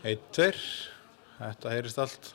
Einn, tveir, þetta heyrist allt.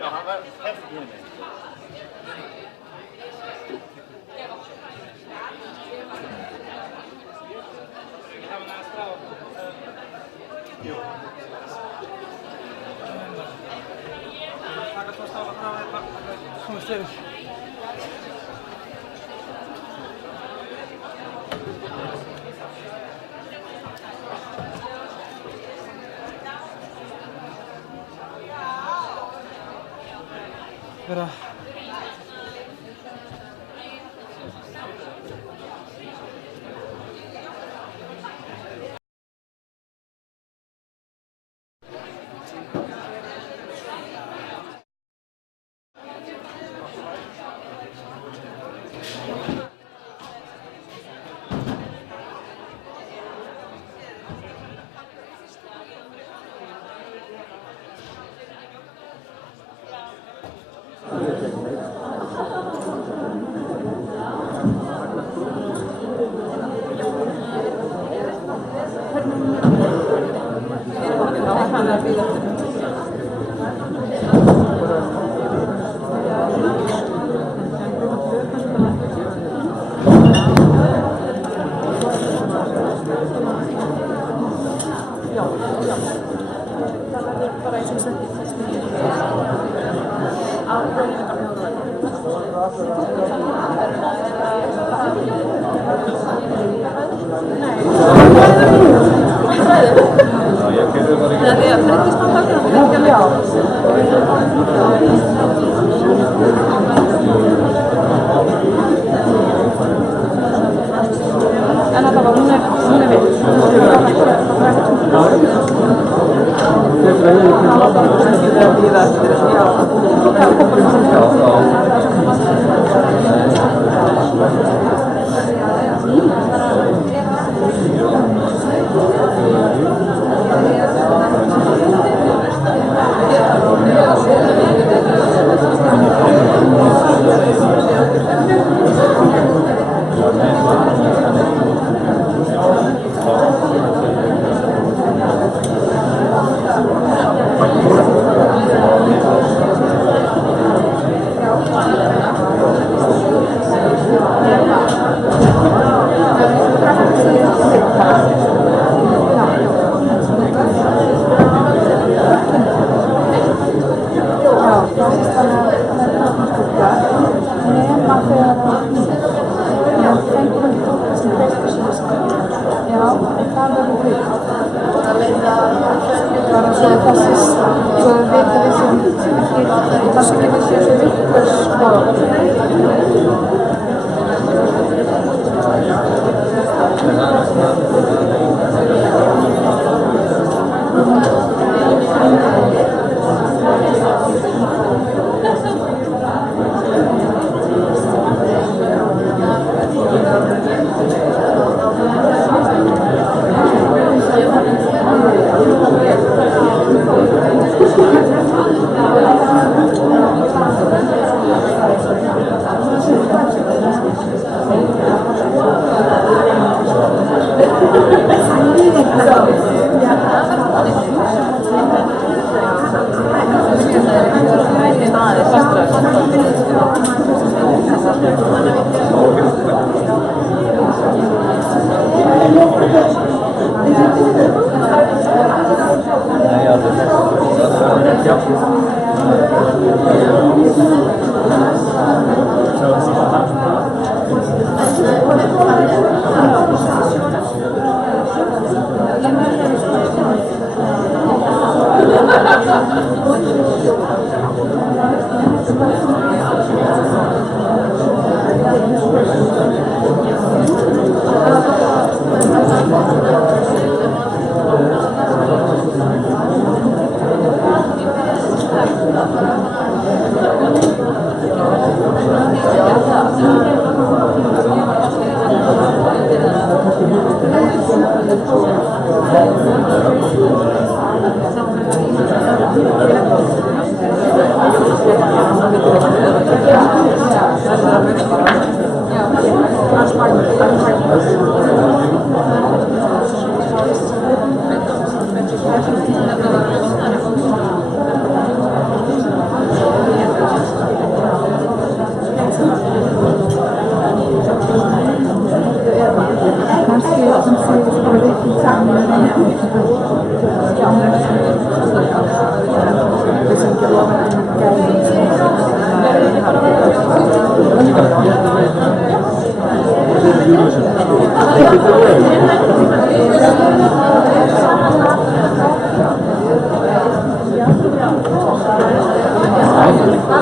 Ja, han var helt enig. fyrir. Vera. Gracias.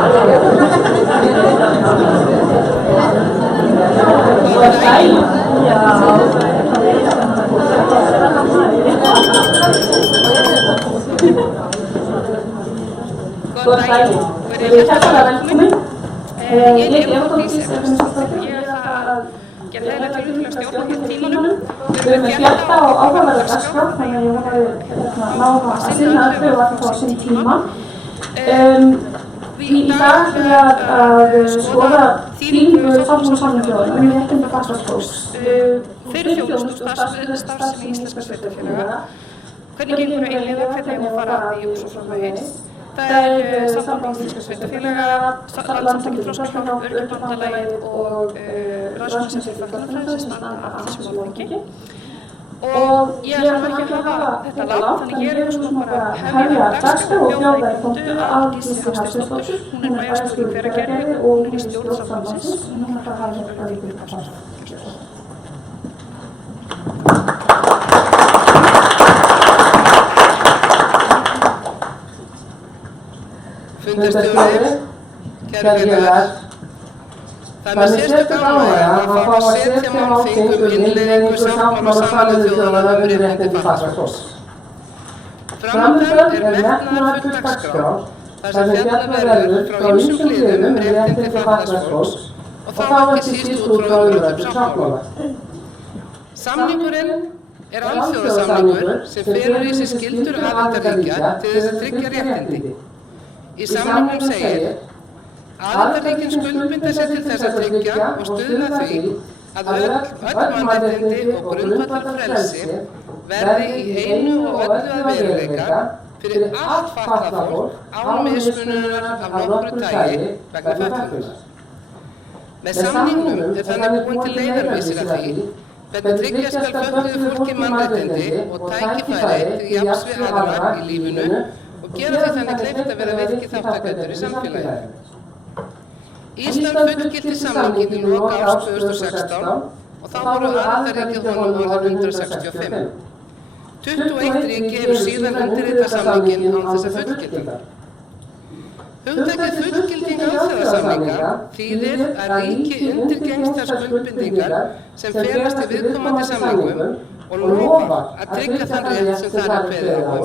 Góðan daginn, verið hjartanlega velkomin. Ég Eva Þórdís Ebersteinsdóttir. Ég ætla að gera hreiðlega tilraun til að stjórna hér tímanum. Við erum með fjölda og áhugaverða dagskrá, þannig að ég vona að ná að sinna öllu og alltaf á sinn tíma. Í dag ætlum við að skoða þýðingu sáttmála Sameinuðu þjóðanna um réttindi fatlaðs fólks fyrir þjónustu og starfsemi íslenskra sveitarfélaga. Hvernig gengur að innleiða, hvernig eigum við að fara að því og svo framvegis. Það Samband íslenskra sveitarfélaga, Landssamtökin Þroskahjálp, Öryrkjabandalagið og Rannsóknarsetur fatlaðra sem standa að þessum málaflokki. Og ég ætla ekki að hafa þetta langt, þannig ég svona bara að hefja dagskrá og bjóða í pontu Aldísi Hafsteinsdóttur. Hún bæjarstjóri í Hveragerði og hún í stjórn sambandsins. Hún ætla að hafa hér örlítið upphafsmála. Fundarstjóri, kæru félagar, það er með sérstök ánægja að fá að setja málþing innleiðingu sáttmála Sameinuðu þjóðanna réttindi fatlaðs fólks. Framundan metnaðarfull dagskrá þar sem fjallað verður frá ýmsum hliðum réttindi fatlaðs fólks og þá ekki síst út frá umræddum sáttmála. Samningurinn alþjóðasamningur sem felur í sér skyldur aðildarríkja til þess að tryggja réttindi. Í samningnum segir: aðildarríkin skuldbinda sig til þess að tryggja og stuðla því að öll mannréttindi og grundvallarfrelsi verði í einu og öllu að veruleika fyrir allt fatlað fólk án mismununar af nokkru tagi vegna fötlunar. Með samningnum þannig búin til leiðarvísir að því hvernig tryggja skal fötluðu fólki mannréttindi og tækifæri til jafns við aðra í lífinu og gera því þannig kleift að vera virkir þátttakendur í samfélaginu. Ísland fullgilti samninginn í lok árs 2016 og þá voru aðildarríki honum orðin 165. 21 ríki hefur síðan undirritað samninginn án þess að fullgilda það. Hugtakið fullgilding alþjóðasamninga þýðir að ríki undirgengst þær skuldbindingar sem felast í viðkomandi samningum og lofa að tryggja þann rétt sem þar er kveðið á um.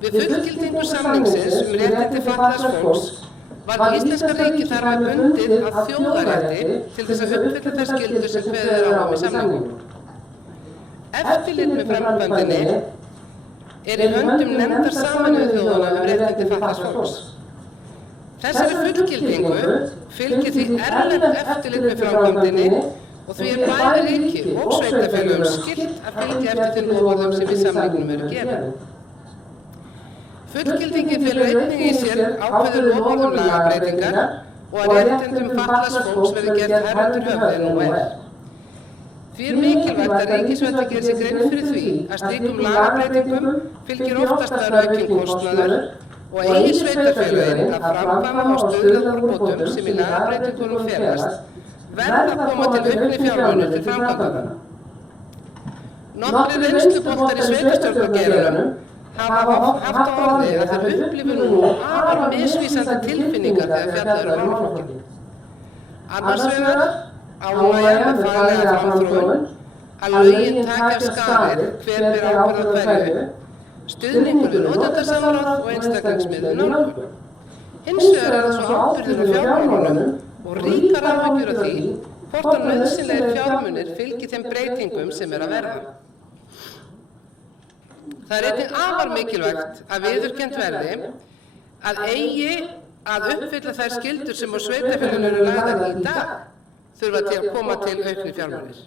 Við fullgildingu samningsins réttindi fatlaðs fólks var íslenska ríkið þar með bundið að þjóðarétti til þess að uppfylla þær skyldur sem kveðið er á um í samningnum. Eftirlit með framkvæmdinni í höndum nefndar Sameinuðu þjóðanna réttindi fatlaðs fólks. Þessari fullgildingu fylgir því erlent eftirlit með framkvæmdinni og því bæði ríki og sveitarfélögum skylt að fylgja eftir þeim loforðum sem í samningnum eru gefin. Fullgildingin felur einnig í sér ákveðið loforð lagabreytingar og að réttindum fatlaðs fólks verði gert hærra undir höfði en nú er. Því mikilvægt að ríkisvaldið geri sér grein fyrir því að slíkum lagabreytingum fylgir oftast aukinn kostnaður og eigi sveitarfélögin að framkvæma og stuðla úrbótum sem í lagabreytingunum felast verða að koma til auknir fjármunir til framkvæmdanna. Nokkrir reynsluboltar í sveitarstjórnargeiranum hafa haft á orði að þeir upplifi nú afar misvísandi tilfinningar þegar fjallað er um málaflokkinn. Annars vegar ánægja með faglega framþróun, að lögin taki af skarið hver ber ábyrgð á hverju, stuðningur við notendasamráð og einstaklingsmiðuð nálgun. Hins vegar það svo ábyrgðin á fjármálunum og ríkar áhyggjur af því hvort að nauðsynlegir fjármunir fylgi þeim breytingum sem að verða. Það einnig afar mikilvægt að viðurkennt verði að eigi að uppfylla þær skyldur sem á sveitarfélögum eru lagðar í dag þurfa til að koma til auknir fjármunir.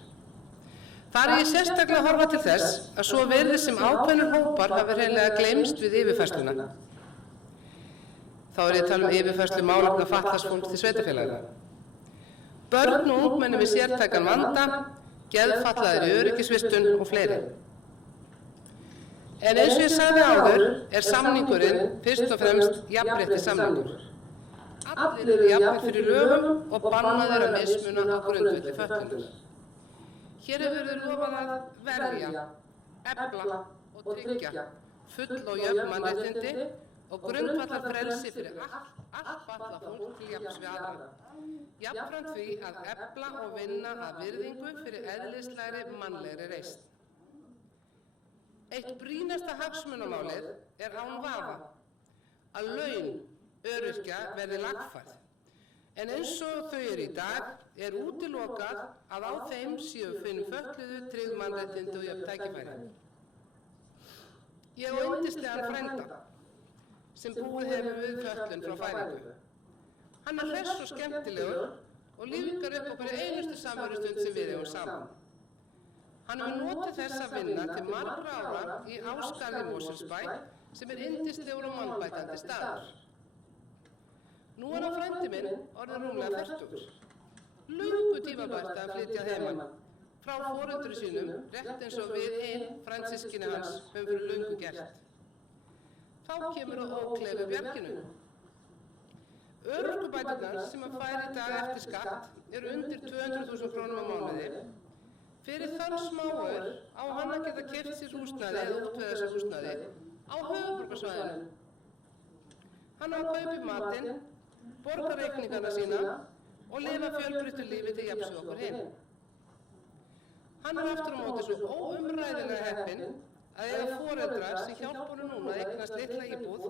Þar ég sérstaklega að horfa til þess að svo virðist sem ákveðnir hópar hafi hreinlega gleymst við yfirfærsluna. Þá ég að tala um yfirfærslu málefna fatlaðs fólks til sveitarfélaga. Börn og ungmenni með sértækan vanda, geðfatlaðir í öryggisvistun og fleiri. En eins og ég sagði áður samningurinn fyrst og fremst jafnréttissamningur. Allir eru jafnir fyrir lögum og bannaðir að mismuna á grundvelli fötlunar. Hér hefur verið lofað að verja, efla og tryggja full og jöfn mannréttindi og grundvallar frelsi fyrir allt fatlað fólk til jafns við aðra. Jafnframt því að efla og vinna að virðingu fyrir eðlislægri mannlegri reisn. Eitt brýnasta hagsmunamálið án vafa að laun öryrkja verði lagfærð. En eins og þau í dag útilokað að á þeim séu fyrir fötluðu tryggð mannréttindi og jöfn tækifæri. Ég á yndislegan frænda sem búið hefur við fötlun frá fæðingu. Hann hress og skemmtilegur og lífgar upp okkur einustu samverustund sem við eigum saman. Hann hefur notið þess að vinna til margra ára í Ásgarði í Mosfellsbæ sem yndislegur og mannbætandi staður. Nú hann frændi minn orðinn rúmlega fertugur. Löngu tímabært að flytja heiman frá foreldrum sínum, rétt eins og við frændsystkini hans höfum fyrir löngu gert. Þá kemur á ókleifu bjarginu. Örorkubæturnar sem hann fær í dag eftir skatt undir 200.000 krónum á mánuði. Fyrir þann smáur á hann að geta keypt sér húsnæði eða útvegað sér húsnæði á höfuðborgarsvæðinu. Hann á að kaupa í matinn, borga reikningana sína og lifa fjölbreyttu lífi til jafns við okkur hin. Hann aftur á móti svo óumræðilega heppinn að eiga foreldrar sem hjálpa honum núna að eignast litla íbúð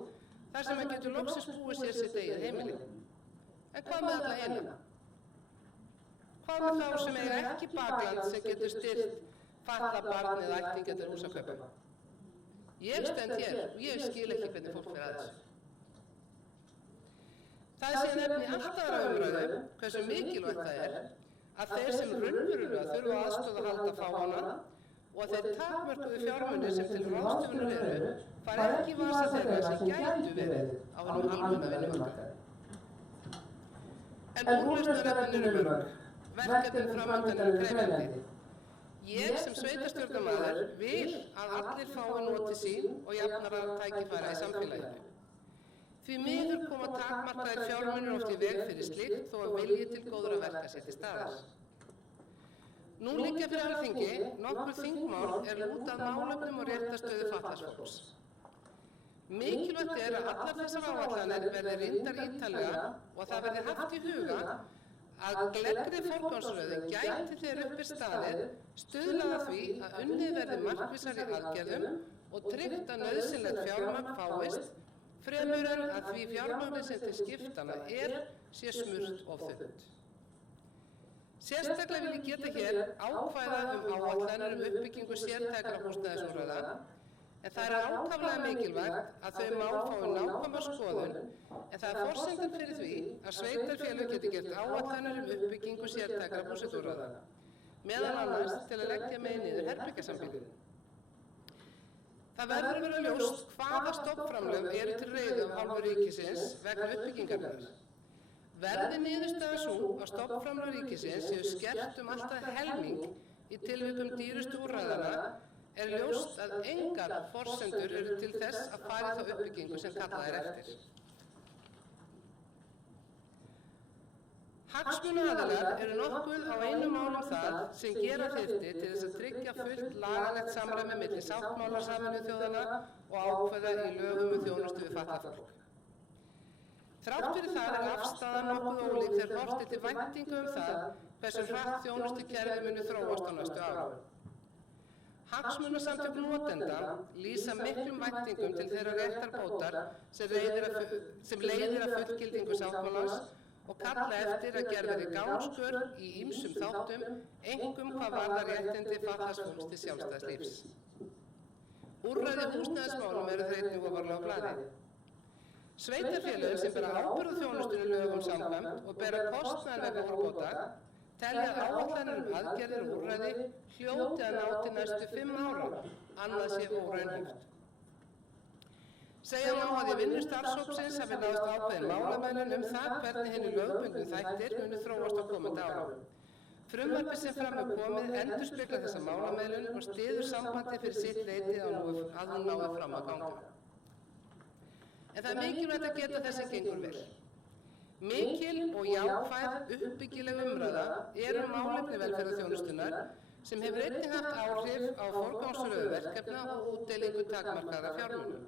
þar sem hann getur loksins búið sér sitt eigið heimili. En hvað með alla hina? Hvað með þá sem eiga ekki bakland sem getur styrkt fatlað barn eða ættingja til húsakaupa? Ég stend hér og ég skil ekki hvernig fólk fer að þessu. Það sé nefni allt aðra umræðu hversu mikilvægt það að þeir sem raunverulega þurfa aðstoð að halda fá hana og að þeir takmörkuðu fjármunir sem til ráðstöfunar fari ekki í vasa þeirra sem gætu verið á hinum almenna vinnumarkaði. En úrlausnarefnin mörg, verkefnin framundan krefjandi. Ég sem sveitarstjórnarmaður vil að allir fái notið sín og jafnara tækifæra í samfélaginu. Því miður koma takmarkaðir fjármunir oft í veg fyrir slíkt þó að vilji til góðra verka sé til staðar. Nú liggja fyrir Alþingi nokkur þingmál lúta að málefnum og réttarstöðu fatlaðs fólks. Mikilvægt að allar þessar áætlanir verði rýndar ítarlega og það verði haft í huga að gleggri forgangsröðun gæti þegar upp staðið stuðla að því að unnið verði markvissari aðgerðum og tryggt að nauðsynlegt fjármagn fáist fremur en að því fjármagni sem til skiptana sé smurt of þunnt. Sérstaklega vil ég geta hér ákvæða áætlanir uppbyggingu sértækra húsnæðisúrræða, en það ákaflega mikilvægt að þau mál fái nákvæma skoðun, en það forsendan fyrir því að sveitarfélög geti gert áætlanir uppbyggingu sértækra húsnæðisúrræða, meðal annars til að leggja með niður herbergjasambýlin. Það verður að vera ljóst hvaða stofnframlög til reiðu af hálfu ríkisins vegna uppbyggingarinnar. Verði niðurstaðan sú að stofnframlög ríkisins séu skert allt að helming í tilvikum dýrustu úrræðanna ljóst að engar forsendur til þess að fara í þá uppbyggingu sem kallað eftir. Hagsmunaaðilar nokkuð á einu máli það sem gera þyrfti til þess að tryggja fullt lagalegt samræmi milli sáttmála Sameinuðu þjóðanna og ákvæða í lögum þjónustu við fatlað fólk. Þrátt fyrir það afstaðan nokkuð ólík þegar horft til væntingu það hversu hratt þjónustukerfið muni þróast á næstu árum. Hagsmunasamtök notenda lýsa miklum væntingum til þeirra réttarbótar sem leiðir að fullgildingu sáttmálans og kalla eftir að gerð verði gangskör í ýmsum þáttum, einkum hvað varðar réttindi fatlaðs fólks til sjálfstæðs lífs. Úrræði húsnæðismálum þeir einnig ofarlega á blaði. Sveitarfélögin sem bera ábyrgð á þjónustunni lögum samkvæmt og bera kostnaðinn vegna úrbóta telja að áætlanir aðgerðir og úrræði hljóti að ná til næstu 5 ára, annað sé óraunhæft. Segja má að í vinnu starfshópsins hafi náðst ákveðin málamiðlun það hvernig hinir lögbundnu þættir muni þróast á komandi árum. Frumvarpið sem fram komið endurspeglar þessa málamiðlun og styður sambandið fyrir sitt leyti að hún nái fram að ganga. En það mikilvægt að geta þess að gengur vel. Mikil og jákvæð uppbyggileg umræða málefni velferðarþjónustunnar sem hefur einnig haft áhrif á forgangsröðun verkefna og útdeilingu takmarkaðra fjármuna.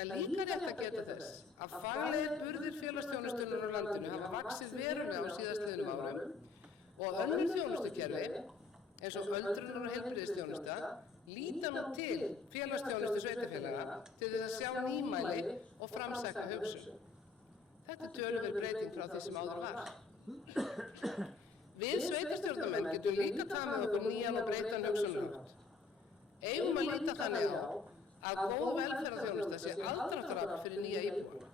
Það er líka rétt að geta þess að faglegir burðir félagsþjónustunnar á landinu hafa vaxið verulega á síðastliðnum árum og önnur þjónustukerfi, eins og öldrunar- og heilbrigðisþjónusta, líta nú til félagsþjónustu sveitarfélaga til þess að sjá nýmæli og framsækna hugsun. Þetta er töluverð breyting frá því sem áður var. Við sveitarstjórnarmenn getum líka tamið okkur nýjan og breyttan hugsunarhátt. Eigum að líta þannig á að góð velferðarþjónusta sé aðdráttarafl fyrir nýja íbúa.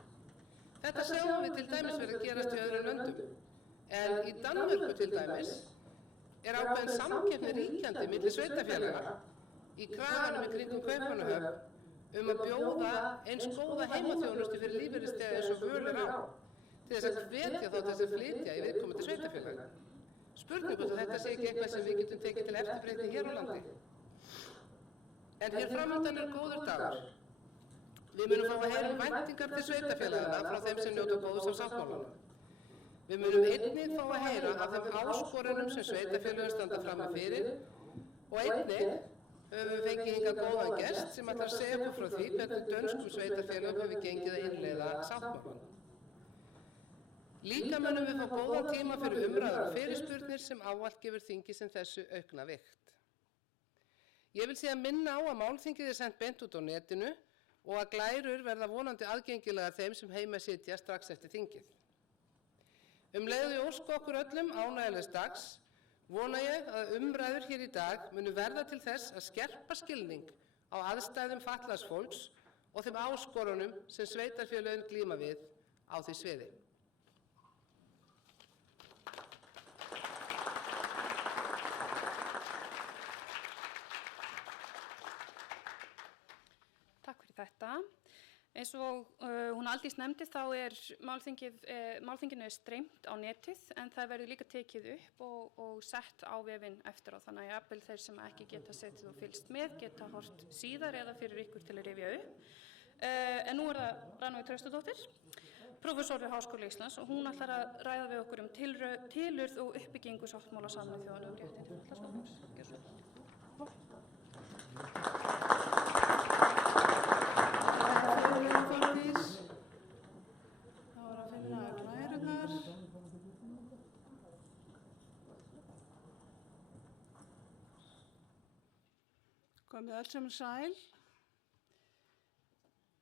Þetta sjáum við til dæmis verið að gerast í öðrum löndum, en í Danmörku til dæmis er ákveðin samkeppni ríkjandi milli sveitarfélaga í kraganum í kringum Kaupmannahöfn að bjóða eins góða heimaþjónustu fyrir lífeyrisþega eins og völ er á, til þess að hvetja þá til þess að flytja í viðkomandi sveitarfélaga. Spurning hvort þetta sé ekki eitthvað sem við getum tekið til eftirbreytni hér á landi. En hér framundan er góður dagur. Við munum fá að heyra væntingar til sveitarfélagana frá þeim sem njóta góðs af sáttmálanum. Við munum einnig fá að heyra af þeim áskorunum sem sveitarfélögin standa frammi fyrir og einnig höfum við fengið hingað góðan gest sem ætlar að segja okkur frá því hvernig dönskum sveitarfélögum hefur gengið að innleiða sáttmálann. Líka munum við fá góðan tíma fyrir umræður og fyrirspurnir sem ávallt gefur þingi sem þessu aukna vigt. Ég vil síðan minna á að málþingið er sent beint út á netinu og að glærur verða vonandi aðgengilegar þeim sem heima sitja strax eftir þingið. Leið og ég óska okkur öllum ánægjulegs dags, vona ég að umræður hér í dag munu verða til þess að skerpa skilning á aðstæðum fatlaðs fólks og þeim áskorunum sem sveitarfélögin glíma við á því sviði. Takk fyrir þetta. Eins og hún Aldís nefndi þá er málþinginu streymt á netið en það verður líka tekið upp og sett á vefinn eftir á, þannig að jafnvel þeir sem ekki geta setið og fylgst með geta hort síðar eða fyrir ykkur til að rifja upp. En nú er það Rannveig Traustadóttir, prófessor við Háskóla Íslands og hún ætlar að ræða við okkur tilurð og uppbyggingu sáttmála Sameinuðu þjóðanna um réttindi. Komið öll saman sæl.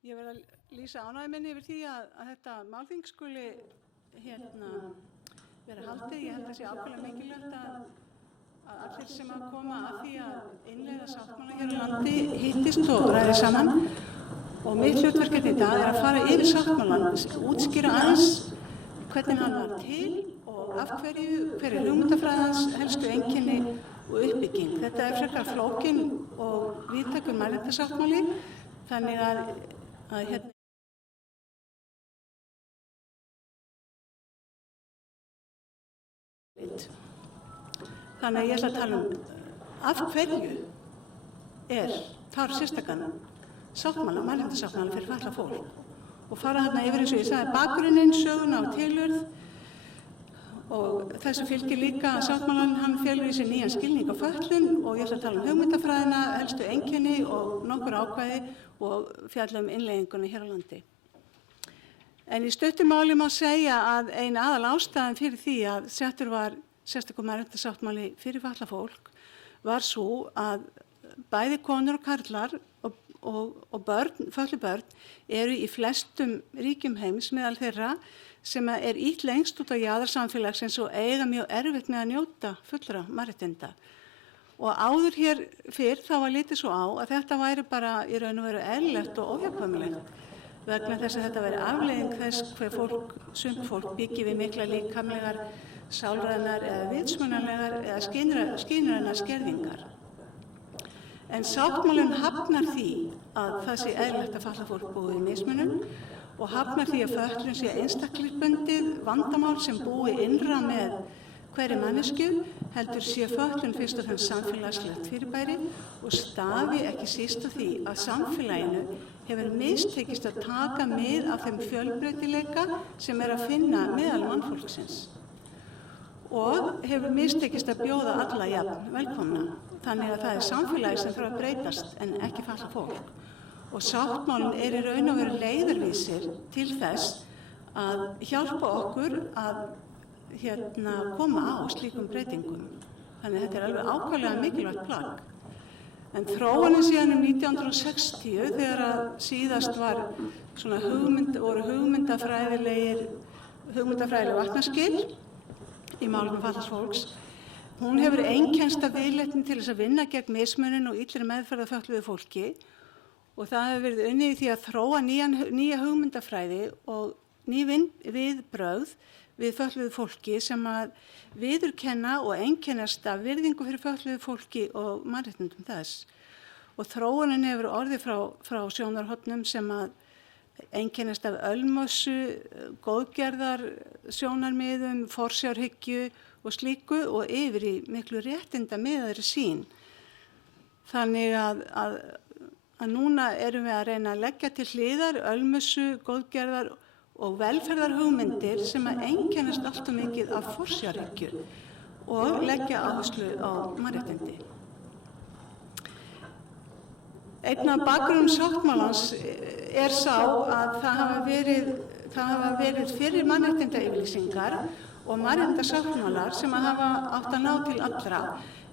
Ég verð að lýsa ánægju minni yfir því að þetta málþing skuli vera haldið. Ég held að sé ákveðlega mikilvægt að allir sem að koma að því að innleiða sáttmála hér á landi hittist og ræði saman. Og mitt hlutverk í dag er að fara yfir sáttmálann, útskýra aðeins hvernig hann var til og af hverju, hver er hugmyndafræði hans, helstu einkenni og uppbygging. Þetta er frekar flókin og víðtækur mannréttindasáttmáli, þannig að Þannig að ég ætla að tala af hverju þarf sérstakann sáttmála, mannréttindasáttmála fyrir fatlað fólk og fara þarna yfir eins og ég sagði bakgrunninn, söguna og tilurð og þessu fylgir líka sáttmálan, hann felur í sér nýjan skilning á fötlun og ég ætla að tala hugmyndafræðina, helstu einkenni og nokkur ákvæði og fjalla innleiðinguna hér á landi. En í stuttu máli má segja að ein aðal ástæðan fyrir því að settur var sérstakur mannréttindasáttmáli fyrir fatlað fólk var svo að bæði konur og karlar og börn, fötluð börn, eru í flestum ríkjum heims meðal þeirra sem er ýtt lengst út á jaðar samfélagsins og eiga mjög erfitt með að njóta fullra mannréttinda. Og áður hér fyrr þá var litið svo á að þetta væri bara í raun og veru eðlilegt og óhjákvæmilegt vegna þess að þetta væri afleiðing þess hver sumt fólk byggi við mikla líkamlegar, sálrænar eða vitsmunalegar eða skynrænar skerðingar. En sáttmálinn hafnar því að það sé eðlilegt að fatlað fólk búi í mismunun og hafnar því að fötlun sé einstaklingsbundið vandamál sem búi innra með hverri manneskju, heldur sé fötlun fyrst og fremst samfélagslegt fyrirbæri og stafi ekki síst af því að samfélaginu hefur mistekist að taka mið af þeim fjölbreytileika sem er að finna meðal mannfólksins og hefur mistekist að bjóða alla jafn velkomna. Þannig að það er samfélagi sem þarf að breytast en ekki fatlað fólk. og sáttmálinn í raun og veru leiðarvísir til þess að hjálpa okkur að koma á slíkum breytingum. Þannig að þetta alveg ákaflega mikilvægt plagg. En þróunin síðan 1960 þegar að síðast var svona hugmyndafræðileg vatnaskil í málefnum fatlaðs fólks. Hún hefur einkennst af viðleitni til þess að vinna gegn mismunun og illri meðferð af fötluðu fólki og það hefur verið unnið í því að þróa nýja hugmyndafræði og ný viðbrögð við fötluðu fólki sem að viðurkenna og einkennast af virðingu fyrir fötluðu fólki og mannréttindum þess. Og þróunin hefur orðið frá sjónarhornum sem að einkennast af ölmössu, góðgerðar sjónarmiðum, forsjárhyggju og slíku og yfir í miklu réttindamiðaðri sýn. Þannig að núna erum við að reyna að leggja til hliðar ölmössu, góðgerðar og velferðarhugmyndir sem að einkennast allt of mikið af forsjárhyggju og leggja áherslu á mannréttindi. Einn af bakgrunnum sáttmálans sá að það hafa verið fyrir mannréttindayfirlýsingar og mannréttindasáttmálar sem hafa átt að ná til allra,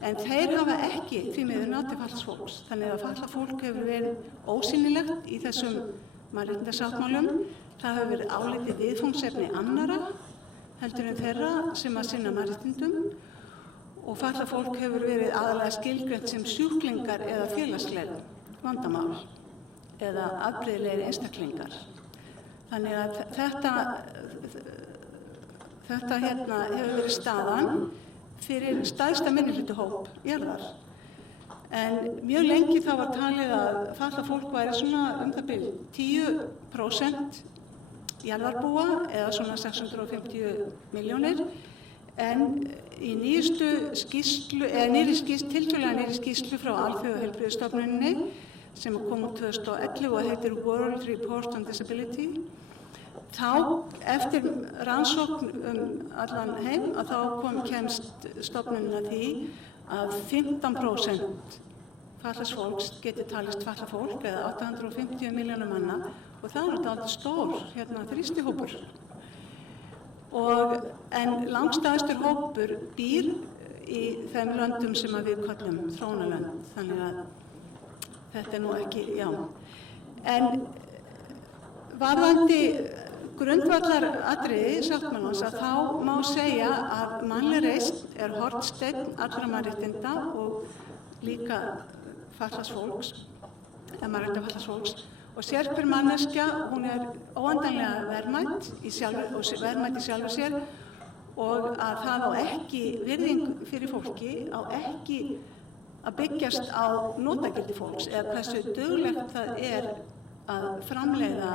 en þeir hafa ekki því miður náð til fatlaðs fólks. Þannig að fatlað fólk hefur verið ósýnilegt í þessum mannréttindasáttmálum. Það hefur verið álitið viðfangsefni annarra heldur en þeirra sem að sinna mannréttindum og fatlað fólk hefur verið aðalega skilgreint sem sjúklingar eða félagsleg vandamál eða afbrigðilegir einstaklingar. Þannig að þetta hefur verið staðan fyrir stærsta minnihlutuhóp jarðar. En mjög lengi þá var talið að fatlað fólk væri svona það bil 10% jarðarbúa eða svona 650 milljónir, en í tiltölulega nýrri skýrslu frá Alþjóðaheilbrigðisstofnuninni sem kom út 2011 og heitir World Report on Disability, þá eftir rannsókn allan heim að þá kemst stofnunin að því að 15% fatlaðs fólks geti talist fatlað fólk eða 850 milljónir manna og það dálítið stór þrýstihópur. En langstæðstur hópur býr í þeim löndum sem við kallum þróunarlönd, þannig að þetta nú ekki, En varðandi grundvallaratriði sáttmálans að þá má segja að mannleg reisn hornsteinn allra mannréttinda og líka fatlaðs fólks, eða mannréttinda fatlaðs fólks. Og sérhver manneskja, hún óendanlega verðmætt í sjálfu sér og að það á ekki virðing fyrir fólki, á ekki að byggjast á notagildi fólks eða hversu duglegt það að framleiða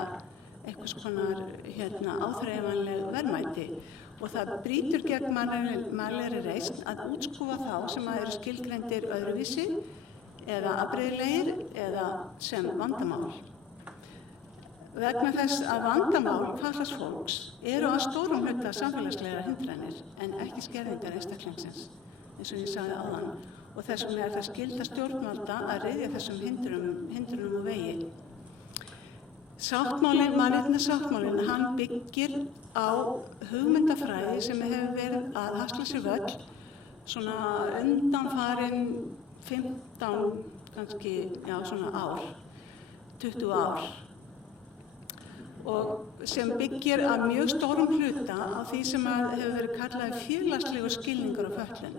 einhvers konar áþreifanleg verðmæti og það brýtur gegn mannlegri reisn að útskúfa þá sem eru skilgreindir öðruvísi eða afbrigðilegir eða sem vandamál. Vegna þess að vandamál fatlaðs fólks eru að stórum hluta samfélagslegar hindranir en ekki skerðingar einstaklingsins, eins og ég sagði áðan, og þess vegna það skylda stjórnvalda að ryðja þessum hindrunum úr vegi. Mannréttindasáttmálinn, hann byggir á hugmyndafræði sem hefur verið að hasla sér völl svona undanfarin 15 kannski, svona ár, 20 ár. Og sem byggir að mjög stórum hluta á því sem hefur verið kallað félagslegur skilningur á fötlun.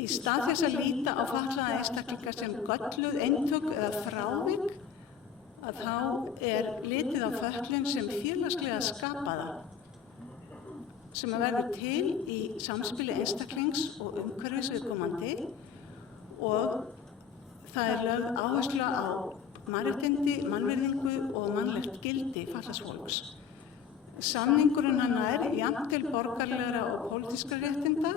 Í stað þess að líta á fatlaða einstaklinga sem gölluð eintök eða frávik, að þá litið á fötlun sem félagslega skapaða, sem verður til í samspili einstaklings og umhverfis viðkomandi og það lögð áhersla á mannréttindi, mannvirðingu og mannlegt gildi fatlaðs fólks. Samningurinn hann jafnt til borgaralegra og pólitískra réttinda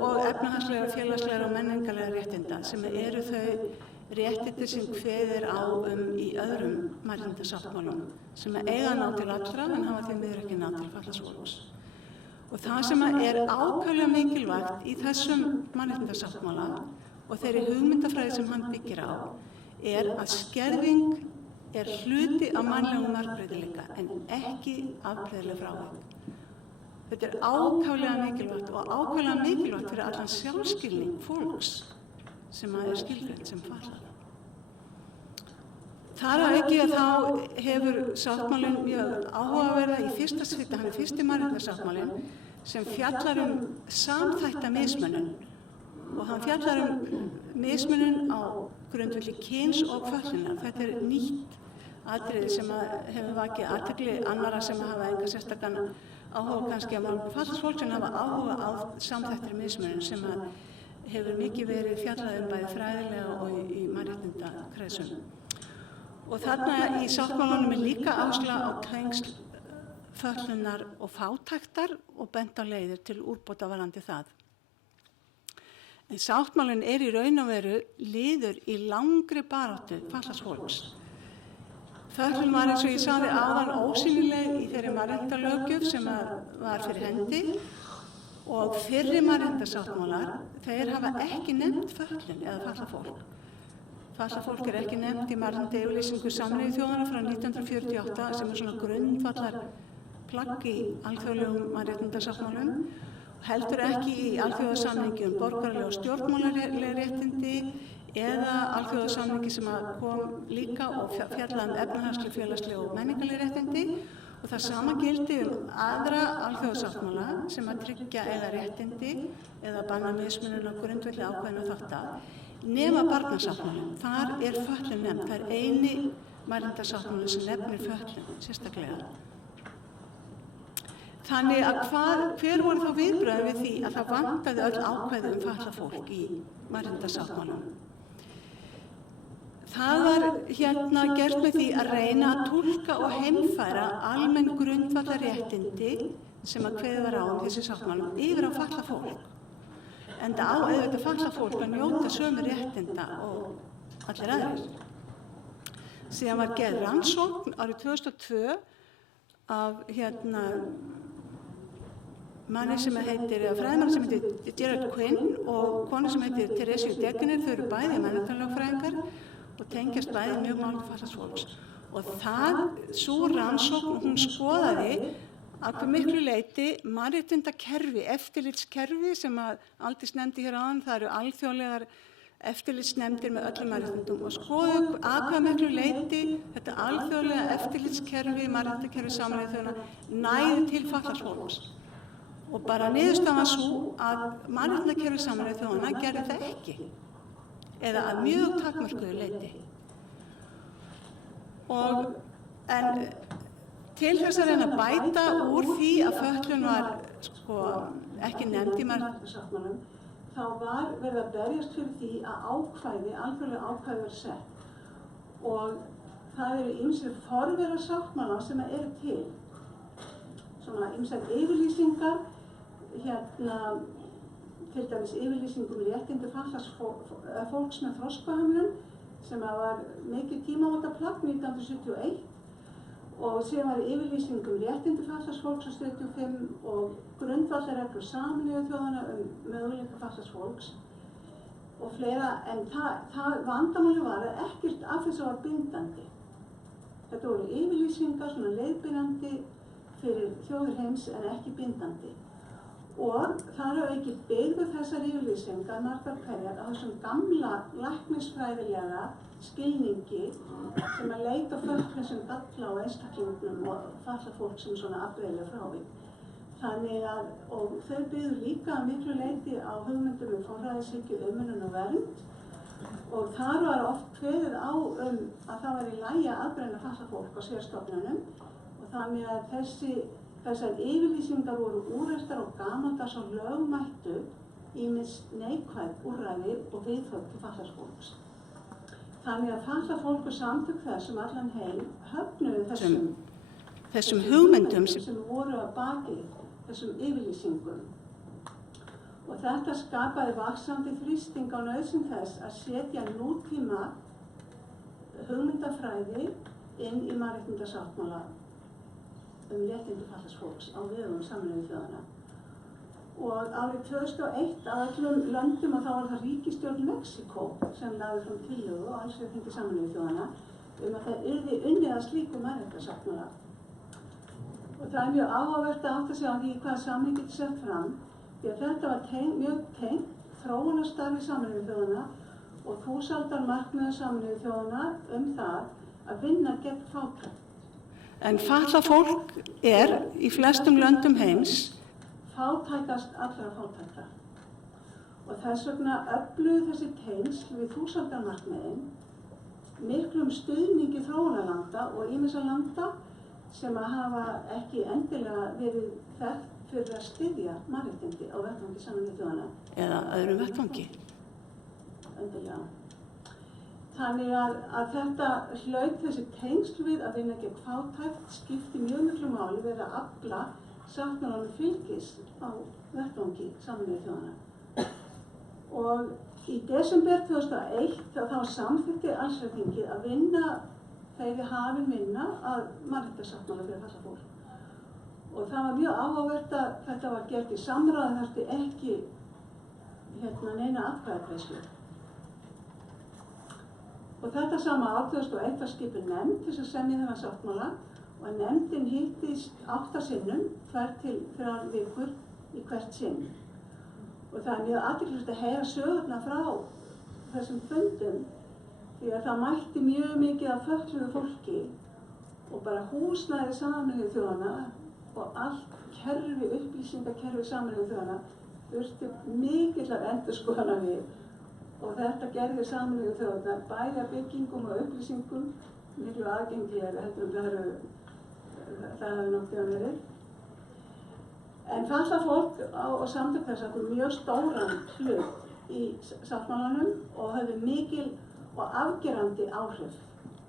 og efnahagslegra, félagslegra og menningarlegra réttinda sem eru þau réttindi sem kveðið á í öðrum mannréttindasáttmálum sem eiga að ná til allra en hafa því miður ekki náð til fatlaðs fólks. Og það sem ákaflega mikilvægt í þessum mannréttindasáttmála og þeirri hugmyndafræði sem hann byggir á að skerðing hluti af mannlegum margbreytileika en ekki afbrigðileg frávik. Þetta ákaflega mikilvægt og ákaflega mikilvægt fyrir allan sjálfskilning fólks sem skilgreint sem fatlað. Þar að auki að þá hefur sáttmálinn mjög áhugaverða í fyrsta skipti, hann fyrsti mannréttindasáttmálinn sem fjallar samþætta mismunun og hann fjallar mismunun á grundvelli kyns og fötlunar. Þetta nýtt atriði sem hefur vakið athygli annarra sem hafa enga sérstakan áhuga kannski að fatlað fólk sem hafa áhuga á samþættri mismunun sem hefur mikið verið fjallað bæði fræðilega og í mannréttindakreðsum. Og þarna í sáttmálanum líka áhersla á tengsl fötlunar og fátæktar og bent á leiðir til úrbóta varðandi það. En sáttmálinn í raun og veru liður í langri baráttu fatlaðs fólks. Fötlun var eins og ég sagði áðan ósýnileg í þeirri mannréttindalöggjöf sem var fyrir hendi og fyrri mannréttindasáttmálar, þeir hafa ekki nefnt fötlun eða fatlað fólk. Fatlað fólk ekki nefnt í mannréttindayfirlýsingu Sameinuðu þjóðanna frá 1948 sem svona grundvallar plagg í alþjóðlegum mannréttindasáttmálum, heldur ekki í alþjóðasamningi borgaraleg og stjórnmálaleg réttindi eða alþjóðasamningi sem kom líka og fjallaði efnahagsleg, félagsleg og menningarleg réttindi og það sama gildi aðra alþjóðasáttmála sem tryggja eða réttindi eða banna mismunun á grundvelli ákveðinna þátta nema barnasáttmálinn. Þar fötlun nefnd, það eini mannréttindasáttmáli sem nefnir fötlun sérstaklega. Þannig að hver voru þá viðbrögðin við því að það vantaði öll ákvæði fatlað fólk í mannréttindasáttmálanum? Það var gert með því að reyna að túlka og heimfæra almenn grundvallarréttindi sem kveðið var á þessi sáttmálum yfir á fatlað fólk. Enda á auðvitað fatlað fólk að njóta sömu réttinda og allir aðrir. Síðan var gerð rannsókn árið 2002 af fræðimanni sem heitir Gerard Quinn og konu sem heitir Therese Degener, þau eru bæði mannréttindalögfræðingar og tengjast bæði mjög málum fatlaðs fólks. Og sú rannsókn, hún skoðaði að hve miklu leyti mannréttindakerfi, eftirlitskerfi sem Aldís nefndi hér áðan, það eru alþjóðlegar eftirlitsnefndir með öllum mannréttindum og skoðuðu að hve miklu leyti þetta alþjóðlega eftirlitskerfi, mannréttindakerfi Sameinuðu þjóðanna næði til fatlaðs fólks. Og bara niðurstaðan var sú að mannréttindakerfi Sameinuðu þjóðanna gerði það ekki eða að mjög takmörkuðu leyti. En til þess að reyna að bæta úr því að fötlun var ekki nefnd í mannréttindasáttmálanum, þá var verið að berjast fyrir því að alþjóðleg ákvæði var sett. Og það eru ýmsir forverar sáttmála sem eru til. Svona ýmsar yfirlýsingar, til dæmis yfirlýsingum réttindi fatlaðs fólks með þroskahömlun sem var mikið tímamótaplagg 1971 og síðan var yfirlýsingum réttindi fatlaðs fólks á 75 og grundvallarreglur Sameinuðu þjóðanna möguleika fatlaðs fólks og fleira, en það vandamáli var að ekkert af þessu var bindandi. Þetta voru yfirlýsingar, svona leiðbeinandi fyrir þjóðir heims en ekki bindandi. Og þar að auki byggðu þessar yfirlýsingar margar hverjar á þessum gamla læknisfræðilega skilningi sem leita fötlun sem galla á einstaklingum og fatlað fólk sem svona afbrigðileg frávik. Þannig að, og þau byggðu líka að miklu leyti á hugmyndum forræðishyggju, umönnun og vernd og þar var oft kveðið á að það var í lagi að aðbrenna fatlað fólk á sérstofnunum og þannig að þessar yfirlýsingar voru úreltar og gamaldags og lögmættu ýmist neikvæð úrræði og viðhorf til fatlaðs fólks. Þannig að fatlað fólk og samtök þess allan heim höfnuðu þessum hugmyndum sem voru að baki þessum yfirlýsingum. Og þetta skapaði vaxandi þrýsting á nauðsyn þess að setja nútíma hugmyndafræði inn í mannréttindasáttmála réttindi fatlaðs fólks á vegum Sameinuðu þjóðanna. Og árið 2001 að öllum löndum og þá var það ríkisstjórn Mexíkó sem lagði fram tillögu og allsherjarþingi Sameinuðu þjóðanna að það yrði unnið að slíkum mannréttindasáttmála. Og það er mjög áhugavert að átta sig á því hvaða samhengi þetta sett fram, því að þetta var mjög tengt þróunarstarfi Sameinuðu þjóðanna og þúsaldarmarkmiðum Sameinuðu þjóðanna það að vinna gegn fátækt. En fatlað fólk er í flestum löndum heims fátækast allra fátækra. Og þess vegna öfluðu þessi tengsl við þúsaldarmarkmiðin miklum stuðningi þróunarlanda og ýmissa landa sem að hafa ekki endilega verið þekkt fyrir að styðja mannréttindi á vettvangi Sameinuðu þjóðanna. Eða öðrum vettvangi. Endilega. Þannig að þetta hlaut þessi tengsl við að vinna gegn fátækt skipti mjög miklu máli við að afla sáttmálanum fylgis á vettvangi Sameinuðu þjóðanna. Og í desember 2001 þá samþykkti allsherjarþingið að vinna þegar hafin vinna að mannréttindasáttmála fyrir fatlað fólk. Og það var mjög áhugavert að þetta var gert í samráði, þurfti ekki neina atkvæðagreiðslu. Og þetta sama ár 2001 var skipuð nefnd til að semja þennan sáttmála og nefndin hittist 8 sinnum þvert til 3 vikur í hvert sinn. Og það er mjög athyglisvert að heyra sögurnar frá þessum fundum því að það mætti mjög mikið af fötluðu fólki og bara húsnæði Sameinuðu þjóðanna og allt kerfi, upplýsingakerfi Sameinuðu þjóðanna þurfti mikillar endurskoðana við. Og þetta gerði Sameinuðu þjóðanna bæði að byggingum og upplýsingum miklu aðgengilegri heldur það hafi nokkið verið. En fatlað fólk og samtök þess áttu mjög stóran hlut í sáttmálanum og höfðu mikil og afgerandi áhrif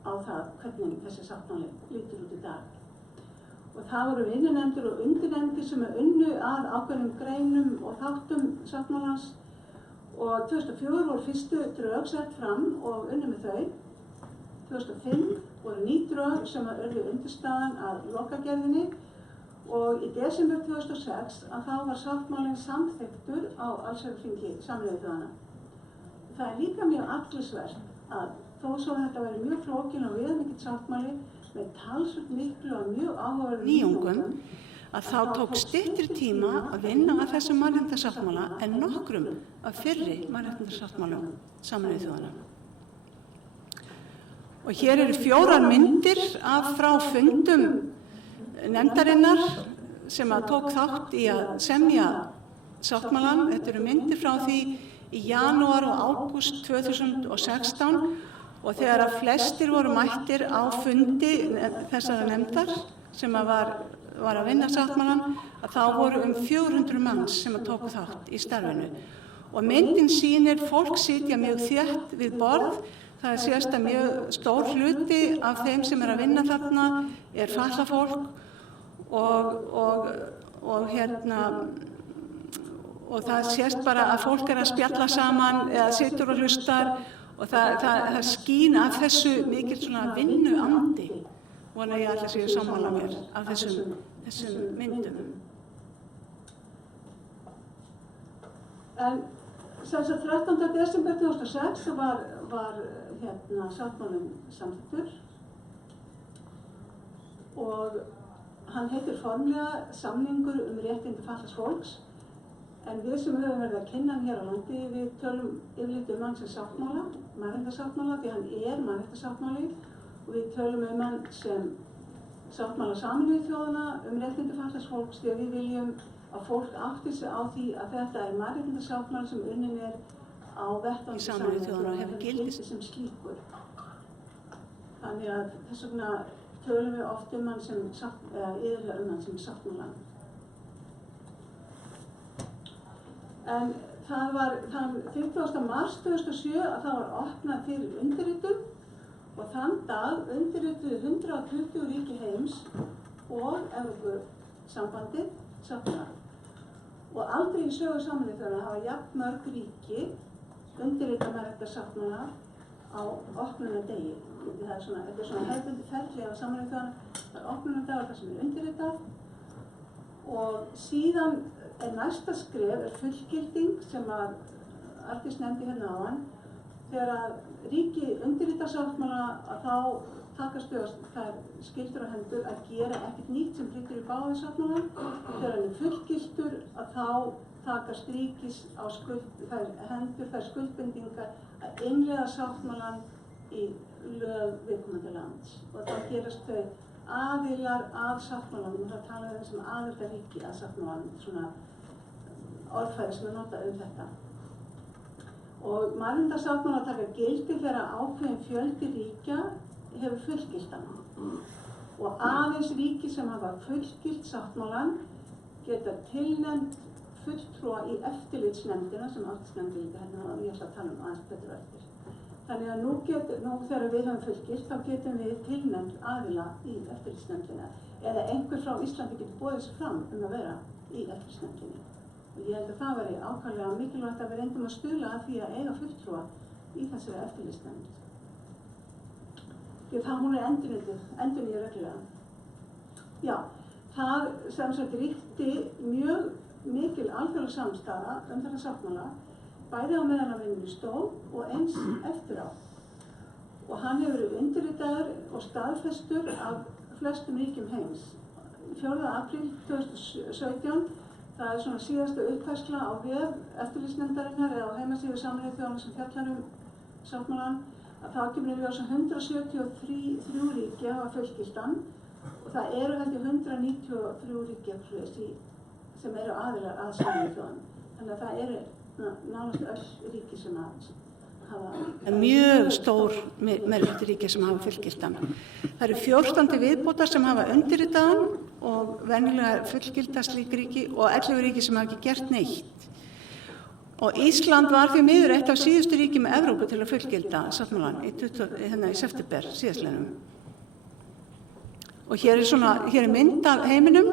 á það hvernig þessi sáttmáli lítur út í dag. Og það voru vinnunefndir og undirnefndir sem unnu að ákveðnum greinum og þáttum sáttmálans. Og 2004 voru fyrstu drög sett fram og unnu með þau. 2005 voru ný drög sem urðu undirstaðan að lokagerðinni og í desember 2006 þá var sáttmálinn samþykktur á allsherjarþingi Sameinuðu þjóðanna. Það er líka mjög athyglisvert að þó svo þetta væri mjög flókinn og viðamikill sáttmáli með talsvert miklu og mjög áhugaverðum nýjungum að þá tók styttri tíma að vinna að þessum mannréttindasáttmála en nokkrum af fyrri mannréttindasáttmálum Sameinuðu þjóðanna. Og hér eru 4 myndir frá fundum nefndarinnar sem að tók þátt í að semja sáttmálan. Þetta eru myndir frá því í janúar og ágúst 2016 og þegar að flestir voru mættir á fundi þessara nefndar sem að var að vinna sáttmálan að þá voru 400 manns sem að tóku þátt í starfinu. Og myndin sýnir fólk sitja mjög þétt við borð. Það sést að mjög stór hluti af þeim sem að vinna þarna fatlað fólk og það sést bara að fólk að spjalla saman eða situr og hlustar og það skín af þessu mikil svona vinnuandi. Vona ég allir séu sammála mér af þessum myndum. En sem sagt 13. desember 2006 var sáttmálinn samþykktur og hann heitir formlega Samningur réttindi fatlaðs fólks, en við sem höfum verið að kynna hann hér á landi, við tölum yfirleitt hann sem sáttmála, mannréttindasáttmála, því hann mannréttindasáttmáli og við tölum hann sem sáttmála Sameinuðu þjóðanna réttindi fatlaðs fólks því að við viljum að fólk átti sig á því að þetta mannréttindasáttmáli sem unnin á vettvangi Sameinuðu þjóðanna og hefur gildi sem slíkur. Þannig að þess vegna tölum við oft hann sem yfirlega hann sem sáttmála. En það var þann 20. mars 2007 að það var opnað fyrir undirritun og þann dag undirrituðu 120 ríki heims og Evrópusambandið sáttmála. Og aldrei í sögu Sameinuðu þjóðanna hafa jafn mörg ríki undirrita mannréttindasáttmála á opnunardegi. Þetta er svona hefðbundið ferli af Sameinuðu þjóðanna. Það er opnunardagur þar sem undirritað Og síðan næsta skref fullgilding sem að Arndís nefndi hérna áðan. Þegar að ríki undirrita sáttmála að þá takast þær skyldur á hendur að gera ekkert nýtt sem brýtur í báða við sáttmálann. Þegar hann fullgiltur að þá takast ríkis á þær skuldbindingar að innleiða sáttmálann í lög viðkomandi lands. Og þá gerast þau aðilar að sáttmálanum, það talaði sem aðildarríki að sáttmálanum, svona orðfæri sem notað þetta. Og mannréttindasáttmálar taka gildi þegar ákveðin fjöldi ríkja hefur fullgilt hana. Og aðeins ríki sem hafa fullgilt sáttmálann geta tilnefnt fulltrúa í eftirlitsnefndina sem Arndís líka hérna og ég ætla að tala aðeins betur eftir. Þannig að nú þegar við höfum fullgilt þá getum við tilnefnt aðila í eftirlitsnefndina eða einhver frá Íslandi getur boðið sig fram að vera í eftirlitsnefndinni. Og ég held að það væri ákaflega mikilvægt að við reyndum að stuðla að því að eiga fulltrúa í þessari eftirlitsnefnd. Því að hún endurnýjuð reglulega. Já, það sem sagt ríkti mjög mikil alþjóðleg samstaða þetta sáttmála, bæði á meðan á vinnunni stóð og eins eftir á. Og hann hefur verið undirritaður og staðfestur af flestum ríkjum heims. 4. apríl 2017 það er svona síðasta uppfærsla á vef eftirlitsnefndarinnar eða á heimasíðu Sameinuðu þjóðanna sem fjallar sáttmálann að þá kemur í ljós að 173 ríki hafa fullgilt hann og það eru held ég 193 ríki sem eru aðilar að Sameinuðu þjóðanna. Þannig að það eru nánast öll ríki sem hafa mjög stór meirihluti ríki sem hafa fullgilt hann. Það eru 14 viðbótar sem hafa undirritað hann og venjulega fullgilda slík ríki og 11 ríki sem hafa ekki gert neitt. Og Ísland var því miður eitt af síðustu ríkjum Evrópu til að fullgilda sáttmálann í september síðastliðnum. Og hér er mynd af heiminum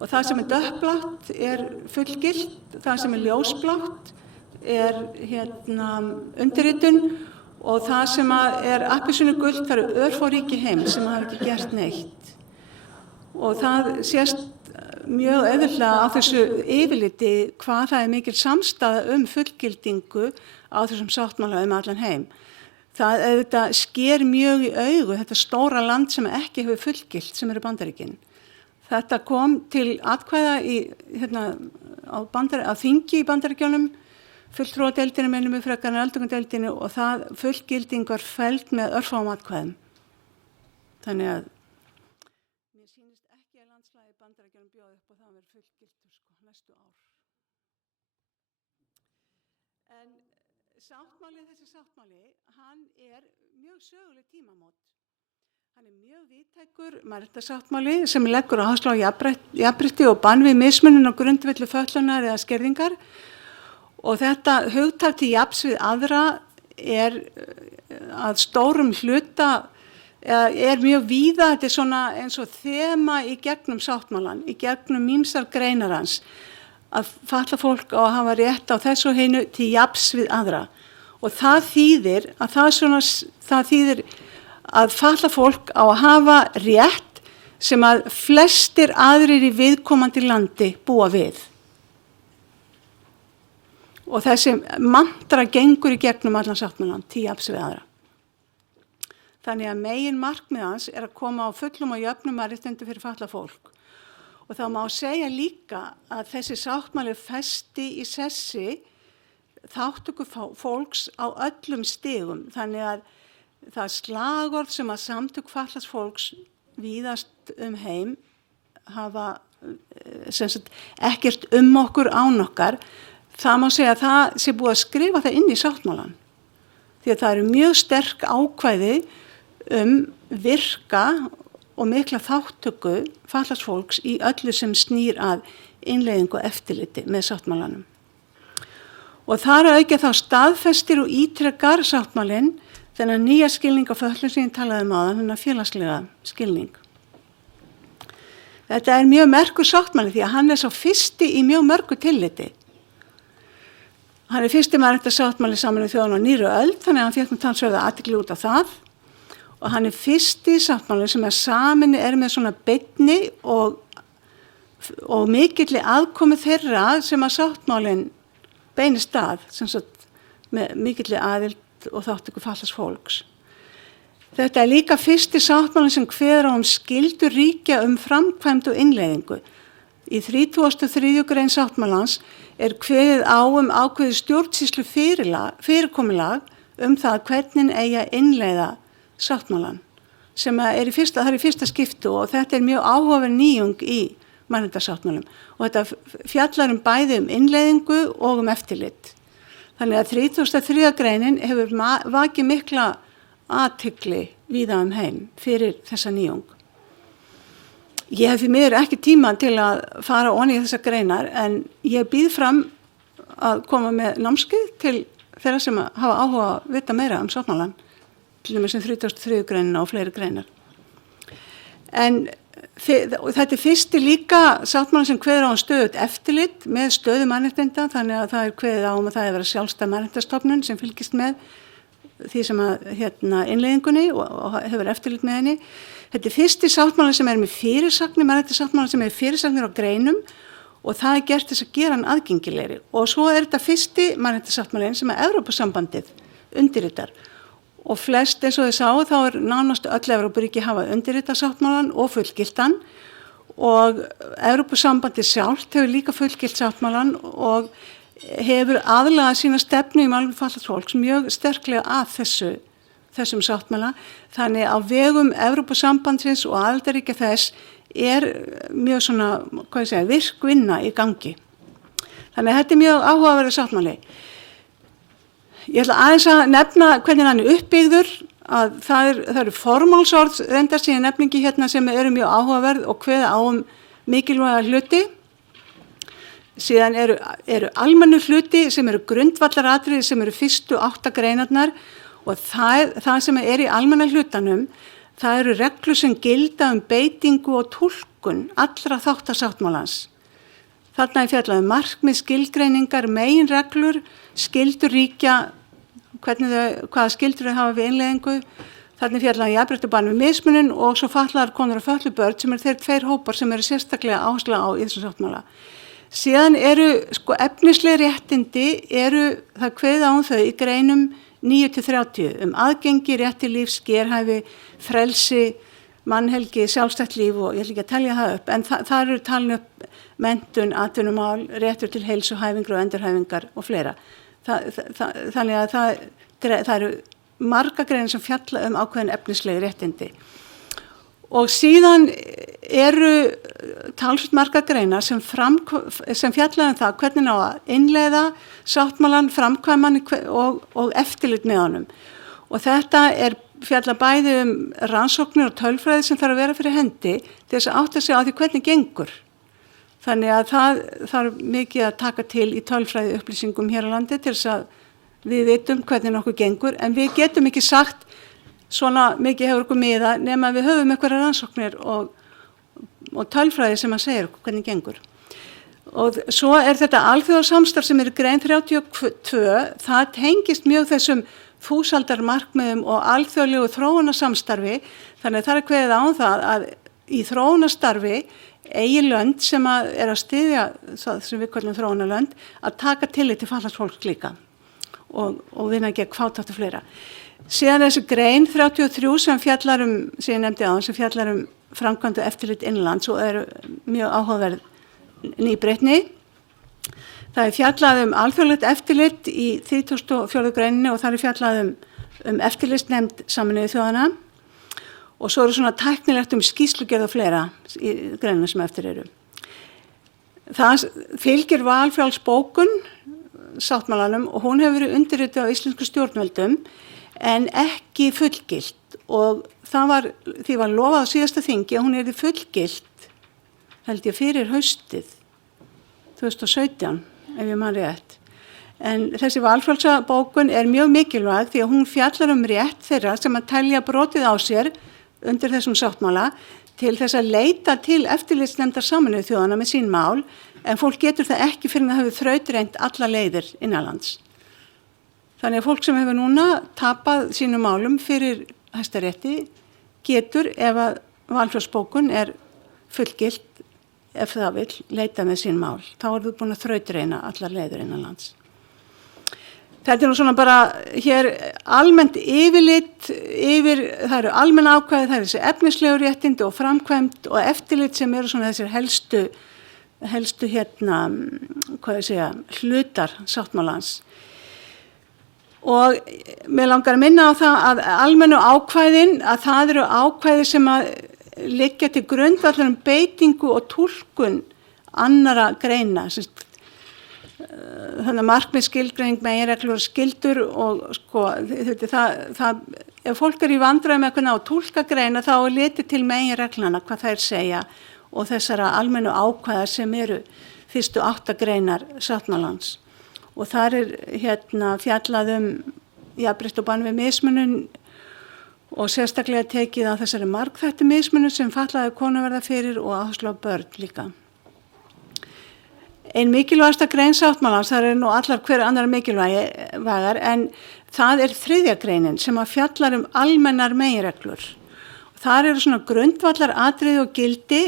og það sem er dökkblátt er fullgilt, það sem er ljósblátt er undirritun og það sem er appelsínugult það eru örfá ríki heims sem hafa ekki gert neitt. Og það sést mjög auðveldlega á þessu yfirliti hvað það er mikil samstaða fullgildingu á þessum sáttmála allan heim. Það auðvitað sker mjög í augu þetta stóra land sem ekki hefur fullgilt sem eru Bandaríkin. Þetta kom til atkvæða á þingi í Bandaríkjunum, fulltrúadeildinni minnum við frekar en öldungadeildinni og það fullgilding var felld með örfáum atkvæðum. Þannig að mér sýnist ekki að landslagið í Bandaríkjunum bjóði upp og það verður fullgiltur næstu ár. En þessi sáttmáli, hann er mjög söguleg tímamót. Hann er mjög víðtækur mannréttindasáttmáli sem leggur áherslu á jafnrétti og bann við mismunun á grundvelli fötlunar eða skerðingar. Og þetta hugtak til jafns við aðra er að stórum hluta, er mjög víða, þetta er svona eins og þema í gegnum sáttmálann, í gegnum ýmsar greinar hans, að fatlað fólk á að hafa rétt á þessu og hinu til jafns við aðra. Og það þýðir að fatlað fólk á að hafa rétt sem að flestir aðrir í viðkomandi landi búa við. Og þessi mantra gengur í gegnum allan sáttmálann, til jafns við aðra. Þannig að megin markmið hans er að koma á fullum og jöfnum mannréttindi fyrir fatlað fólk. Og það má segja líka að þessi sáttmáli festi í sessi þátttöku fólks á öllum stigum. Þannig að það slagorð sem að samtök fatlaðs fólks víðast heim hafa ekkert okkur án okkar, það má segja að það sé búið að skrifa það inn í sáttmálann. Því að það eru mjög sterk ákvæði virka og mikla þátttöku fatlaðs fólks í öllu sem snýr að innleiðingu og eftirliti með sáttmálanum. Og þar að auki þá staðfestir og ítrekar sáttmálinn þennan nýja skilning á fötlun sem ég talaði áðan, þennan félagslega skilning. Þetta er mjög merkur sáttmáli því að hann er sá fyrsti í mjög mörgu tilliti. Hann er fyrsti mannréttindasáttmáli Sameinuðu þjóðanna á nýrri öld, þannig að hann fékk talsverða athygli út á það. Og hann er fyrsti sáttmáli sem samin er með svona beinni og og mikilli aðkomu þeirra sem að sáttmálinn beinist að, sem sagt með mikilli aðild og þátttöku fatlaðs fólks. Þetta er líka fyrsti sáttmálinn sem kveður á skyldur ríkja framkvæmd og innleiðingu. Í 33. grein sáttmálans er kveðið á ákveðið stjórnsýslu fyrirkomulag það hvernig eigi að innleiða sáttmálann, sem er það er í fyrsta skipti og þetta er mjög áhugaverð nýjung í mannréttindasáttmálum og þetta fjallar bæði innleiðingu og eftirlit. Þannig að 33. greinin hefur vakið mikla athygli víða heim fyrir þessa nýjung. Ég hef því miður ekki tíma til að fara ofan í þessar greinar en ég býð fram að koma með námskeið til þeirra sem hafa áhuga að vita meira sáttmálann, til dæmis 33. greinina og fleiri greinar. En þetta er fyrsti líka sáttmálann sem kveður á stöðugt eftirlit með stöðu mannréttinda, þannig að það er kveðið á að það er vera sjálfstæð mannréttindastofnun sem fylgist með því sem innleiðingunni og hefur eftirlit með henni. Þetta er fyrsti sáttmálinn sem með fyrirsagnir, mannréttindasáttmálinn sem fyrirsagnir á greinum og það er gert þess að gera hann aðgengilegri. Og svo er þetta fyrsti mannréttindasáttmálinn sem Evrópusambandið undirritar. Og flest eins og þið sáu þá er nánast öll Evrópuríki hafa undirritað sáttmálann og fullgiltan og Evrópusambandið sjálft hefur líka fullgilt sáttmálann og hefur aðlagað sína stefnu í málefnum fatlaðs fólks mjög sterklega að þessum sáttmála. Þannig á vegum Evrópusambandsins og aðildarríkja þess er mjög virk vinna í gangi. Þannig að þetta er mjög áhugaverður sáttmáli. Ég ætla aðeins að nefna hvernig hann er uppbyggður, að það eru formálsorð reyndar sem ég nefningi hérna sem eru mjög áhugaverð og kveða á mikilvæga hluti. Síðan eru almennu hluti sem eru grundvallaratriði sem eru fyrstu 8 greinarnar og það sem er í almenna hlutanum, það eru reglur sem gilda beitingu og túlkun allra þátta sáttmálans. Þarna er fjallað markmið, skilgreiningar, meginreglur, skyldur ríkja, hvaða skyldur þau hafa við innleiðingu. Þarna er fjallað jafnrétti bann við mismunun og svo fatlaðar konur og fötluð börn sem eru þeir 2 hópar sem eru sérstaklega áhersla á í þessum sáttmála. Síðan eru efnisleg réttindi, það kveðið á þau í greinum 9-30 aðgengi, rétti lífs, gerhæfi, frelsi, mannhelgi, sjálfstætt líf og ég ætla ekki að telja það upp, en það eru talin upp menntun, atvinnumál, réttur til heilsu, hæfingar og endurhæfingar og fleira. Þannig að það eru marga greinar sem fjalla ákveðin efnisleg réttindi. Og síðan eru talsvert marga greinar sem fjalla það hvernig á að innleiða sáttmálann, framkvæma og eftirlit með honum. Og þetta fjalla bæði rannsóknir og tölfræði sem þarf að vera fyrir hendi til þess að átta sig á því hvernig gengur. Þannig að það þarf mikið að taka til í tölfræði upplýsingum hér á landi til þess að við vitum hvernig nokkuð gengur, en við getum ekki sagt svona mikið hefur okkur miða nema við höfum einhverjar rannsóknir og tölfræði sem að segja hvernig gengur. Og svo þetta alþjóðasamstarf sem í grein 32, það tengist mjög þessum þúsaldarmarkmiðum og alþjóðlegu þróunarsamstarfi, þannig að það er kveðið á það að í þróunarstarfi eigi lönd sem að styðja það sem við kallum þróunarlönd að taka tillit til fatlaðs fólks líka og vinna gegn fátækt og fleira. Síðan þessi grein 33 sem fjallar sem ég nefndi áðan, sem fjallar framkvæmd og eftirlit innlands og eru mjög áhugaverð nýbreytni. Það er fjallað alþjóðlegt eftirlit í 34. greininni og það er fjallað eftirlitsnefnd Sameinuðu þjóðanna og svo eru svona tæknilegt skýrslugerð og fleira í greinina sem eftir eru. Það fylgir valfrjáls bókun sáttmálanum og hún hefur verið undirrituð á íslensku stjórnvöldum en ekki fullgilt og því var lofað á síðasta þingi að hún yrði fullgilt held ég fyrir haustið 2017 ef ég man rétt. En þessi valfrjálsa bókun er mjög mikilvæg því að hún fjallar rétt þeirra sem að telja brotið á sér undir þessum sáttmála til þess að leita til eftirlitsnefndar Sameinuðu þjóðanna með sín mál en fólk getur það ekki fyrir að það hefur þrautreint alla leiðir innanlands. Þannig að fólk sem hefur núna tapað sínum málum fyrir Hæstarétti getur ef að valfrjálsbókun fullgilt ef það vill leita með sín mál. Þá eru þú búin að þrautreina allar leiðir innan lands. Þetta nú svona bara hér almennt yfirlit yfir, það eru almenn ákvæði, það eru þessi efnislegu réttindi og framkvæmd og eftirlit sem eru svona þessir helstu hérna, hvað ég segja, hlutar sáttmálans. Og mér langar að minna á það að almennu ákvæðin, að það eru ákvæði sem að liggja til grundvallar beitingu og túlkun annarra greina, þannig að markmið, skilgreining, meginreglur og skyldur og sko, ef fólk í vandræðum með hvernig á að túlka greina þá er litið til meginreglana hvað þær segja og þessara almennu ákvæða sem eru fyrstu 8 greinar sáttmálans. Og þar er fjallað jafnrétti og bann við mismunun og sérstaklega tekið á þessari margþættu mismunun sem fatlaðar konur verða fyrir og áherslu á börn líka. Ein mikilvægasta grein sáttmálans, það eru nú allar hver annar mikilvægar, en það er 3. greinin sem að fjallar almennar meginreglur. Þar eru svona grundvallar atriði og gildi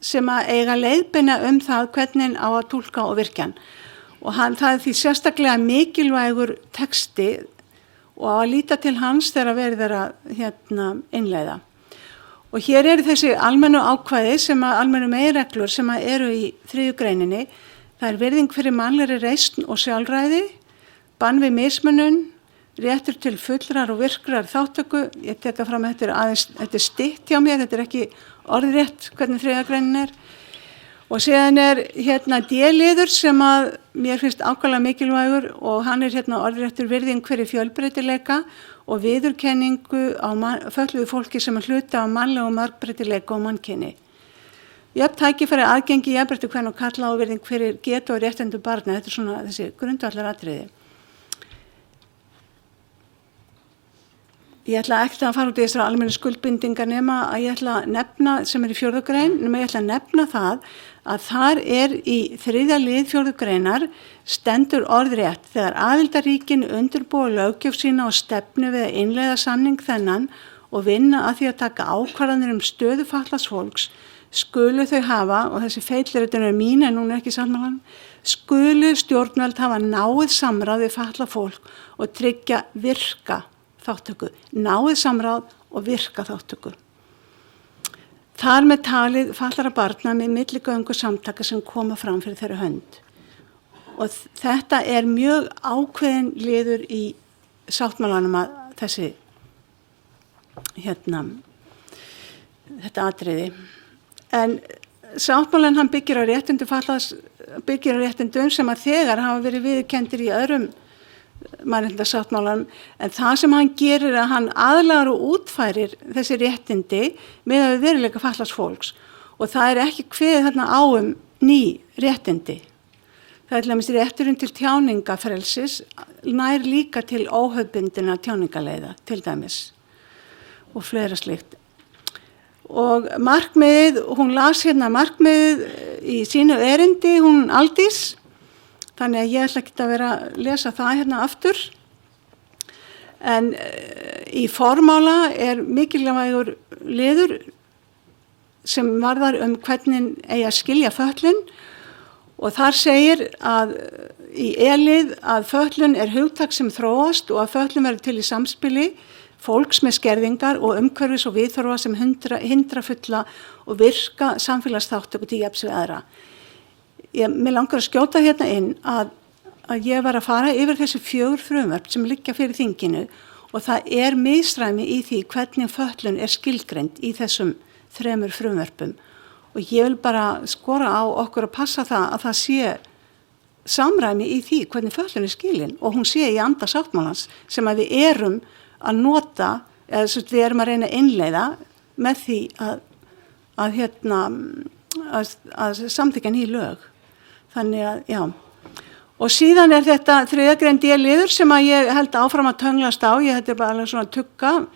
sem að eiga leiðbeina það hvernig á að túlka og virkja hann. Og það er því sérstaklega mikilvægur texti og á að líta til hans þegar verið að innleiða. Og hér eru þessi almennu ákvæði, almennu meginreglur sem eru í 3. greininni. Það er virðing fyrir mannlegri reisn og sjálfræði, bann við mismunun, réttur til fullrar og virkrar þátttöku. Ég teka fram að þetta er stytt hjá mér, þetta er ekki orðrétt hvernig 3. greinin er. Og síðan er D-liður sem að mér finnst ákaflega mikilvægur og hann er orðréttur virðing fyrir fjölbreytileika og viðurkenningu á fötluðu fólki sem að hluta á mannlegu margbreytileika og mannkyni. Jöfn tækifæri, aðgengi, jafnrétti kvenna og karla og virðing fyrir getu og réttindum barna. Þetta er svona þessi grundvallar atriði. Ég ætla ekki að fara út í þessar almennu skuldbindingar nema að ég ætla að nefna, sem er í 4. grein, nema ég ætla að nefna það að þar er í 3. lið 4. greinar stendur orðrétt þegar aðildarríkin undirbúa löggjöf sína og stefnu við að innleiða samning þennan og vinna að því að taka ákvarðanir stöðu fatlaðs fólks, skulu þau hafa, og þessi feilritin er mín en hún er ekki sáttmálanum, skulu stjórnvöld hafa náið samráð við fatlað fólk og tryggja virka þáttöku, náið samráð og virka þáttöku. Þar með talið fatlaðra barna með milligöngu samtaka sem koma fram fyrir þeirra hönd. Og þetta er mjög ákveðin liður í sáttmálanum að þessi, þetta atriði. En sáttmálan hann byggir á réttindum fatlaðs, byggir á réttindum sem að þegar hafa verið viðurkenndir í öðrum mannréttindasáttmálanum, en það sem hann gerir að hann aðlagar og útfærir þessi réttindi með að veruleika fatlaðs fólks og það er ekki kveðið þarna á ný réttindi. Það er til dæmis rétturinn til tjáningafrelsis nær líka til óhefðbundinna tjáningaleiða til dæmis og fleira slíkt. Og markmiðið, hún las markmiðið í sínu erindi, hún Aldís. Þannig að ég ætla ekki að vera að lesa það aftur. En í formála er mikilvægur liður sem varðar hvernig eigi að skilja fötlun og þar segir að í E-lið að fötlun er hugtak sem þróast og að fötlun verður til í samspili fólks með skerðingar og umhverfis og viðhorfa sem hindra fulla og virka samfélagsþáttöku til jafns við aðra. Mér langar að skjóta inn að ég var að fara yfir þessi 4 frumvörp sem liggja fyrir þinginu og það er misræmi í því hvernig fötlun er skilgreind í þessum 3 frumvörpum. Og ég vil bara skora á okkur að passa það að það sé samræmi í því hvernig fötlun er skilin og hún sé í anda sáttmálans sem að við erum að nota, eða við erum að reyna að innleiða með því að samþykkja ný lög. Þannig að, já. Og síðan er þetta 3. grein D-liður sem að ég held áfram að tönglast á, þetta er bara alveg svona tugga,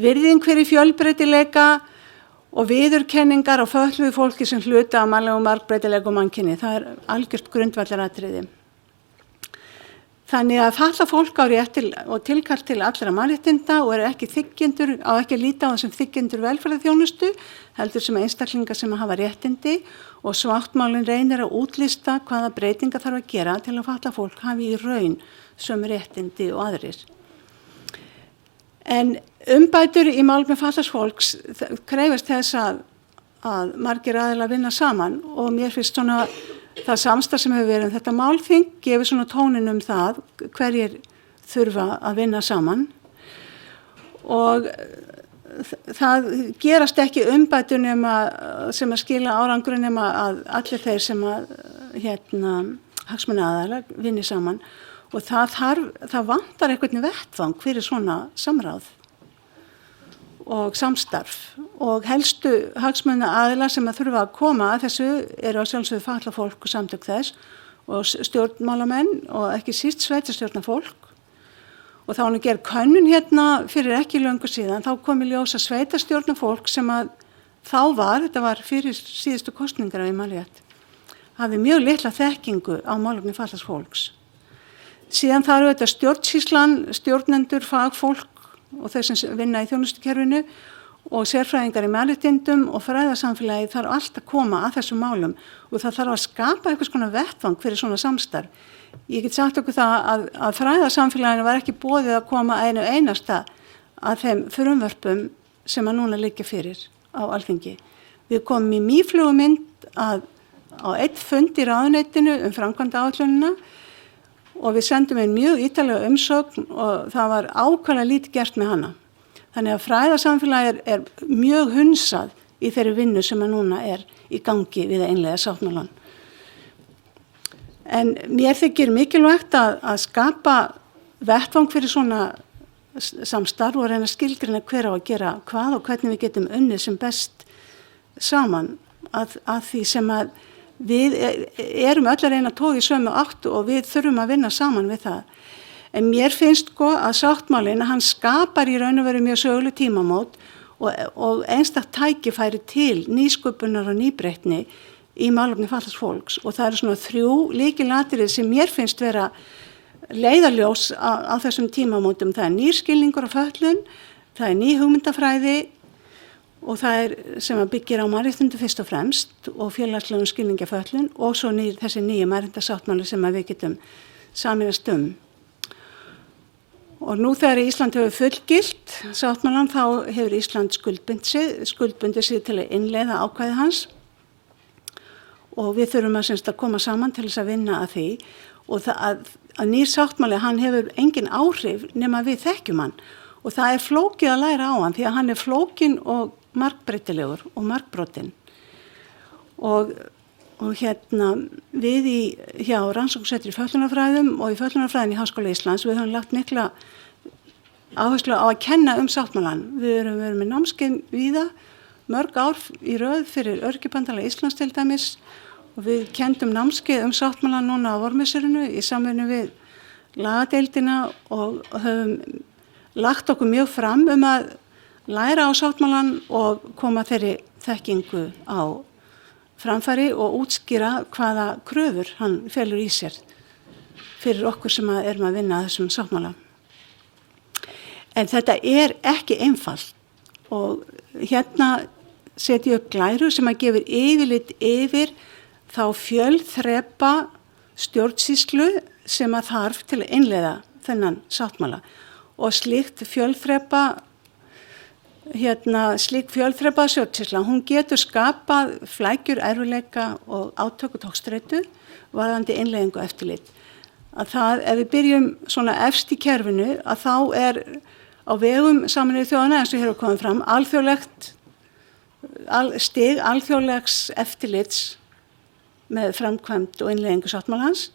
virðing fyrir fjölbreytileika og viðurkenningar á fötluðu fólki sem hluta á mannlegu margbreytileika og mannkyni. Það er algjört grundvallaratriði. Þannig að fatlað fólk á rétt til og tilkall til allra mannréttinda og ekki þiggjendur, á ekki að líta á þessum þiggjendur velferðarþjónustu, heldur sem einstaklingar sem hafa réttindi og sáttmálinn reynir að útlista hvaða breytingar þarf að gera til að fatlað fólk hafi í raun sömu réttindi og aðrir. En umbætur í málefnum fatlaðs fólks krefast þess að margir aðilar vinna saman og mér finnst svona það samstarf sem hefur verið þetta málþing gefur svona tónin það hverjir þurfa að vinna saman og það gerast ekki umbætur sem að skila árangri nema að allir þeir sem hagsmunaaðilar vinni saman og það vantar einhvern vettvang fyrir svona samráð og samstarf og helstu hagsmunaaðilar sem að þurfa að koma að þessu eru að sjálfsögðu fatlað fólk og samtök þess og stjórnmálamenn og ekki síst sveitarstjórnarfólk og þá var gerð könnun fyrir ekki löngu síðan, þá kom í ljós að sveitarstjórnarfólk sem að þetta var fyrir síðustu kosningar ef ég man rétt, hafði mjög litla þekkingu á málefni fatlaðs fólks. Síðan það eru þetta stjórnsýslan, stjórnendur, fagfólk og þeir sem vinna í þjónustukerfinu og sérfræðingar í mannréttindum og fræðasamfélagi þarf allt að koma að þessum málum og það þarf að skapa einhvers konar vettvang fyrir svona samstarf. Ég get sagt okkur það að fræðasamfélaginu var ekki boðið að koma einu einasta að þeim frumvörpum sem að núna liggja fyrir á Alþingi. Við komum í mýflugumynd á einn fund í ráðuneytinu framkvæmdaáætlunina og við sendum einn mjög ítarlega umsögn og það var ákvæmlega lítið gert með hana. Þannig að fræðasamfélagið er mjög hunsað í þeirri vinnu sem að núna er í gangi við að innleiða sáttmálann. En mér þykir mikilvægt að skapa vettvang fyrir svona samstarf og reyna að skilgreina hver á að gera hvað og hvernig við getum unnið sem best saman að því sem að við erum öll að reyna að toga í sömu átt og við þurfum að vinna saman við það. En mér finnst að sáttmálinn, hann skapar í raun og veru mjög söguleg tímamót og einstakt tækifæri til nýsköpunar og nýbreytni í málefni fatlaðs fólks og það eru svona 3 lykilatriði sem mér finnst vera leiðarljós á þessum tímamótum. Það er nýr skilningur á fötlun, það er ný hugmyndafræði og það sem að byggir á mannréttindum fyrst og fremst og félagslegum skilningi af fötlun og svo þessi nýja mannréttindasáttmáli sem að við getum sameinast Og nú þegar Ísland hefur fullgilt sáttmálann þá hefur Ísland skuldbundið sig til að innleiða ákvæði hans og við þurfum að koma saman til þess að vinna að því og að nýr sáttmáli hann hefur engin áhrif nema við þekkjum hann og það er flókið að læra á hann því að hann er flókin og margbreytilegur og margbrotinn og við hjá rannsóknarsetri í fötlunarfræðum og í fötlunarfræðin í Háskóla Íslands við höfum lagt mikla áherslu á að kenna sáttmálann. Við erum með námskeið víða mörg ár í röð fyrir Öryrkjabandalag Íslands til dæmis og við kenndum námskeið sáttmálann núna á vormisserinu í samvinnu við lagadeildina og höfum lagt okkur mjög fram að læra á sáttmálann og koma þeirri þekkingu á framfæri og útskýra hvaða kröfur hann felur í sér fyrir okkur sem erum að vinna að þessum sáttmála. En þetta er ekki einfalt og set ég upp glæru sem að gefur yfirlit yfir þá fjölþrepa stjórnsýslu sem að þarf til að innleiða þennan sáttmála og slík fjölþrepa stjórnsýsla, hún getur skapað flækjur, erfiðleika og átök og togstreitu varðandi innleiðingu og eftirlit. Ef við byrjum svona efst í kerfinu þá er á vegum Sameinuðu þjóðanna eins og hér komið fram stig alþjóðlegs eftirlits með framkvæmd og innleiðingu sáttmálans.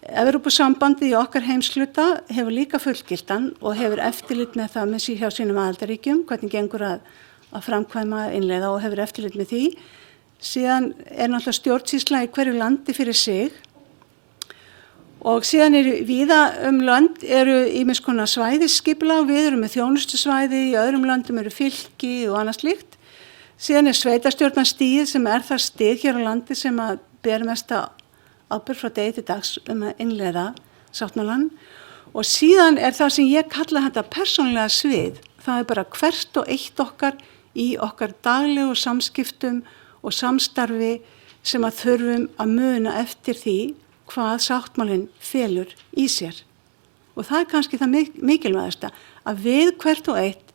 Evrópusambandið í okkar heimshluta hefur líka fullgilt hann og hefur eftirlit með það með hjá sínum aðildarríkjum, hvernig gengur að framkvæma innleiða og hefur eftirlit með því. Síðan er náttúrulega stjórnsýsla í hverju landi fyrir sig og síðan víða lönd eru ýmiss konar svæðisskipulag, við erum með þjónustusvæði, í öðrum löndum eru fylki og annað slíkt. Síðan er sveitarstjórnarstigið sem er það stig hér á landi sem að ber mesta ábyrgð frá degi til dags að innleiða sáttmálann og síðan það sem ég kalla þetta persónulega svið. Það bara hvert og eitt okkar í okkar daglegu samskiptum og samstarfi sem að þurfum að muna eftir því hvað sáttmálinn felur í sér. Og það kannski það mikilvægasta að við hvert og eitt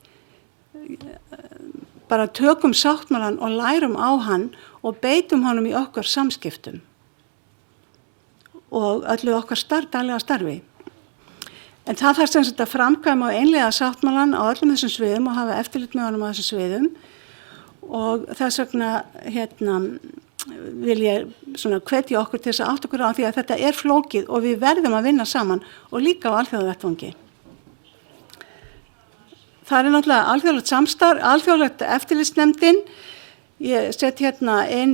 bara tökum sáttmálann og lærum á hann og beitum honum í okkar samskiptum og öllu okkar daglega starfi. En það þarf sem sagt að framkvæma og innleiða sáttmálann á öllum þessum sviðum og hafa eftirlit með honum á þessum sviðum og þess vegna vil ég hvetja okkur til þess að átta okkur á því að þetta er flókið og við verðum að vinna saman og líka á alþjóðavettvangi. Það er náttúrulega alþjóðlegt samstarf, alþjóðlegt eftirlitsnefndin. Ég set hérna inn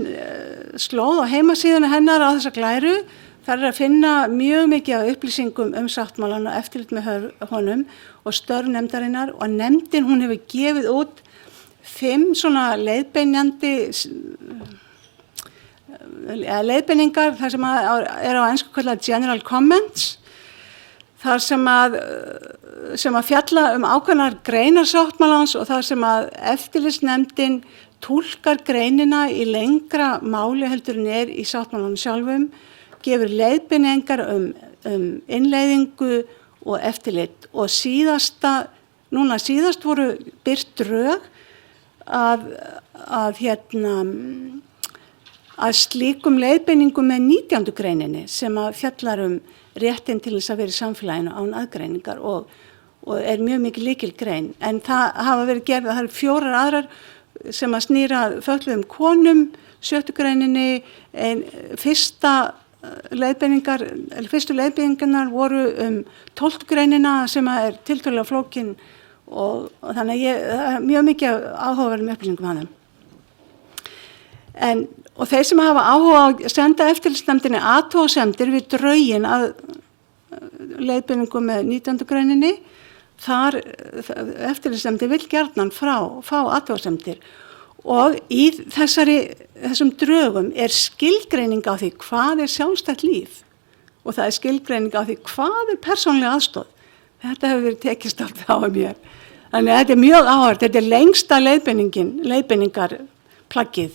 slóð á heimasíðuna hennar á þessa glæru. Það að finna mjög mikið af upplýsingum sáttmálann og eftirlit með honum og störf nefndarinnar og nefndin hún hefur gefið út 5 svona leiðbeiningar þar sem á ensku kallað general comments þar sem að fjalla ákveðnar greinar sáttmálans og þar sem að eftirlitsnefndin túlkar greinina í lengra máli heldur en í sáttmálanum sjálfum gefur leiðbeiningar innleiðingu og eftirlit og síðast voru birt drög að slíkum leiðbeiningum með 19. greininni sem að fjallar réttinn til þess að vera í samfélaginu án aðgreiningar og er mjög mikið lykilgrein. En það hafa verið gerð, það eru 4 aðrar sem að snýra fötluðum konum, 7. greininni, fyrstu leiðbeiningarnar voru 12. greinina sem er tiltölulega flókin og þannig að mjög mikið áhugaverðum upplýsingum hana. Og þeir sem hafa áhuga á að senda eftirlitsnefndinni athugasemdir við drögin að leiðbeiningum með 19. greininni, þar eftirlitsnefndin vill gjarnan fá athugasemdir. Og í þessum drögum er skilgreining á því hvað sjálfstætt líf og það skilgreining á því hvað persónuleg aðstoð. Þetta hefur verið tekist allt á mér. Þannig að þetta er mjög áhugavert. Þetta er lengsta leiðbeiningarplaggið.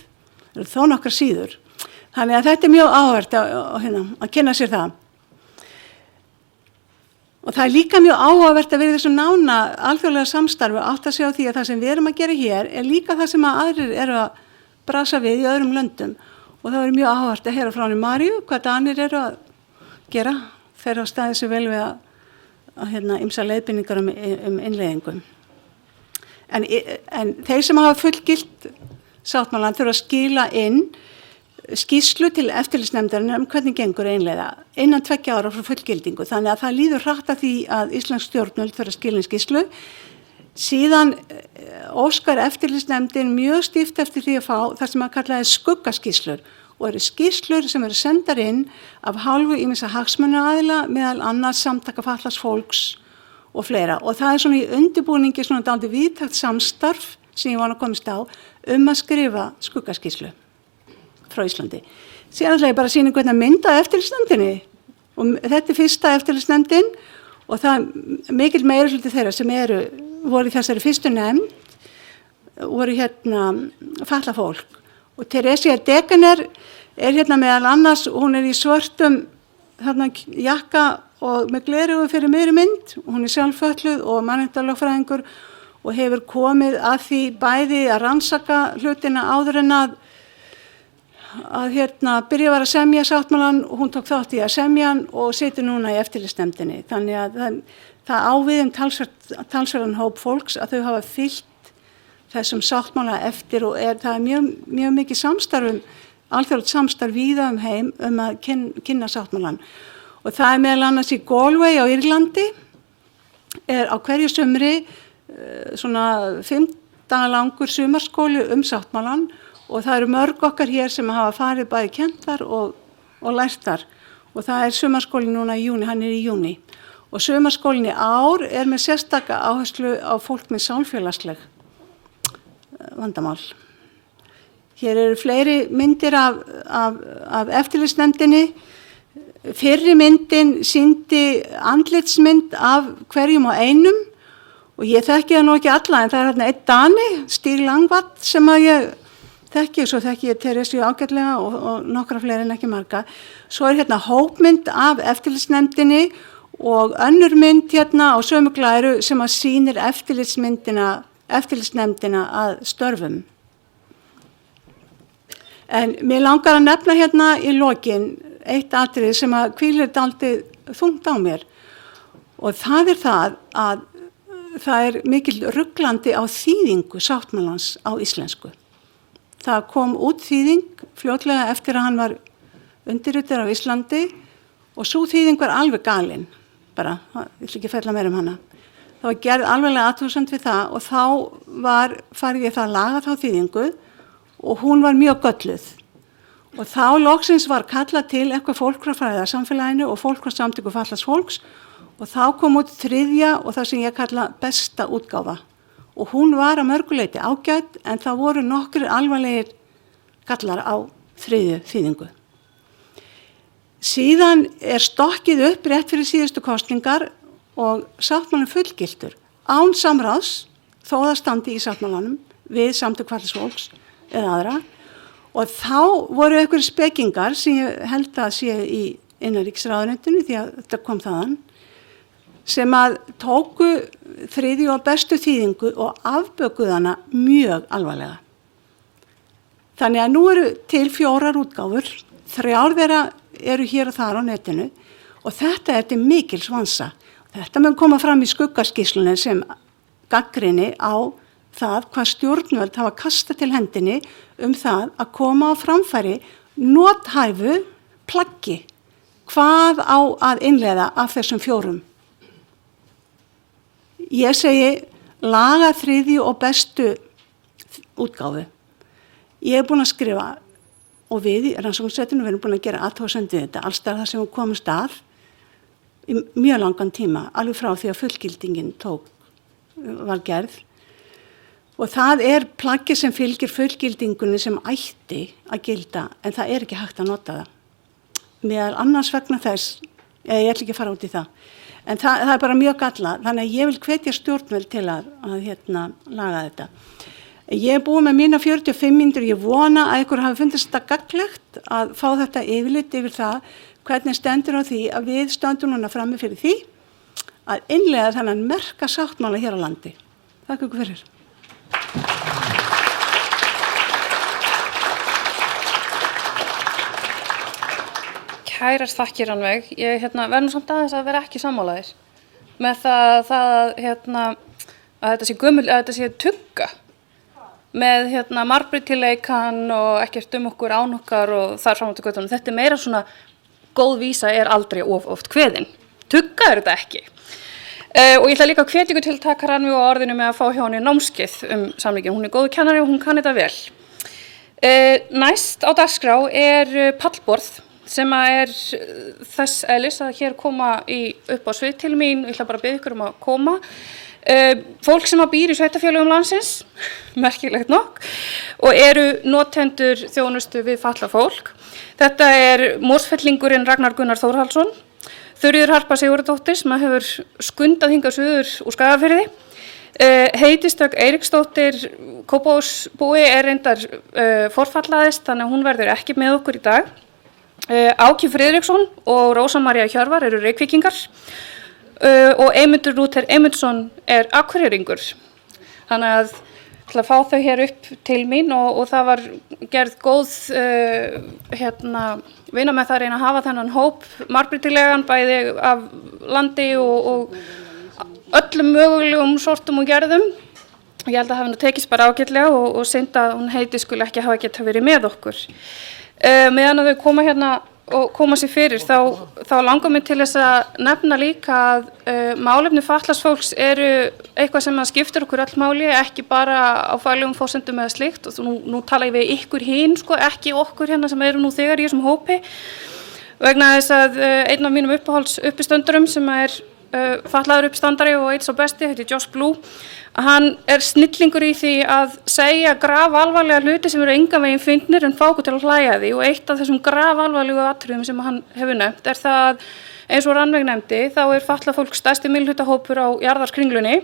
Það eru þó nokkrar síður. Þannig að þetta er mjög áhugavert að kynna sér það. Og það er líka mjög áhugavert að vera í þessu nána alþjóðlega samstarfi átt að segja á því að það sem við erum að gera hér er líka það sem að aðrir eru að brasa við í öðrum löndum. Og það er mjög áhugavert að heyra frá henni Maríu hvað Danir eru að gera. Þeir hafa staðið sig vel við að ýmsa leiðbeiningar innleiðingu. En þeir sem hafa fullgilt sáttmálann þurfa að skila inn skýrslu til eftirlitsnefndarinnar hvernig gengur innleiða innan 2 ára frá fullgildingu. Þannig að það líður hratt að því að íslensk stjórnvöld þurfa að skila inn skýrslu. Síðan óskar eftirlitsnefndin mjög stíft eftir því að fá það sem að kallaði skuggaskýrslur og eru skýrslur sem eru sendar inn af hálfu ýmissa hagsmunaaðila meðal annars samtaka fatlaðs fólks og fleira. Og það er svona í undirbúningi svona dálítið víðtækt samstarf sem ég var að komast á að skrifa skuggaskýrslu frá Íslandi. Síðan ætla ég bara að sýna hvernig að mynda eftirlitsnefndinni og þetta er fyrsta eftirlitsnefndin og það er mikill meirihluti þeirra sem voru í þessari fyrstu nefnd voru fatlað fólk og Teresia Degener er meðal annars, hún er í svörtum jakka og með gleraugu fyrir miðri mynd, hún er sjálf fötluð og mannréttindalögfræðingur og hefur komið að því bæði að rannsaka hlutina áður en að byrja var að semja sáttmálann og hún tók þátt í að semja hann og situr núna í eftirlitsnefndinni. Þannig að það á við talsverðan hóp fólks að þau hafa fylgt þessum sáttmála eftir og það er mjög mikið samstarf, alþjóðlegt samstarf víða heim að kynna sáttmálann. Og það er meðal annars í Galway á Írlandi, er á hverju sumri svona 5 daga langur sumarskóli sáttmálann og það eru mörg okkar hér sem hafa farið bæði kentar og lærtar og það er sumarskólinn núna í júni, hann er í júni og sumarskólinn í ár er með sérstaka áherslu á fólk með sálfélagsleg vandamál. Hér eru fleiri myndir af eftirlitsnefndinni fyrri myndin sýndi andlitsmynd af hverjum og einum og ég þekki það nú ekki alla en það er hérna einn Dani, Stíg Langvatt sem að ég þekki, svo þekki ég Teresu ágætlega og nokkra fleiri en ekki marga. Svo er hérna hópmynd af eftirlitsnefndinni og önnur mynd hérna á sömu glæru sem að sýnir eftirlitsnefndina að störfum. En mér langar að nefna hérna í lokin eitt atriði sem að hvílir dálítið þungt á mér og það er það að það er mikil ruglandi á þýðingu sáttmálans á íslensku. Það kom út þýðing fljótlega eftir að hann var undirritaður á Íslandi og sú þýðing var alveg galin, bara, ég vil ekki fella meira hana. Það var gerð alveglega athugasemd við það og þá farið ég það að laga þá þýðingu og hún var mjög gölluð. Og þá loksins var kallað til eitthvað fólk frá fræðasamfélaginu og fólk frá samtöku fatlaðs fólks og þá kom út þriðja og það sem ég kalla besta útgáfa. Og hún var að mörguleiti ágætt en það voru nokkrir alvarlegir gallar á þriðju þýðingu. Síðan er stokkið upp rétt fyrir síðustu kosningar og sáttmálinn fullgiltur án samráðs þó það standi í sáttmálanum við samtök fatlaðs fólks eða aðra. Og þá voru einhverjir spekingar sem ég held að sé í innanríkisráðuneytinu því að þetta kom þaðan sem að tóku þriðju og bestu þýðingu og afbökuðu hana mjög alvarlega. Þannig að nú eru til 4 útgáfur, 3 þeirra eru hér og þar á netinu og þetta er til mikils vansa. Þetta mun koma fram í skuggaskýrslunni sem gagnrýni á það hvað stjórnvöld hafa kastað til hendinni það að koma á framfæri nothæfu plaggi. Hvað á að innleiða af þessum 4? Ég segi laga þriðju og bestu útgáfu. Ég er búin að skrifa og við í rannsóknarsetrinu erum búin að gera athugasemd við þetta alls staðar þar sem við komumst að í mjög langan tíma, alveg frá því að fullgildingin var gerð. Og það er plaggi sem fylgir fullgildingunni sem ætti að gilda, en það er ekki hægt að nota það. Meðal annars vegna þess, ég ætla ekki að fara út í það, en það er bara mjög gallað, þannig að ég vil hvetja stjórnvöld til að laga þetta. Ég er búin með mína 45 mínútur, ég vona að ykkur hafi fundist þetta gagnlegt að fá þetta yfirlit yfir það, hvernig stendur á því að við stöndum núna frammi fyrir því að innleiða þennan merka sáttmála hér á landi. Takk ykkur fyrir. Kærar þakkir Rannveig. Ég verð nú samt aðeins að vera ekki sammálaðir með það að þetta sé gömul, að þetta sé tugga með marbreytileikann og ekkert okkur án okkar og þar fram á til göttunum. Þetta er meira svona góð vísa er aldrei oft kveðin. Tugga er þetta ekki. Og ég ætla líka að hvetja ykkur til að taka Rannveig á orðinu með að fá hjá henni námskeið samningin. Hún er góður kennari og hún kann þetta vel. Næst á dagskrá er pallborð sem er þess eðlis að hér koma upp á svið til mín. Ég ætla bara að biðja ykkur að koma. Fólk sem býr í sveitarfélögum landsins, merkilegt nokk, og eru notendur þjónustu við fatlað fólk. Þetta er Mosfellingurinn Ragnar Gunnar Þórhallsson, Þuríður Harpa Sigurðardóttir sem hefur skundað hingað suður úr Skagafirði. Heiðdís Eiríksdóttir Kópavogsbúi er reyndar forfallaðist þannig að hún verður ekki með okkur í dag. Áki Friðriksson og Rósa María Hjörvar eru Reykvíkingar og Eymundur Lúther Eymundsson er Akureyringur. Þannig að til að fá þau hér upp til mín og það var gerð góð vinna með það að reyna að hafa þennan hóp marbreytilegan bæði af landi og öllum mögulegum sortum og gerðum. Ég held að hafa nú tekist bara ágætlega og synd að hún Heidi skuli ekki hafa getað verið með okkur. Meðan að þau koma hérna og koma sér fyrir þá langar mig til þess að nefna líka að málefni fatlaðs fólks eru eitthvað sem að skiptir okkur öll máli, ekki bara á faglegum forsendum eða slíkt og nú tala ég við ykkur hinn, ekki okkur hérna sem eru nú þegar í þessum hópi vegna þess að einn af mínum uppáhalds uppistöndurum sem er fatlaður uppstandari og einn sá besti, heitir Josh Blue. Hann snillingur í því að segja grafalvarlega hluti sem eru engan veginn fyndnir en fá okkur til að hlæja því, og eitt af þessum grafalvarlegu atriðum sem hann hefur nefnt það að, eins og Rannveig nefndi, þá fatlað fólk stærsti minnihlutahópur á jarðarskringlunni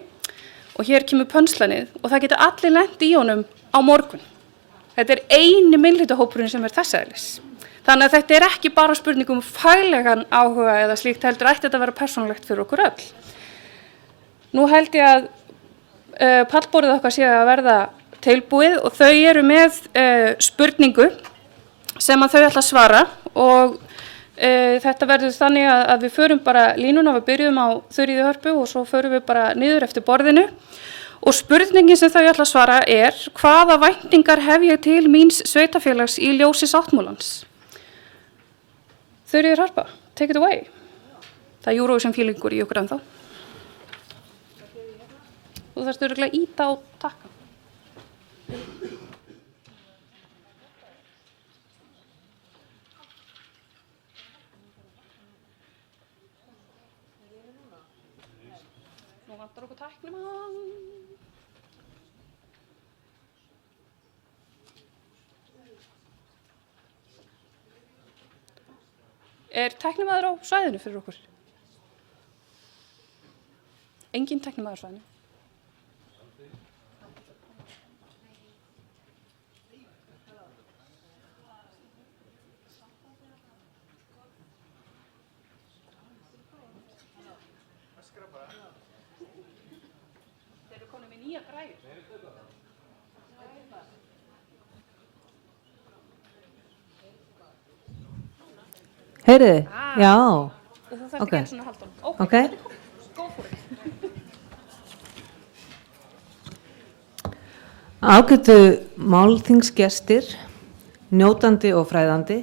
og hér kemur pönslanið og það geta allir lent í honum á morgun. Þetta eini minnihlutahópurinn sem þess eðlis. Þannig að þetta ekki bara spurning faglegan áhuga eða slíkt, heldur ætti þetta að vera persónulegt fyrir okkur öll. Nú held ég að pallborðið okkar sé að verða tilbúið og þau eru með spurningu sem að þau ætla að svara, og þetta verður þannig að við förum bara línuna, við byrjum á Þuríði Hörpu og svo förum við bara niður eftir borðinu. Og spurningin sem þau ætla að svara hvaða væntingar hef ég til míns sveitarfélags í ljósi sáttmálans? Þuríður Harpa, take it away. Það Eurovision feelingur í okkur ennþá. Þú þarfst örugglega að ýta á takka. Nú vantar okkur tæknimann. Tæknimaður á svæðinu fyrir okkur? Engin tæknimaður á svæðinu? Þeir eru konum með nýja græjur. Heyriði? Já. Og þú þarft ekki einu svona að halda honum. Ok. Go for it. Ágætu málþingsgestir, njótandi og fræðandi.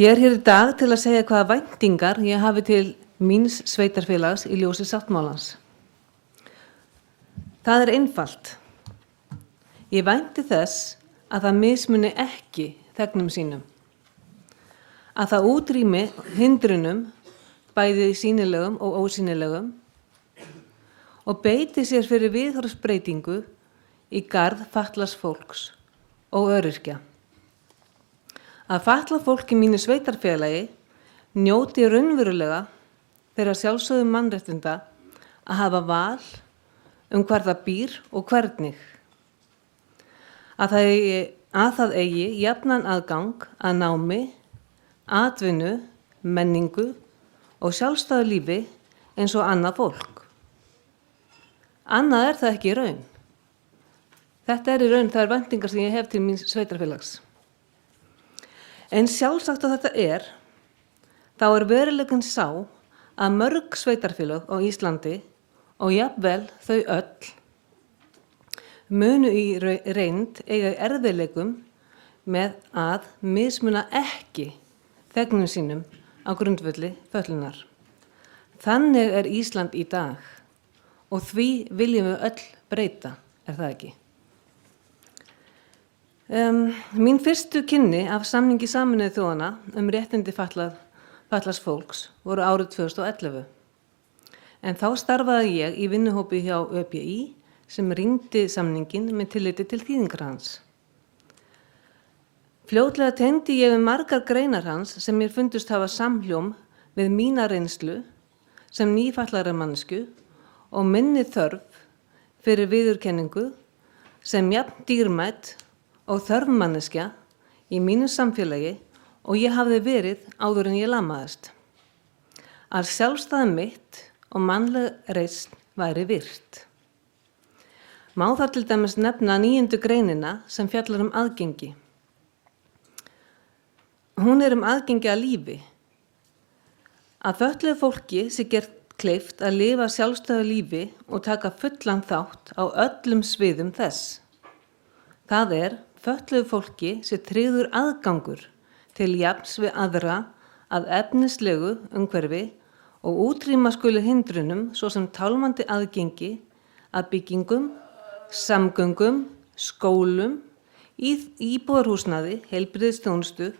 Ég hér í dag til að segja hvaða væntingar ég hafi til míns sveitarfélags í ljósi sáttmálans. Það einfalt. Ég vænti þess að það mismuni ekki þegnum sínum. Að það útrými hindrunum, bæði sýnilegum og ósýnilegum, og beiti sér fyrir viðhorfsbreytingu í garð fatlaðs fólks og öryrkja. Að fatlað fólk í mínu sveitarfélagi njóti raunverulega þeirra sjálfsögðu mannréttinda að hafa val hvar það býr og hvernig. Að það eigi jafnan aðgang að námi, atvinnu, menningu og sjálfstæðu lífi eins og annað fólk. Annað það ekki í raun. Þetta í raun þær væntingar sem ég hef til míns sveitarfélags. En sjálfsagt að þetta þá veruleikinn sá að mörg sveitarfélög á Íslandi og jafnvel þau öll munu í reynd eiga erfiðleikum með að mismuna ekki þegnum sínum á grundvelli fötlunar. Þannig Ísland í dag og því viljum við öll breyta, það ekki? Mín fyrstu kynni af samningi Sameinuðu þjóðanna réttindi fatlaðs fólks voru árið 2011. En þá starfaði ég í vinnuhópi hjá ÖBÍ sem rýndi samninginn með tilliti til þýðingar hans. Fljótlega tengdi ég við margar greinar hans sem mér fundust hafa samhljóm við mína reynslu sem nýfatlaðrar manneskju og minni þörf fyrir viðurkenningu sem jafn dýrmæt og þörf manneskja í mínu samfélagi og ég hafði verið áður en ég lamaðist. Að sjálfstæði mitt og mannleg reisn væri virt. Má þar til dæmis nefna 9. greinina sem fjallar aðgengi. Hún aðgengi að lífi. Að fötluðu fólki sé gert kleift að lifa sjálfstæðu lífi og taka fullan þátt á öllum sviðum þess. Það fötluðu fólki sé tryggður aðgangur til jafns við aðra að efnislegu umhverfi og útrýma skuli hindrunum svo sem tálmandi aðgengi að byggingum, samgöngum, skólum, íbúðarhúsnæði, heilbrigðisþjónustu,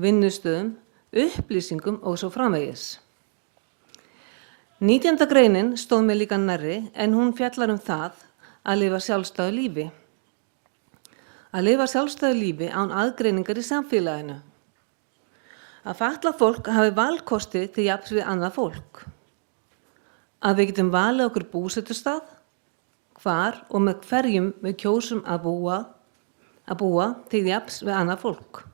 vinnustöðum, upplýsingum og svo framvegis. 19. greinin stóð mér líka nærri en hún fjallar það að lifa sjálfstæðu lífi. Að lifa sjálfstæðu lífi án aðgreiningar í samfélaginu. Að fatlað fólk hafi valkosti til jafns við annað fólk. Að við getum valið okkur búsetustað, hvar og með hverjum við kjósum að búa til jafns við annað fólk.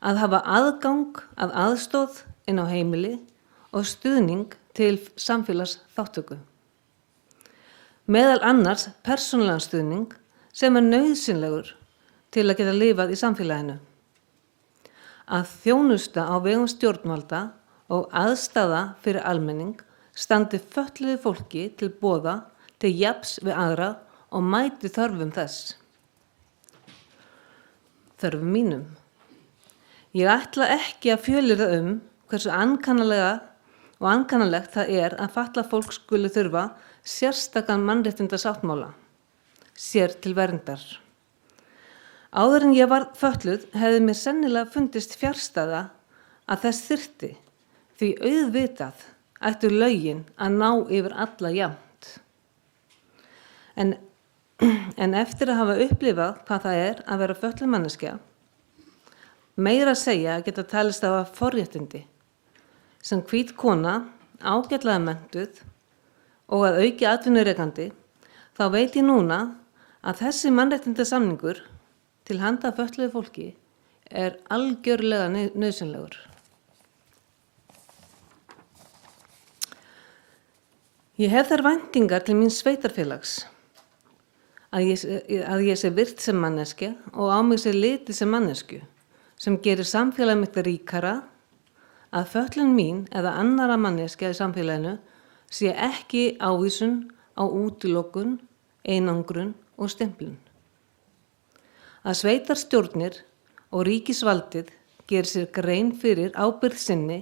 Að hafa aðgang að aðstoð inn á heimili og stuðning til samfélagsþátttöku. Meðal annars persónulegan stuðning sem nauðsynlegur til að geta lifað í samfélaginu. Að þjónusta á vegum stjórnvalda og aðstaða fyrir almenning standi fötluðu fólki til boða til jafns við aðra og mæti þörfum þess. Þörfum mínum. Ég ætla ekki að fjölyrða hversu ankannalegt það að fatlað fólk skuli þurfa sérstakan mannréttindasáttmála, sér til verndar. Áður en ég var fötluð hefði mér sennilega fundist fjarstæða að þess þyrfti, því auðvitað ættu lögin að ná yfir alla jafnt. En eftir að hafa upplifað hvað það að vera fötluð manneskja, meira að segja að geta talist að hafa forréttindi, sem hvít kona, ágætlega menntuð og að auki atvinnurekandi, þá veit ég núna að þessi mannréttindasamningur til handa fötluðu fólki algjörlega nauðsynlegur. Ég hef þær væntingar til míns sveitarfélags að ég sé virt sem manneskja og á mig sé litið sem mannesku, sem gerir samfélag mitt ríkara, að fötlun mín eða annara manneskja í samfélaginu sé ekki ávísun á útilokun, einangrun og stimplun. Að sveitarstjórnir og ríkisvaldið gerir sér grein fyrir ábyrgð sinni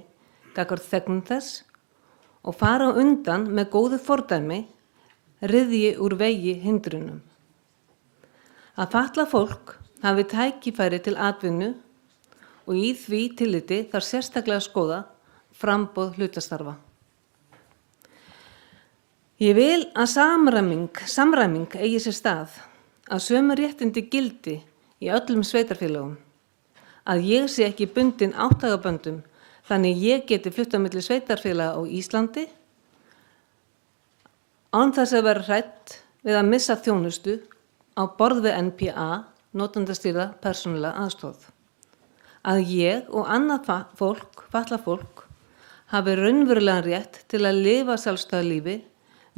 gagnvart þegnum þess og fara á undan með góðu fordæmi, ryðji úr vegi hindrunum. Að fatlað fólk hafi tækifæri til atvinnu og í því tilliti þarf sérstaklega að skoða framboð hlutastarfa. Ég vil að samræming eigi sér stað, að sömu réttindi gildi í öllum sveitarfélögum, að ég sé ekki bundin átthagaböndum þannig ég geti flutt á milli sveitarfélaga á Íslandi án þess að vera hrædd við að missa þjónustu á borð við NPA, notendastýrða persónulega aðstoð. Að ég og annað fatlað fólk hafi raunverulegan rétt til að lifa sjálfstæðu lífi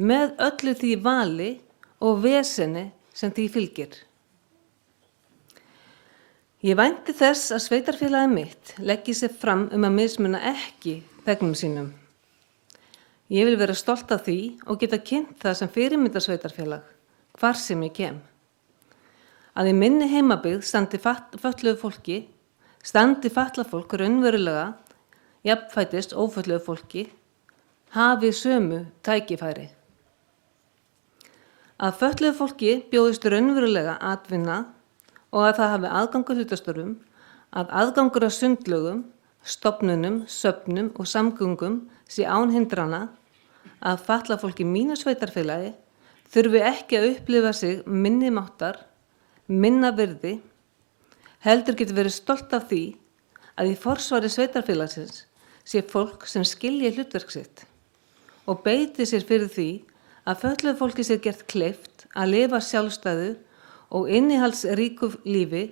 með öllu því vali og veseni sem því fylgir. Ég vænti þess að sveitarfélagið mitt leggi sig fram að mismuna ekki þegnum sínum. Ég vil vera stolt af því og geta kynnt það sem fyrirmyndarsveitarfélag, hvar sem ég kem. Að í minni heimabyggð standi fatlað fólk raunverulega, jafnfætist ófötluðu fólki, hafi sömu tækifæri. Að fötluðu fólki bjóðist raunverulega atvinna og að það hafi aðgangur hlutastörfum, að aðgangur að sundlögum, stofnunum, söfnum og samgöngum sé án hindrana, að fatlað fólki mínu sveitarfélagi þurfi ekki að upplifa sig minni máttar, minna virði, heldur getur verið stolt af því að í forsvari sveitarfélagsins sé fólk sem skilji hlutverk sitt og beiti sér fyrir því að fötluðu fólki sé gert kleift að lifa sjálfstæðu og innihaldsríku lífi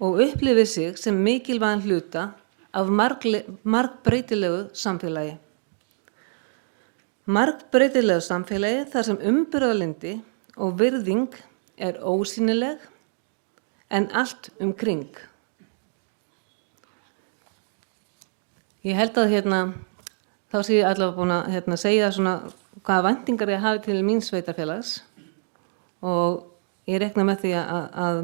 og upplifi sig sem mikilvægan hluta af margbreytilegu samfélagi. Margbreytilegu samfélagi þar sem umburðarlyndi og virðing ósýnileg en allt kring. Ég held að þá sé ég allavega búin að segja svona hvaða væntingar ég hafi til míns sveitarfélags og ég rekna með því að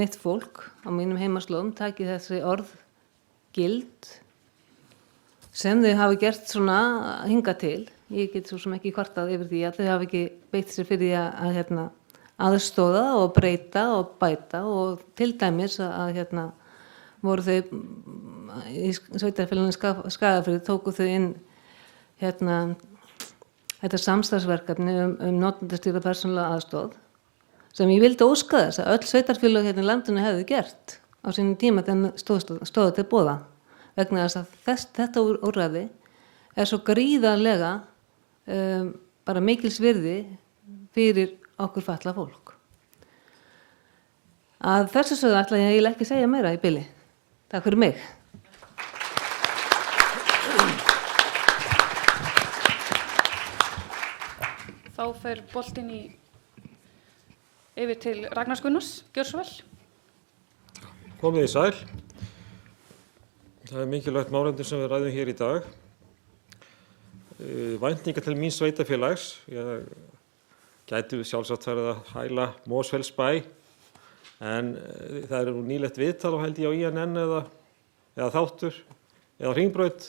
mitt fólk á mínum heimaslóðum taki þessi orð gild sem þau hafi gert svona hingað til. Ég get svo sem ekki kvartað yfir því að þau hafi ekki beitt sér fyrir því að aðstoða og breyta og bæta og til dæmis að voru þau í sveitarfélaginu Skagafirði tóku þau inn þetta samstarfsverkefni notendastýrða persónulega aðstoð sem ég vildi óska þess að öll sveitarfélög í landinu hefðu gert á sínum tíma þegar stóðu til boða vegna þess að þetta úrræði svo gríðarlega bara mikils virði fyrir okkur fatlað fólk. Að þessu sögðu ætla ég eiginlega ekki segja meira í bili. Takk fyrir mig. Þá fer boltinn yfir til Ragnars Gunnars. Gjörðu svo vel. Komið í sæl. Það mikilvægt málefni sem við ræðum hér í dag. Væntingar til míns sveitarfélags. Ég gæti sjálfsagt verið að hæla Mosfellsbæ, en það nú nýlegt viðtal og held ég á INN eða þáttur eða Hringbraut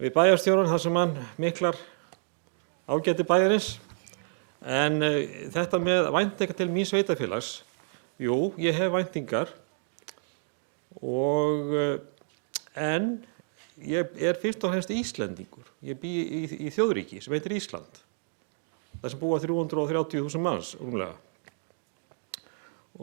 við bæjarstjórann þar sem hann miklar ágæti bæjarins. En þetta með væntingar til míns sveitarfélags, jú, ég hef væntingar en ég fyrst og fremst Íslendingur. Ég bý í þjóðríki sem heitir Ísland. Það sem búa 330.000 manns rúmlega.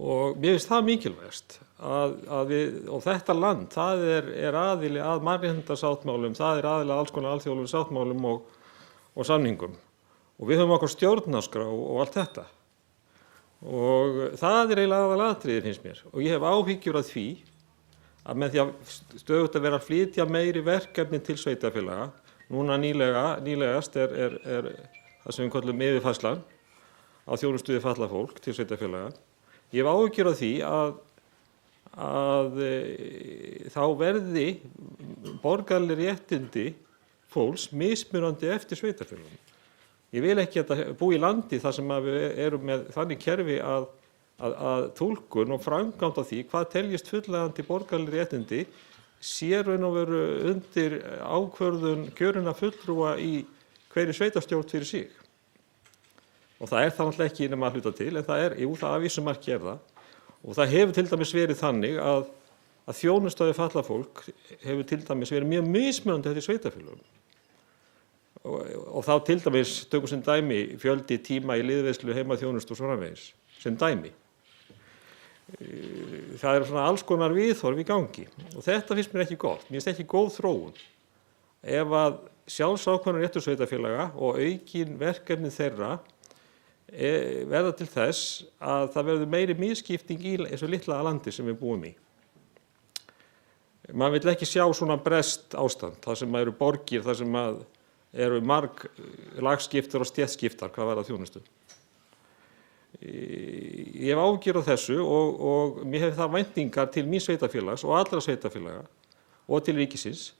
Og mér finnst það mikilvægast og þetta land, það er aðili að mannréttindasáttmálum, það er aðili að alls konar alþjóðlegum sáttmálum og samningum. Og við höfum okkar stjórnarskrá og allt þetta. Og það er eiginlega aðalatriði finnst mér. Og ég hef áhyggjur af því að með því að stöðugt að vera að flytja meiri verkefni til sveitarfélaga, núna nýlegast er það sem við köllum yfirfærslan á þjónustu við fatlað fólk til sveitarfélaga. Ég hef áhyggjur af því að þá verði borgaraleg réttindi fólks mismunandi eftir sveitarfélagum. Ég vil ekki búa í landi þar sem við erum með þannig kerfi að túlkun og framkvæmd á því hvað teljist fullnægjandi borgaraleg réttindi sé raun og veru undir ákvörðun kjörinna fulltrúa í hverju sveitarstjórn fyrir sig. Og það er það náttúrulega ekki nema að hluta til, en það að vissu marki það. Og það hefur til dæmis verið þannig að þjónusta við fatlað fólk hefur til dæmis verið mjög mismunandi eftir sveitarfélögum. Og þá til dæmis tökum sem dæmi fjöldi tíma í liðveislu heimaþjónustu og svo framvegis, sem dæmi. Það svona alls konar viðhorf í gangi og þetta finnst mér ekki gott. Mér finnst ekki góð þróun. Ef að sjálfsákvörðunarréttur sveitarfélaga og aukin verkefni þeirra verða til þess að það verður meiri misskipting í þessu litla landi sem við búum í. Maður vill ekki sjá svona brest ástand, þar sem eru borgir, þar sem eru marg lagskiptar og stéttskiptar hvað verða þjónustu. Ég hef áhyggjur af þessu og mér hef það væntingar til míns sveitarfélags og allra sveitarfélaga og til ríkisins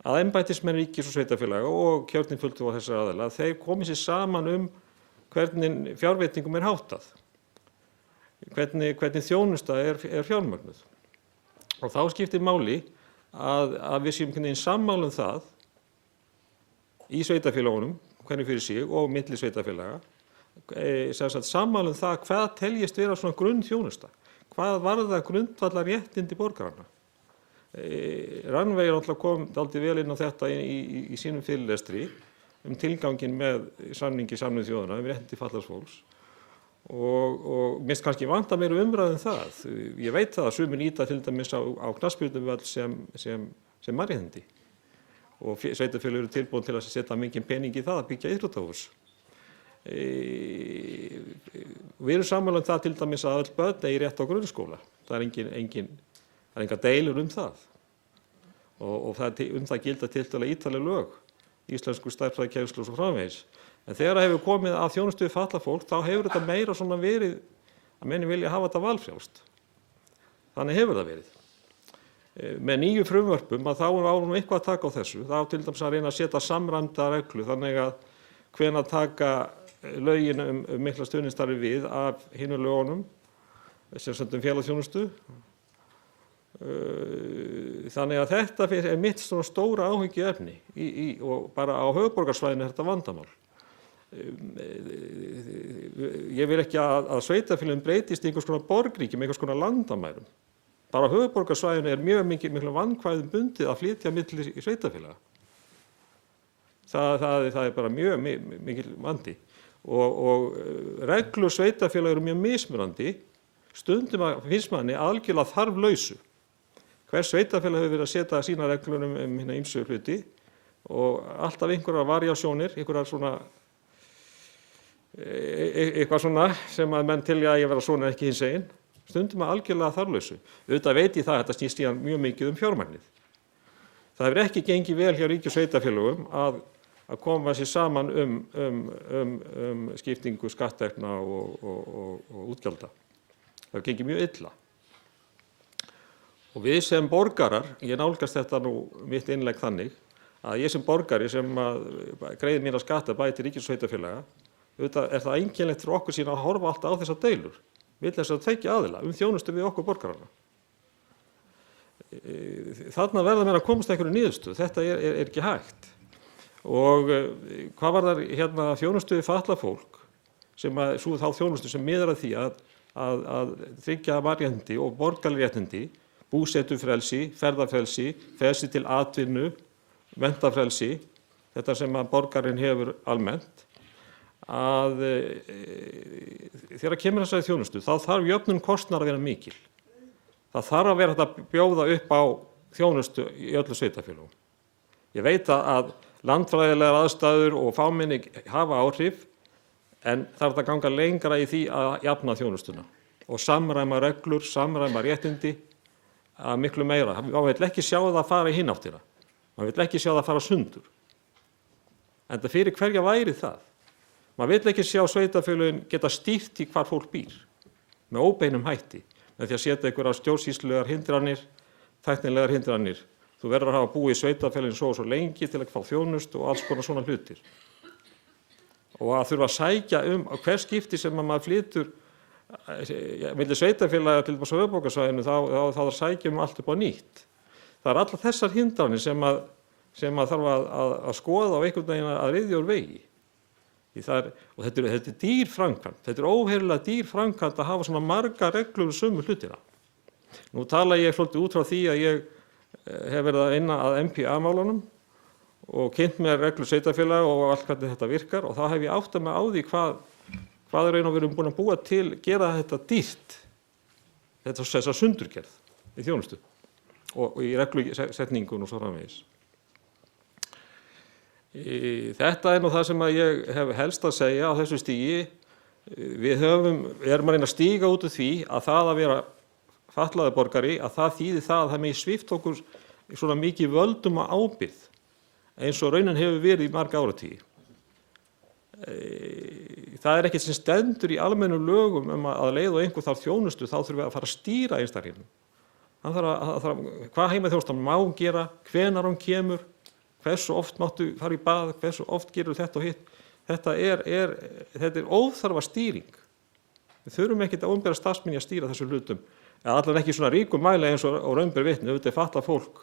að embættismenn ríkis og sveitarfélaga og kjörnir fulltrúar þessara aðila þeir komi sér saman hvernig fjárveitingum háttað, hvernig þjónusta er fjármögnuð. Og þá skiptir máli að við séum sammála það í sveitarfélagunum, hvernig fyrir sig og milli sveitarfélaga, sammála það hvað teljist vera svona grunnþjónusta, hvað varða grundvallar réttindi borgaranna. Rannveig kom dálítið vel inn á þetta í sínum fyrirlestri tilganginn með samningi Sameinuðu þjóðanna réttindi fatlaðs fólks og mér finnst kannski vanta meira umræðu það. Ég veit það að sumir nýta til dæmis á knattspyrnuvöll sem mannréttindi og sveitarfélög eru tilbúin til að setja mikinn pening í það að byggja íþróttahús. Við erum sammála það til dæmis að öll börn eigi rétt á grunnskóla. Það er engar deilur það og það gilda tiltölulega ítarleg lög, íslensku stærðfræðikennslu og svo framvegis. En þegar það hefur komið að þjónustu við fatlað fólk, þá hefur þetta meira svona verið að menn vilja hafa þetta valfrjálst. Þannig hefur það verið. Með nýju frumvörpum þá árum eitthvað að taka á þessu. Þá til dæmis að reyna að setja samræmda reglu þannig að hvenær taka lögin mikla stuðningsstarfi við af hinum lögunum, sem félagsþjónustu. Þannig að þetta er mitt svona stóra áhyggjuefni og bara á höfuðborgarsvæðinu er þetta vandamál. Ég vil ekki að sveitarfélögin breytist í einhvers konar borgríki með einhvers konar landamærum. Bara á höfuðborgarsvæðinu er mjög miklu vandkvæðum bundið að flytja milli sveitarfélaga. Það er bara mjög mikil vandi og reglur sveitarfélaga eru mjög mismunandi, stundum finnst manni algjörlega þarflausu. Hvers sveitarfélag hefur verið að setja sína reglur hina ýmsu hluti og alltaf einhverjar variasjónir, eitthvað svona sem að menn telja að ég vera svona ekki hinsegin, stundum algjörlega þarflausu. Auðvitað veit ég það að þetta snýst síðan mjög mikið fjármagnið. Það hefur ekki gengið vel hjá ríki og sveitarfélögum að koma sér saman skiptingu skatttekna og útgjalda. Það hefur gengið mjög illa. Og við sem borgarar, ég nálgast þetta nú mitt innlegg þannig, að ég sem borgari sem greiði mína skatta bæði til ríkis og sveitarfélaga, auðvitað er það einkennilegt fyrir okkur síðan að horfa alltaf á þessar deilur, milli þess að tveggja aðila, þjónustu við okkur borgarana. Þarna verða menn að komast að einhverju niðurstöðu, þetta er ekki hægt. Og hvað var þar þjónustu við fatlað fólk, þá þjónustu sem miðar að því að tryggja mannréttindi og borgaraleg réttindi, búsetufrelsi, ferðafrelsi, frelsi til atvinnu, menntafrelsi, þetta sem að borgarinn hefur almennt, að þegar kemur þessari þjónustu, þá þarf jöfnun kostnaðar að vera mikil. Það þarf að vera hægt að bjóða upp á þjónustu í öllu sveitarfélögum. Ég veit að landfræðilegar aðstæður og fámenni hafa áhrif, en þarf að ganga lengra í því að jafna þjónustuna og samræma reglur, samræma réttindi að miklu meira. Maður vill ekki sjá það að fara í hináttina. Maður vill ekki sjá það að fara sundur. En það fyrir hverja væri það. Maður vill ekki sjá sveitarfélögin geta stýrt í hvar fólk býr með óbeinum hætti, með því að setja einhverjar stjórnsýslulegar hindranir, tæknilegar hindranir. Þú verður að hafa búið í sveitarfélögin svo og svo lengi til að fá þjónustu og alls konar svona hlutir. Og að þurfa að sækja hver skipti sem að maður flytur milli sveitarfélaga til dæmis á höfuðborgarsvæðinu, þá þarf að sækja allt upp á nýtt. Það er allar þessar hindranir sem að þarf að skoða á einhvern veginn að ryðja úr vegi. Og þetta er dýr framkvæmd, þetta er óheyrilega dýr framkvæmd að hafa svona marga reglur um sömu hlutina. Nú tala ég svolítið út frá því að ég hef verið að vinna að MPA-málunum og kynnt mér reglur sveitarfélaga og allt hvernig þetta virkar, og þá hef ég áttað mig á því hvað er raun og verum búin að búa til, gera þetta dýrt, þessa sundurgerð í þjónustu og í reglusetningun og svo framvegis. Þetta er nú það sem ég hef helst að segja á þessu stigi. Við erum að reyna að stíga út úr því að það að vera fatlaður borgari, að það þýðir það að það megi svipt okkur svona mikið völdum og ábyrgð, eins og raunin hefur verið í marga áratugi. Það er ekkert sem stendur í almennum lögum að leið og einhver þarf þjónustu, þá þurfum við að fara að stýra einstaklingnum. Hvað heimaþjónustan má gera, hvenær hún kemur, hversu oft máttu fara í bað, hversu oft gerur þetta og hitt. Þetta er óþarfa stýring. Við þurfum ekkert að opinbera starfsmenn að stýra þessu hlutum, allavega ekki svona ríkum mæli eins og raun ber vitni. Auðvitað er fatlað fólk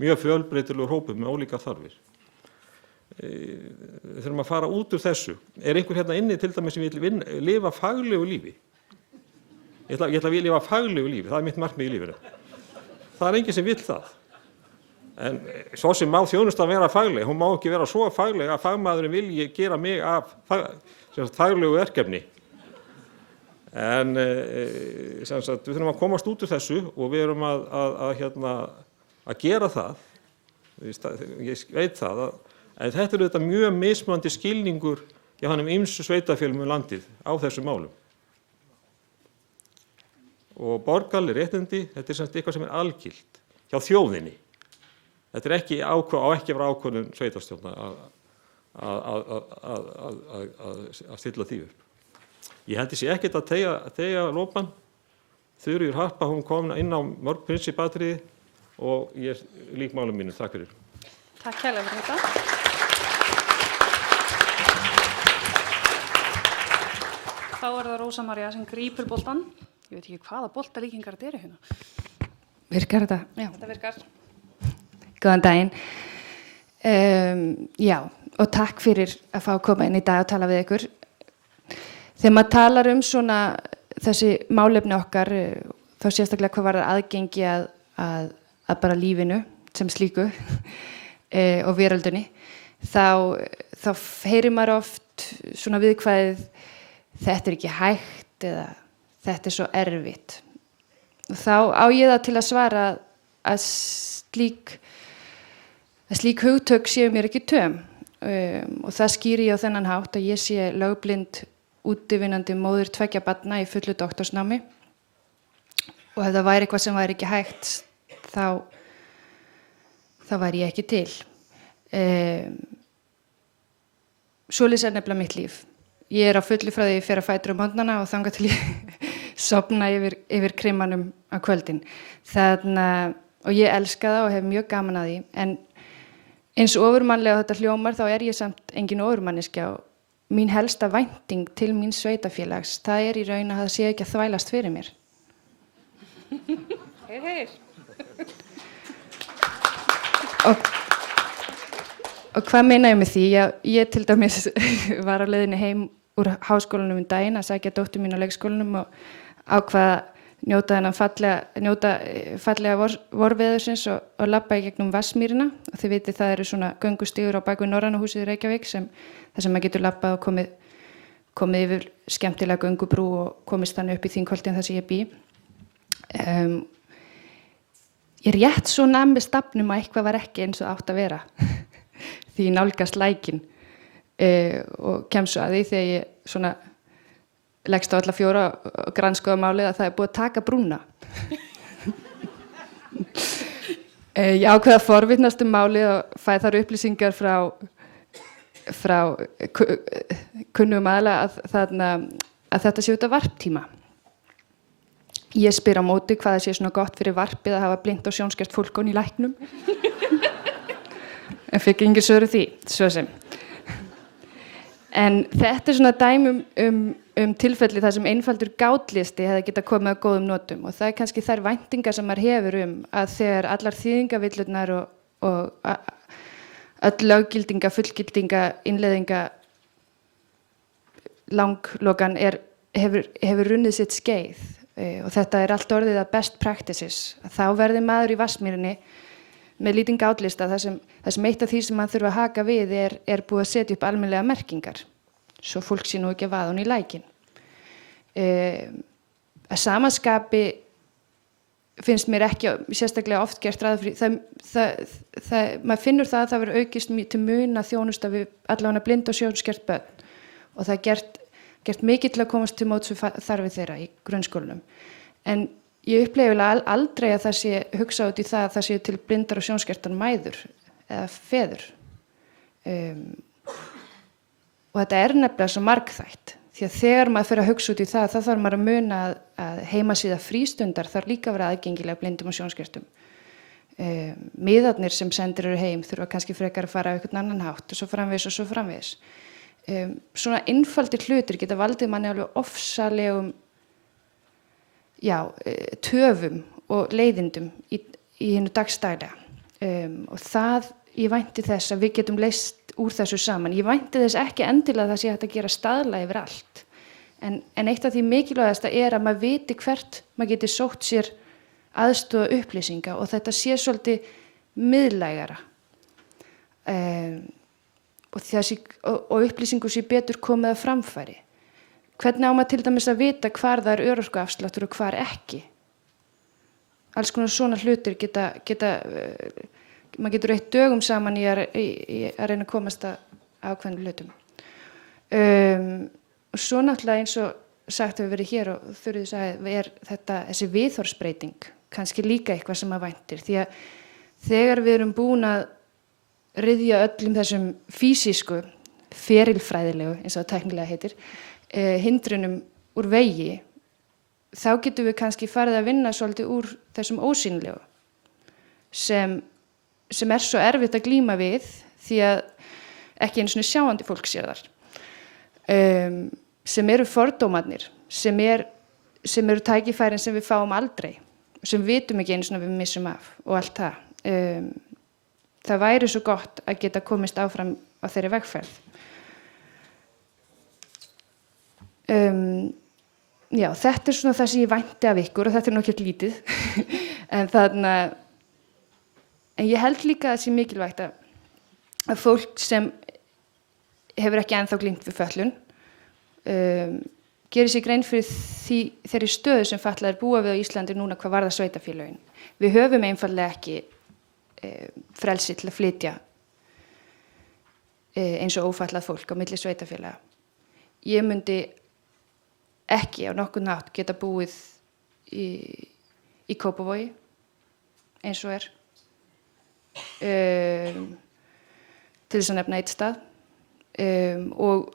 mjög fjölbreytilegur hópur með ólíkar þarfir. Við þurfum að fara út úr þessu. Er einhver hérna inni til dæmis sem vil lifa faglegu lífi? Ég ætla að lifa faglegu lífi, það er mitt markmið í lífinu. Það er enginn sem vill það. En svo sem má þjónusta vera fagleg, hún má ekki vera svo fagleg að fagmaðurinn vilji gera mig af faglegu verkefni. En við þurfum að komast út úr þessu og við erum að gera það. Ég veit það, en þetta er auðvitað mjög mismunandi skilningur hjá hinum ýmsu sveitarfélögum um landið á þessum málum. Og borgaraleg réttindi, þetta er semst eitthvað sem er algilt hjá þjóðinni. Þetta er ekki á ekki að vera ákvörðun sveitarstjórna að stilla því upp. Ég held sé ekkert að teygja lopan. Þuríður Harpa, hún kom inn á mörg prinsippatriði og ég lík málum mínu. Takk fyrir. Takk kærlega fyrir þetta. Þá er það Rósa María sem grípur boltan. Ég veit ekki hvaða boltalíkingar þetta eru hérna. Virkar þetta? Já. Þetta virkar. Góðan daginn. Já, og takk fyrir að fá að koma inn í dag og tala við ykkur. Þegar maður talar svona þessi málefni okkar, þá sérstaklega hvað var það aðgengi að bara lífinu sem slíku og veröldunni, þá heyrir maður oft svona viðkvæðið þetta er ekki hægt eða þetta er svo erfitt. Og þá á ég það til að svara að slík hugtök séu mér ekki tóm og það skýri ég á þennan hátt að ég sé lögblind útivinnandi móðir 2 barna í fullu doktorsnámi og ef það væri eitthvað sem væri ekki hægt þá væri ég ekki til. Svoleiðis er nefnilega mitt líf. Ég er á fullu frá því ég fer að fætur morgnana og þangað til ég sofna yfir krimmanum á kvöldin. Og ég elska það og hef mjög gaman að því. En eins ofurmannlega þetta hljómar þá er ég samt engin ofurmanneskja og mín helsta vænting til mín sveitafélags, það er í raun að það sé ekki að þvælast fyrir mér. Heyr. Og hvað meina ég með því? Ég til dæmis var á leiðinni heim úr háskólanum daginn að sækja dóttur mín á leikskólanum og ákvaða njóta fallega vorveðursins og labba í gegnum Vatnsmýrina og þið vitið það eru svona göngustígur á bak við Norræna húsið í Reykjavík þar sem maður getur labbað og komið yfir skemmtilega göngubrú og komist þannig upp í Þingholtin þar sem ég bý. Ég rétt svo nammi stafnum að eitthvað var ekki eins og átt að vera því ég nálgast lækinn og kem svo að því þegar ég svona leggst á alla 4 og grannskoða málið að það er búið að taka brúna. Ég ákveða að forvitnast málið og fæ þar upplýsingar frá kunnugum aðila að þetta sé út af varptíma. Ég spyr á móti hvað það sé svona gott fyrir varpið að hafa blint og sjónskert fólk í læknum. En fikk engin svör því, svo sem. En þetta er svona dæmi tilfelli þar sem einfaldur gátlisti hefði getað komið að góðum notum og það er kannski þær væntingar sem maður hefur að þegar allar þýðingavillurnar og öll löggildinga, fullgildinga, innleiðinga, langlokan hefur runnið sitt skeið og þetta er allt orðið að best practices. Þá verði maður í Vatnsmýrinni með lítinn gátlista þar sem eitt af því sem mann þurfa að haka við er búið að setja upp almennilega merkingar svo fólk sé nú ekki að vaða hún í lækinn. Að samaskapi finnst mér ekki sérstaklega oft gert ráð fyrir maður finnur það að það verður aukist til muna þjónusta við allavega blind og sjónskert börn og það er gert mikið til að komast til móts við þarfir þeirra í grunnskólanum. En ég upplifi aldrei að það sé hugsa út í það að það sé til blindar og sjónskertar mæður eða feður. Og þetta er nefnilega svo margþætt því að þegar maður fyrir að hugsa út í það þá þarf maður að muna að heimasíða frístundar þarf líka að vera aðgengilega blindum og sjónskertum. Miðarnir sem sendir eru heim þurfa kannski frekar að fara á einhvern annan hátt og svo framvegis. Svona einfaldir hlutir geta valdið manni alveg ofsalegum töfum og leiðindum í hinu dagstælega og ég vænti þess að við getum leyst úr þessu saman. Ég vænti þess ekki endilega að það sé hægt að gera staðla yfir allt en eitt af því mikilvægasta er að maður viti hvert maður geti sótt sér aðstoð og upplýsinga og þetta sé svolítið miðlægara og upplýsingu sé betur komið að framfæri. Hvernig á maður til dæmis að vita hvar það er örorkuafsláttur og hvar ekki? Alls konar svona hlutir maður getur eitt dögum saman í að reyna að komast að ákveðnum hlutum. Og svo náttúrulega eins og sagt hefur verið hér og Þuríður sagði er þessi viðhorfsbreyting kannski líka eitthvað sem maður væntir því að þegar við erum búin að ryðja öllum þessum fýsísku, ferilfræðilegu eins og það tæknilega heitir, hindrunum úr vegi, þá getum við kannski farið að vinna svolítið úr þessum ósýnilegu sem er svo erfitt að glíma við því að ekki einu svona sjáandi fólk sér þar. Sem eru fordómarnir, sem eru tækifærin sem við fáum aldrei, sem vitum ekki einu svona við missum af og allt það. Það væri svo gott að geta komist áfram á þeirri vegferð. já, þetta svona það sem ég vænti af ykkur og þetta nú ekkert lítið. En ég held líka að það sé mikilvægt að fólk sem hefur ekki ennþá glímt við fötlun gerir sér grein fyrir þeirri stöðu sem fatlaðir búa við á Íslandi núna hvað varðar sveitarfélögin. Við höfum einfaldlega ekki frelsi til að flytja eins og ófatlað fólk á milli sveitarfélaga. Ég myndi ekki á nokkurn hátt geta búið í Kópavogi eins og til þess að nefna eitt stað og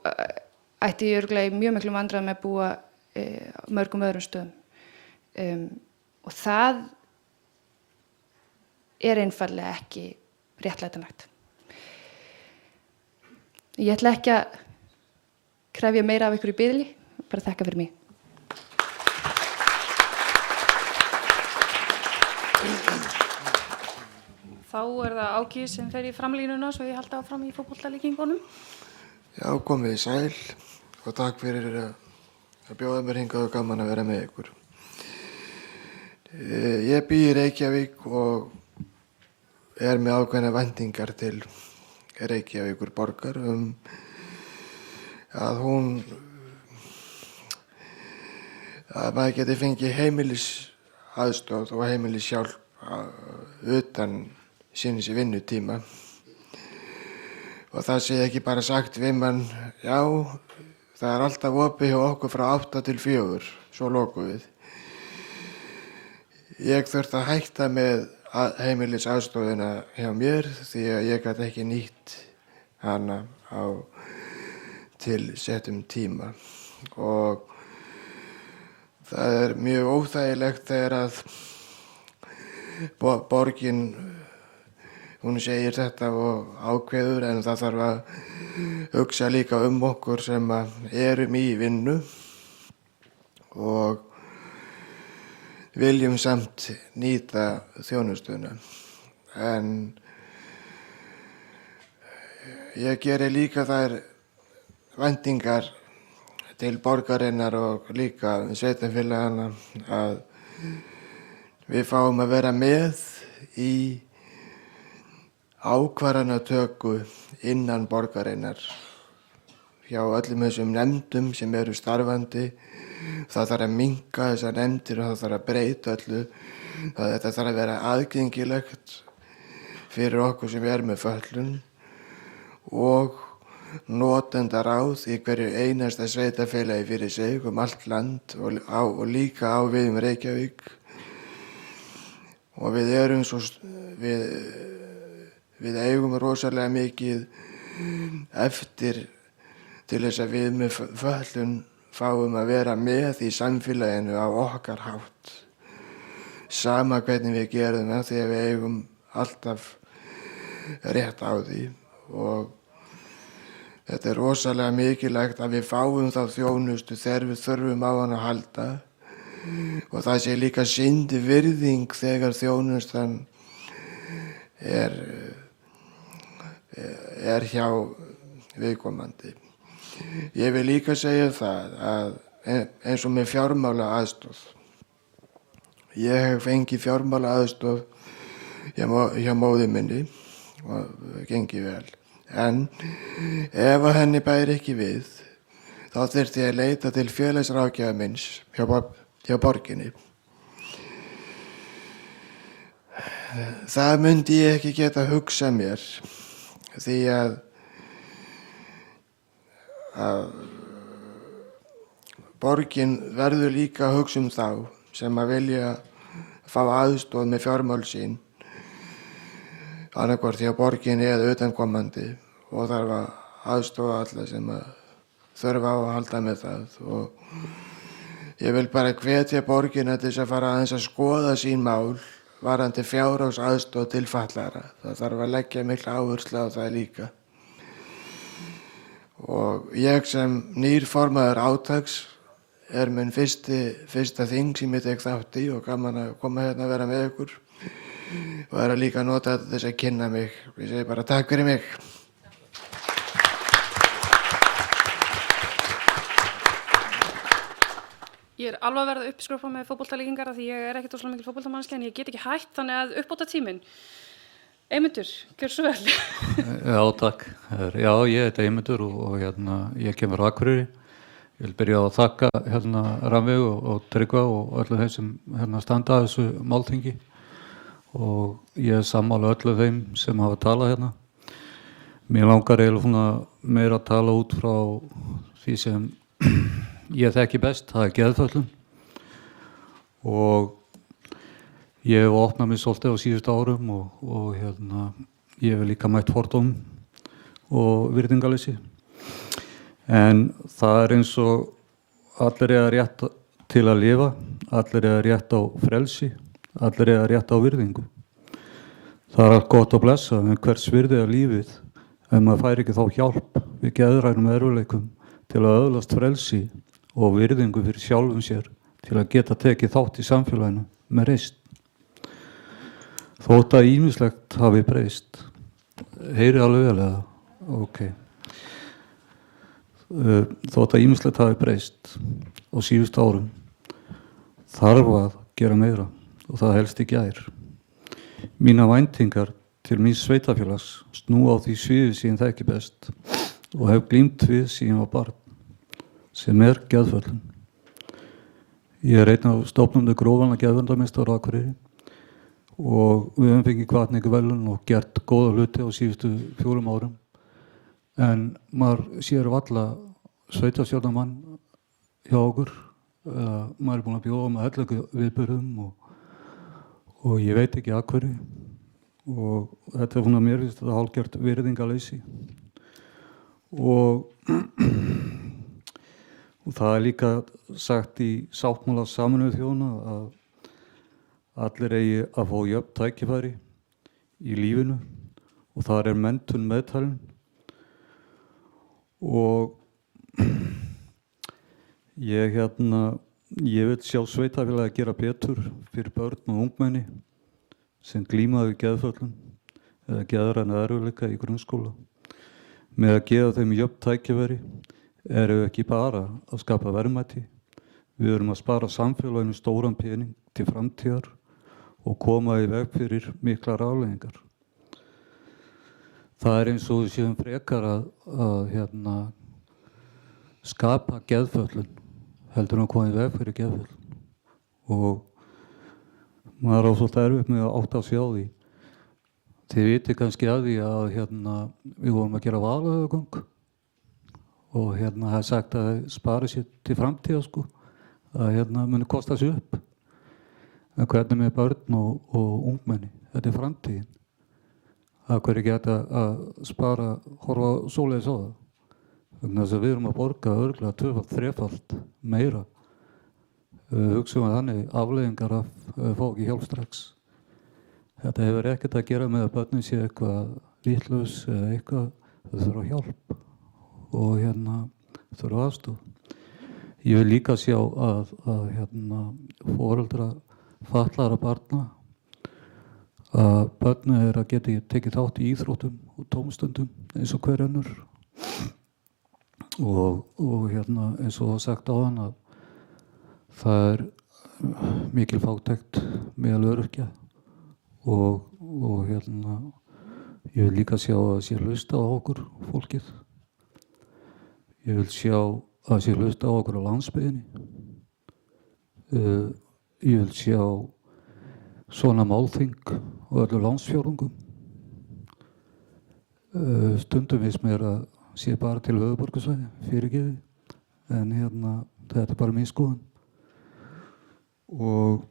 ætti ég örugglega í mjög miklum vandræðum með að búa mörgum öðrum stöðum og það einfaldlega ekki réttlætanlegt. Ég ætla ekki að krefja meira af ykkur í biðli, bara þakka fyrir mig. Þá það Áki sem fer í framlínuna svo ég haldi áfram í fótboltalíkingunum. Já, komið í sæl og takk fyrir að bjóða mér hingað og gaman að vera með ykkur. Ég bý í Reykjavík og með ákveðna væntingar til Reykjavíkur borgar að að maður geti fengið heimilisaðstoð og heimilishjálp utan síns vinnutíma. Og það sé ekki bara sagt við mann, já, það alltaf opið hjá okkur frá 8 til 4, svo lokum við. Ég þurfti að hætta með heimilisaðstofuna hjá mér því að ég gat ekki nýtt hana til settum tíma. Og það mjög óþægilegt þegar að borgin hún segir þetta og ákveður en það þarf að hugsa líka okkur sem erum í vinnu og viljum samt nýta þjónustuna. En ég geri líka þær væntingar til borgarinnar og líka sveitarfélagana að við fáum að vera með í ákvarðanatöku innan borgarinnar hjá öllum þessum nefndum sem eru starfandi. Það þarf að minnka þessar nefndir og það þarf að breyta öllu. Þetta þarf að vera aðgengilegt fyrir okkur sem með fötlun og notendaráð í hverju einasta sveitarfélagi fyrir sig allt land og líka á við Reykjavík. Og við erum svo við eigum rosalega mikið eftir til þess að við með fötlun fáum að vera með í samfélaginu á okkar hátt. Sama hvernig við gerum það því að við eigum alltaf rétt á því og þetta rosalega mikilvægt að við fáum þá þjónustu þegar við þurfum á hana að halda og það sé líka sýnd virðing þegar þjónustan hjá viðkomandi. Ég vil líka segja það að eins og með fjármálaaðstoð. Ég hef fengið fjármálaaðstoð hjá móður minni og gengi vel. En ef henni bæri ekki við, þá þyrfti ég að leita til félagsráðgjafa minns hjá borginni. Það myndi ég ekki geta hugsað mér því að borgin verður líka að hugsa þá sem að vilja fá aðstoð með fjármál sín annaðhvort hjá borginni eða utankomandi og þarf að aðstoða alla sem að þurfa á að halda með það og ég vil bara hvetja borgina til þess að fara aðeins að skoða sín mál varðandi fjárhagsaðstoð til fatlaðra. Það þarf að leggja mikla áherslu á það líka. Og ég sem nýr formaður átaks minn fyrsta þing sem ég tek þátt í og gaman að koma hérna að vera með ykkur og að líka nota þess að kynna mig. Ég segi bara takk fyrir mig. Ég er alveg að verða uppskrópa með fótboltalíkingar því ég er ekkert óslega mikil fótboltamannski en ég get ekki hætt þannig að uppbóta tíminn. Eymundur, gjör svo vel. Já, takk. Já, ég heiti Eymundur og ég kemur á Akureyri. Ég vil byrja á að þakka Rannveig og Tryggva og öllu þeim sem standa að þessu málþingi og ég sammála öllu þeim sem hafa talað hérna. Mér langar eiginlega meira að tala út frá því sem ég þekki best, það er geðföllun og ég hef opnað mig svolítið á síðustu árum og ég hef líka mætt fordómum og virðingarleysi. En það er eins og allir eiga rétt til að lifa, allir eiga rétt á frelsi, allir eiga rétt á virðingu. Það er allt gott að blessa, en hvers virði er lífið ef maður fær ekki þá hjálp við geðrænum erfiðleikum til að öðlast frelsi og virðingu fyrir sjálfum sér til að geta tekið þátt í samfélaginu með reisn. Þótt að ýmislegt hafi breyst. Heyri alveg vel eða? Ok. Þótt að ýmislegt hafi breyst á síðustu árum þarf að gera meira og það helst í gær. Mínar væntingar til míns sveitafélags snúa á því sviði sem ég þekki best og hef glímt við síðan var barn, sem er geðföllun. Ég er einn af stofnandi grófanna geðverndarmeistara á Akureyri og við höfum fengið hvatningarverðlaun og gert góða hluti á síðustu 4 árum. En maður sér varla sveitarstjórnarmann hjá okkur. Maður er búinn að bjóða með hellingu viðburðum og ég veit ekki af hverju. Og þetta er mér finnst þetta hálfgert virðingarleysi. Og það er líka sagt í sáttmála Sameinuðu þjóðanna að allir eigi að fá jöfn tækifæri í lífinu og þar er menntun meðtalin. Og ég vil sjá sveitafélagi að gera betur fyrir börn og ungmenni sem glíma við geðföllun eða geðræna erfiðleika í grunnskóla. Með að gefa þeim jöfn tækifæri erum við ekki bara að skapa verðmæti, við erum að spara samfélaginu stóran pening til framtíðar og koma í veg fyrir miklar afleiðingar. Það er eins og við séum frekar að skapa geðföllun heldur en að koma í veg fyrir geðföllun. Og maður á svolítið erfitt með að átta sig á því. Þið vitið kannski að því að við vorum að gera Vaðlaheiðargöng og það er sagt að það spari sér til framtíða að muni kosta sig upp. En hvernig með börn og ungmenni? Þetta er framtíðin. Það hverju ekki hægt að spara, horfa svoleiðis á það. Vegna þess að við erum að borga örugglega 2-3-falt meira. Hugsaum að þannig afleiðingar fá ekki hjálp strax. Þetta hefur ekkert að gera með að börnin sé eitthvað vitlaus eða eitthvað, þau þurfa hjálp og þurfa aðstoð. Ég vil líka sjá að foreldra fatlaðra barna að börnin er að geta tekið þátt í íþróttum og tómstundum eins og hver önnur. Og eins og sagt áðan að það er mikil fátækt meðal öryrkja og ég vil líka sjá að sé hlusta á okkur fólkið. Ég vil sjá að sé hlusta á okkur á landsbyggðinni. Ég vil sjá svona málþing og öllu landsfjórðungum. Stundum finnst mér að sé bara til höfuðborgarsvæði, fyrirgefið, en þetta er bara mín skoðun. Og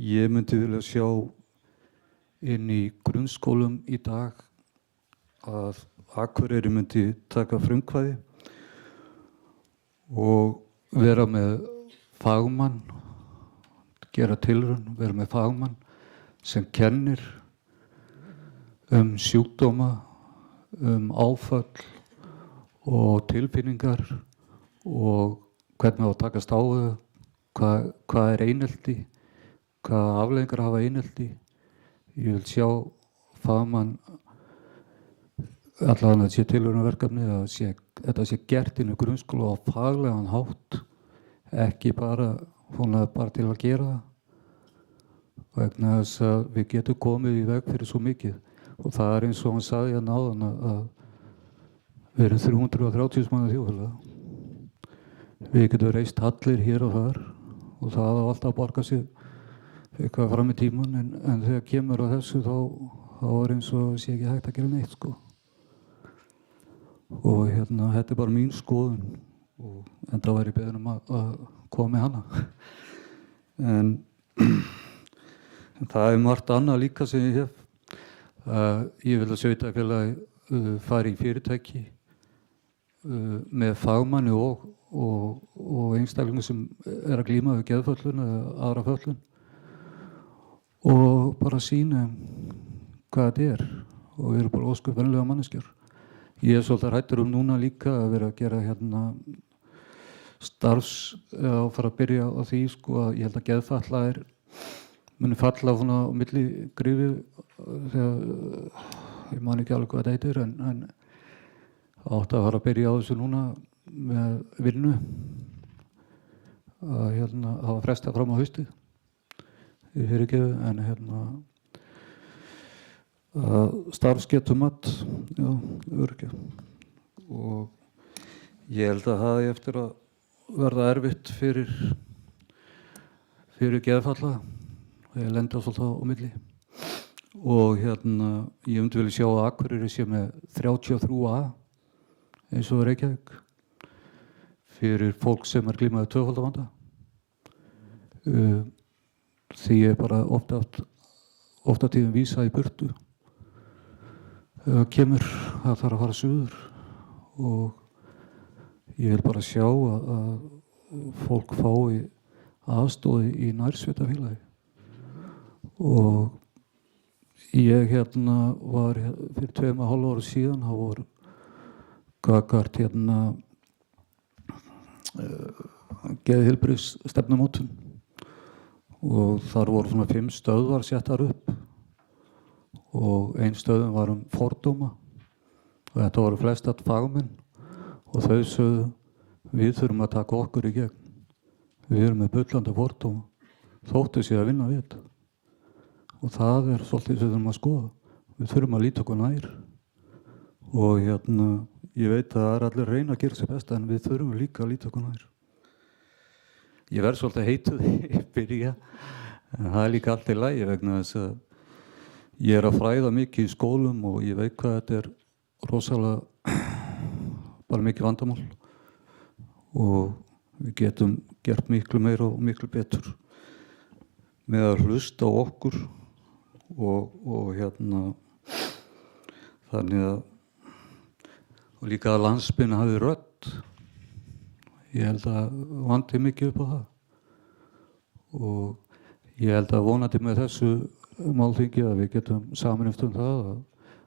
ég myndi vilja sjá inn í grunnskólum í dag að Akureyri myndi taka frumkvæði og vera með fagmann, gera tilraun, vera með fagmann sem kennir sjúkdóma, áfall og tilfinningar og hvernig á að takast á þau, hvað er einelti, hvaða afleiðingar hafa einelti. Ég vil sjá fagmann allavega að sé tilraunarverkefni að þetta sé gert inn í grunnskóla á faglegan hátt ekki bara til að gera það. Vegna þess að við getum komið í veg fyrir svo mikið og það er eins og hann sagði hérna áðan að við erum 330 manna þjóðfélag. Við getum reist hallir hér og þar og það á alltaf að borga sig eitthvað fram í tíman en þegar kemur á þessu þá er eins og sé ekki hægt að gera neitt sko. Og þetta er bara mín skoðun en það væri beðin að koma með hana. En það er margt annað líka sem ég hef. Ég vil að sveitarfélagi fari í fyrirtæki með fagmanni og einstaklingu sem er að glíma við geðföllun eða aðra föllun og bara sýna hvað þetta er og við erum bara ósköp venjulega manneskjur. Ég er svolítið hræddur núna líka að vera að gera að fara að byrja á því sko að ég held að geðfatlaðir muni falla á milli gryfju þegar ég man ekki alveg hvað þetta heitir en átti að fara að byrja á þessu núna með vinnu að hafa frestað fram á haustið í fyrirgeðu en starfsgetumat öryrkja og ég held að það eigi eftir að verða erfitt fyrir geðfallaða ég lenda svolítið á milli og ég myndi vilja sjá að Akureyri sé með 33A eins og Reykjavík fyrir fólk sem er glímað við tvöfaldavanda því ég bara ofta tíðum vísa í burtu kemur að það þarf að fara suður og ég vil bara sjá að fólk fái aðstoð í nærsveitarfélagi og ég var fyrir 2,5 ára síðan þá voru gagart geðheilbrigðisstefnumótun og þar voru svona 5 stöðvar settar upp og ein stöðum var fordóma og þetta voru flestat fagmenn og þau sögðu við þurfum að taka okkur í gegn. Við erum með bullandi fordóma þóttu sé að vinna við þetta og það er svolítið sem við þurfum að skoða. Við þurfum að líta okkur nær og ég veit að það er allir að reyna að gera sér besta en við þurfum líka að líta okkur nær. Ég verð svolítið heituð í byrja en það er líka allt í lagi vegna þess að ég er að fræða mikið í skólum og ég veit hvað þetta er rosalega bara mikið vandamál og við getum gert miklu meira og miklu betur með að hlusta á okkur og þannig að og líka að landsbyggðin hafi rödd. Ég held að vandi mikið upp á það og ég held að vonandi með þessu málþingi að við getum sameinast það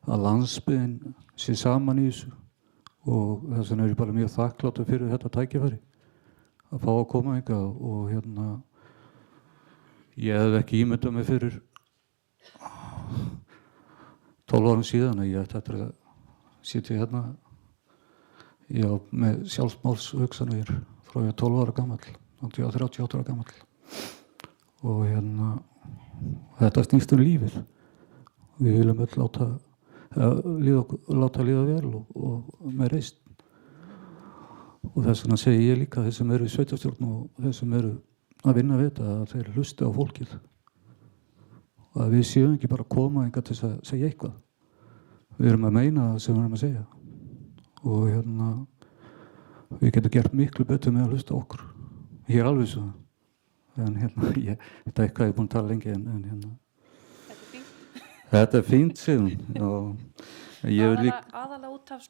að landsbyggðin sé saman í þessu og þess vegna er ég bara mjög þakkláttur fyrir þetta tækifæri að fá að koma hingað og ég hefði ekki ímyndað mig fyrir 12 árum síðan að ég ætti eftir að sitja með sjálfsmálshugsanir frá ég 12 ára gamall, 38 ára gamall og þetta snýst lífið. Við viljum öll láta líða vel og með reisn. Og þess vegna segi ég líka þeir sem eru í sveitarstjórn og þeir sem eru að vinna við þetta að þeir hlusti á fólkið. Og að við séum ekki bara að koma hingað til að segja eitthvað. Við erum að meina það sem við erum að segja. Og við getum gert miklu betur með að hlusta á okkur. Ég er alveg svo. En þetta er eitthvað ég er búin að tala lengi en Þetta er fínt síðan. Aðalega út af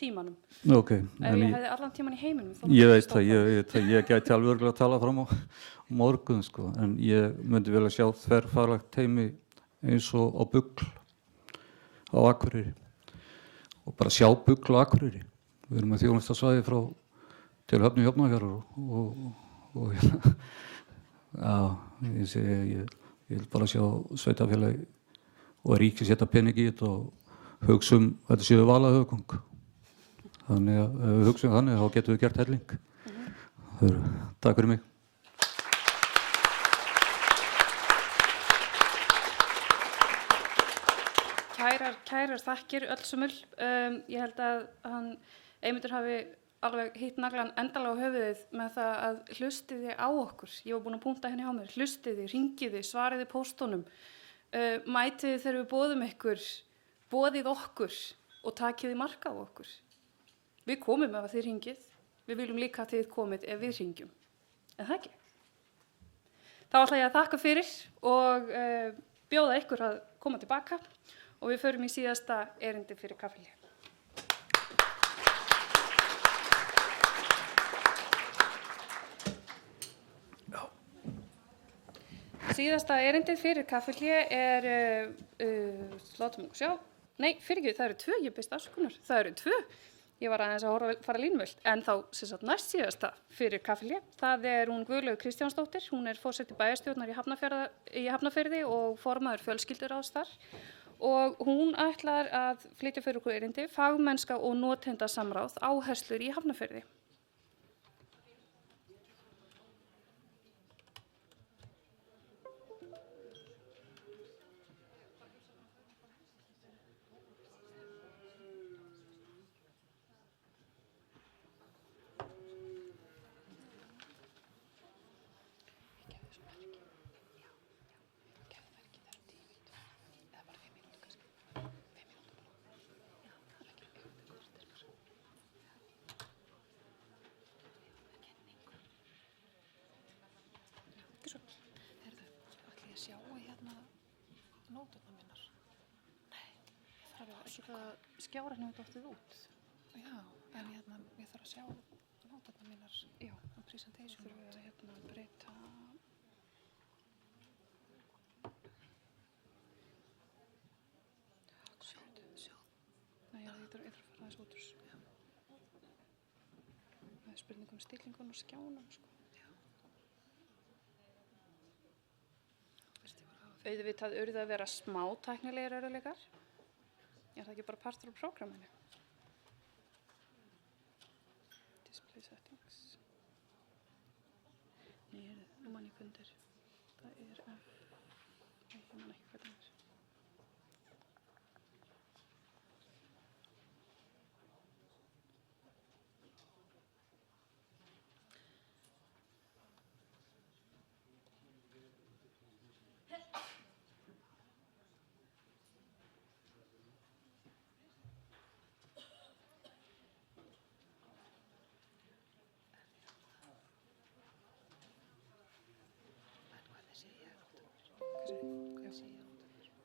tímanum. Okay, ef ég hefði allan tíman í heiminum. Ég veit það, ég gæti alveg örugglega að tala fram á morgun en ég myndi vel að sjá þverfaglegt teymi eins og á Bugl á Akureyri og bara sjá Bugl á Akureyri. Við erum með þjónustasvæði frá til Höfn í Hafnarfjarðar og ég vil bara sjá sveitarfélagi og ríkið setja pening í þetta og hugsa þetta séu valahöfugang. Þannig að ef við hugsaum þannig þá getum við gert helling. Takk fyrir mig. Kærar þakkir öllsumul. Ég held að Eymundur hafi alveg hitt naglan endalega á höfuðið með það að hlustiði á okkur. Ég var búin að punkta henni á mér. Hlustiði, ringiði, svariði póstunum. Mætiði þegar við boðum ykkur, boðið okkur og takiði marka á okkur. Við komum ef þið ringið. Við viljum líka að þið komið ef við ringjum. En það ekki. Þá ætla ég að þakka fyrir og bjóða ykkur að koma tilbaka og við förum í síðasta erindi fyrir kaffihlé. Síðasta erindið fyrir kaffihlé látum okkur sjá. Nei, fyrirgefðu, það eru 2, ég beist afsökunar. Það eru 2. Ég var aðeins að fara línvöld. En þá næst síðasta fyrir kaffihlé. Það hún Guðlaug Kristjánsdóttir. Hún forseti bæjarstjórnar í Hafnarfirði og formaður fjölskylduráðs þar. Og hún ætlar að flytja fyrir okkur erindi fagmennska og notendasamráð áherslur í Hafnarfirði. nóturnar mínar. Nei, það er ekki það skjárinn hefur dottið út. Já, en ég þarf að sjá nóturnar mínar. Já, presentation. Þurfum við að breyta. Sjóð. Nei, ég þarf að fara aðeins út úr. Það er spurning stillingun og skjánum, sko. Auðvitað urðu að vera smá tæknilegir örðuleikar. Er það ekki bara partur af prógraminu? Display settings. Nei, nú man ég undir. Það er F. Nei, ég man ekki hvað það er.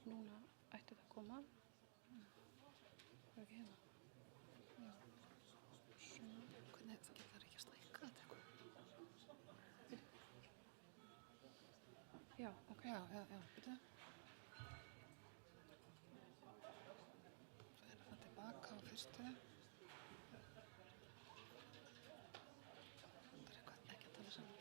Núna ætti það að koma. Það er ekki hérna. Já. Svona. Hvernig það ekki að stækka þetta eitthvað? Já, ok. Já, byrju. Það er það tilbaka á fyrstu. Það er eitthvað ekki að tala saman.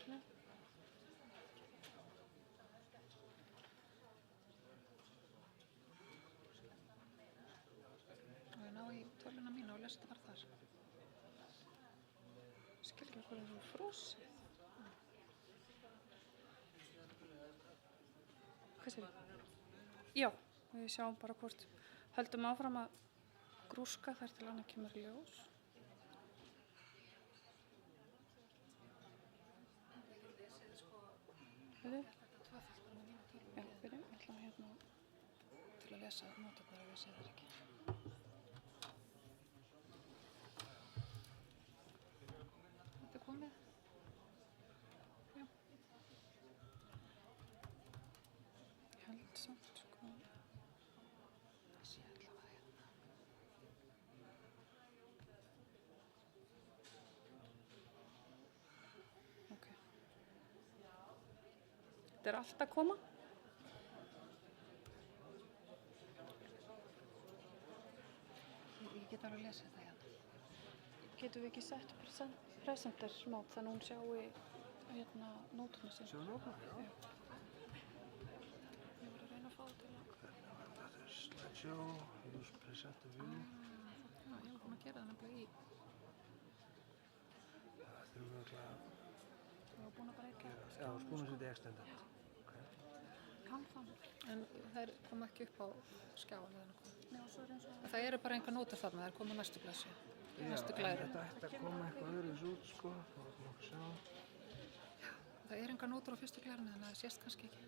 Töluna mína og lesta var þar. Skil ekki hvað það er frosið. Hvað sér þið? Já, og við sjáum bara hvort höldum áfram að grúska þar til annað kemur í ljós. Hefði? Já, fyrir, ég ætla hérna til að lesa nóturnar ef ég sé þær ekki. Komið. Já. Ég held samt, sko. Það sé allavega hérna. Ok. Þetta er allt að koma. Ég get alveg lesið það hérna. Getum við ekki sett presenter mót þannig hún sjái nóturna sín. Sjá nóturna? Já. Ég var að reyna að fá til að... Þetta er slideshow, use presenter view. Já, ég var búin að gera það nefnilega í. Það þurfum við að búin að breyka. Já, skúna sér extended. Kann það. En þær koma ekki upp á skjáin eða nokkuð. Nei, og svo er eins og... Það eru bara einhver nótur þarna, þær koma næstu blessu, næstu glæru. Þetta ætti að koma eitthvað öðruvísi út, sko. Sjá. Það eru einhver nótur á fyrstu glærunni, þannig að það sést kannski ekki.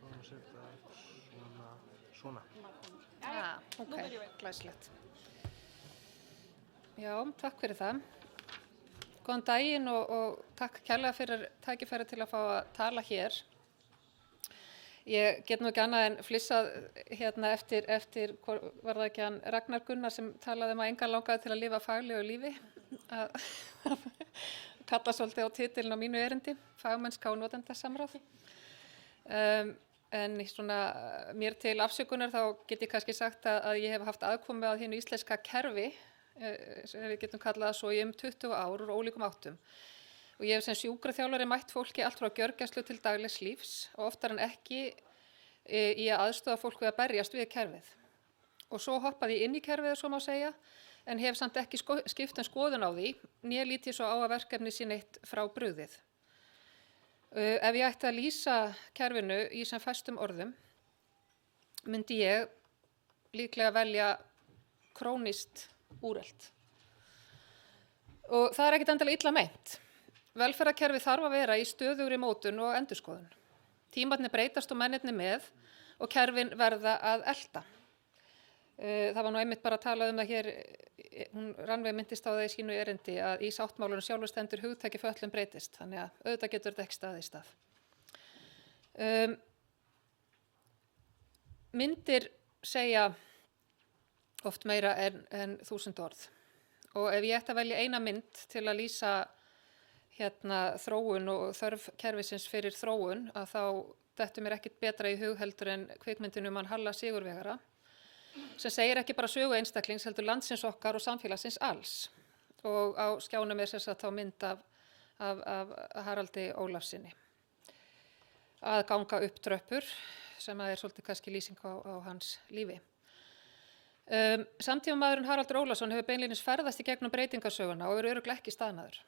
Svona setja svona. Ok, glæsilegt. Já, takk fyrir það. Góðan daginn og takk kærlega fyrir tækifæri til að fá að tala hér. Ég get nú ekki annað en flissað hérna eftir var það ekki hann Ragnar Gunnar sem talaði að engan langaði til að lifa faglegu lífi, að kalla svolítið á titilin á mínu erindi, fagmennska og notendasamráð. En svona mér til afsökunar þá get ég kannski sagt að ég hef haft aðkomu að hinu íslenska kerfi, sem við getum kallað svo í 20 ár úr ólíkum áttum. Og ég hef sem sjúkraþjálfari mætt fólki allt frá gjörgæslu til daglegs lífs og oftar en ekki í að aðstoða fólk við að berjast við kerfið. Og svo hoppaði ég inn í kerfið, svo má segja, en hef samt ekki skipt skoðun á því, né lít ég svo á að verkefni sé neitt frá brugðið. Ef ég ætti að lýsa kerfinu í sem fæstum orðum, myndi ég líklega velja krónískt úrelt. Og það er ekkert endilega illa meint. Velferðarkerfi þarf að vera í stöðugri mótun og endurskoðun. Tímarnir breytast og mennirnir með og kerfin verða að elta. Það var nú einmitt bara að tala um það hér, hún Rannveig myndist á það í sínu erindi að í sáttmálunum sjálfur stendur hugtaki fötlun breytist, þannig að auðvitað getur þetta ekki staðið í stað. Myndir segja oft meira en 1000 orð og ef ég ætti að velja eina mynd til að lýsa þróun og þörf kerfisins fyrir þróun að þá dettur mér ekkert betra í hug heldur en kvikmyndin hann Halla Sigurvegara sem segir ekki bara sögu einstaklings heldur landsins okkar og samfélagsins alls og á skjánum er þess að þá mynd af Haraldi Ólafssyni að ganga upp tröppur sem er svolítið kannski lýsing á hans lífi. Samtímamaðurinn Haraldur Ólafsson hefur beinlínis ferðast í gegnum breytingarsöguna og örugglega ekki staðnaður.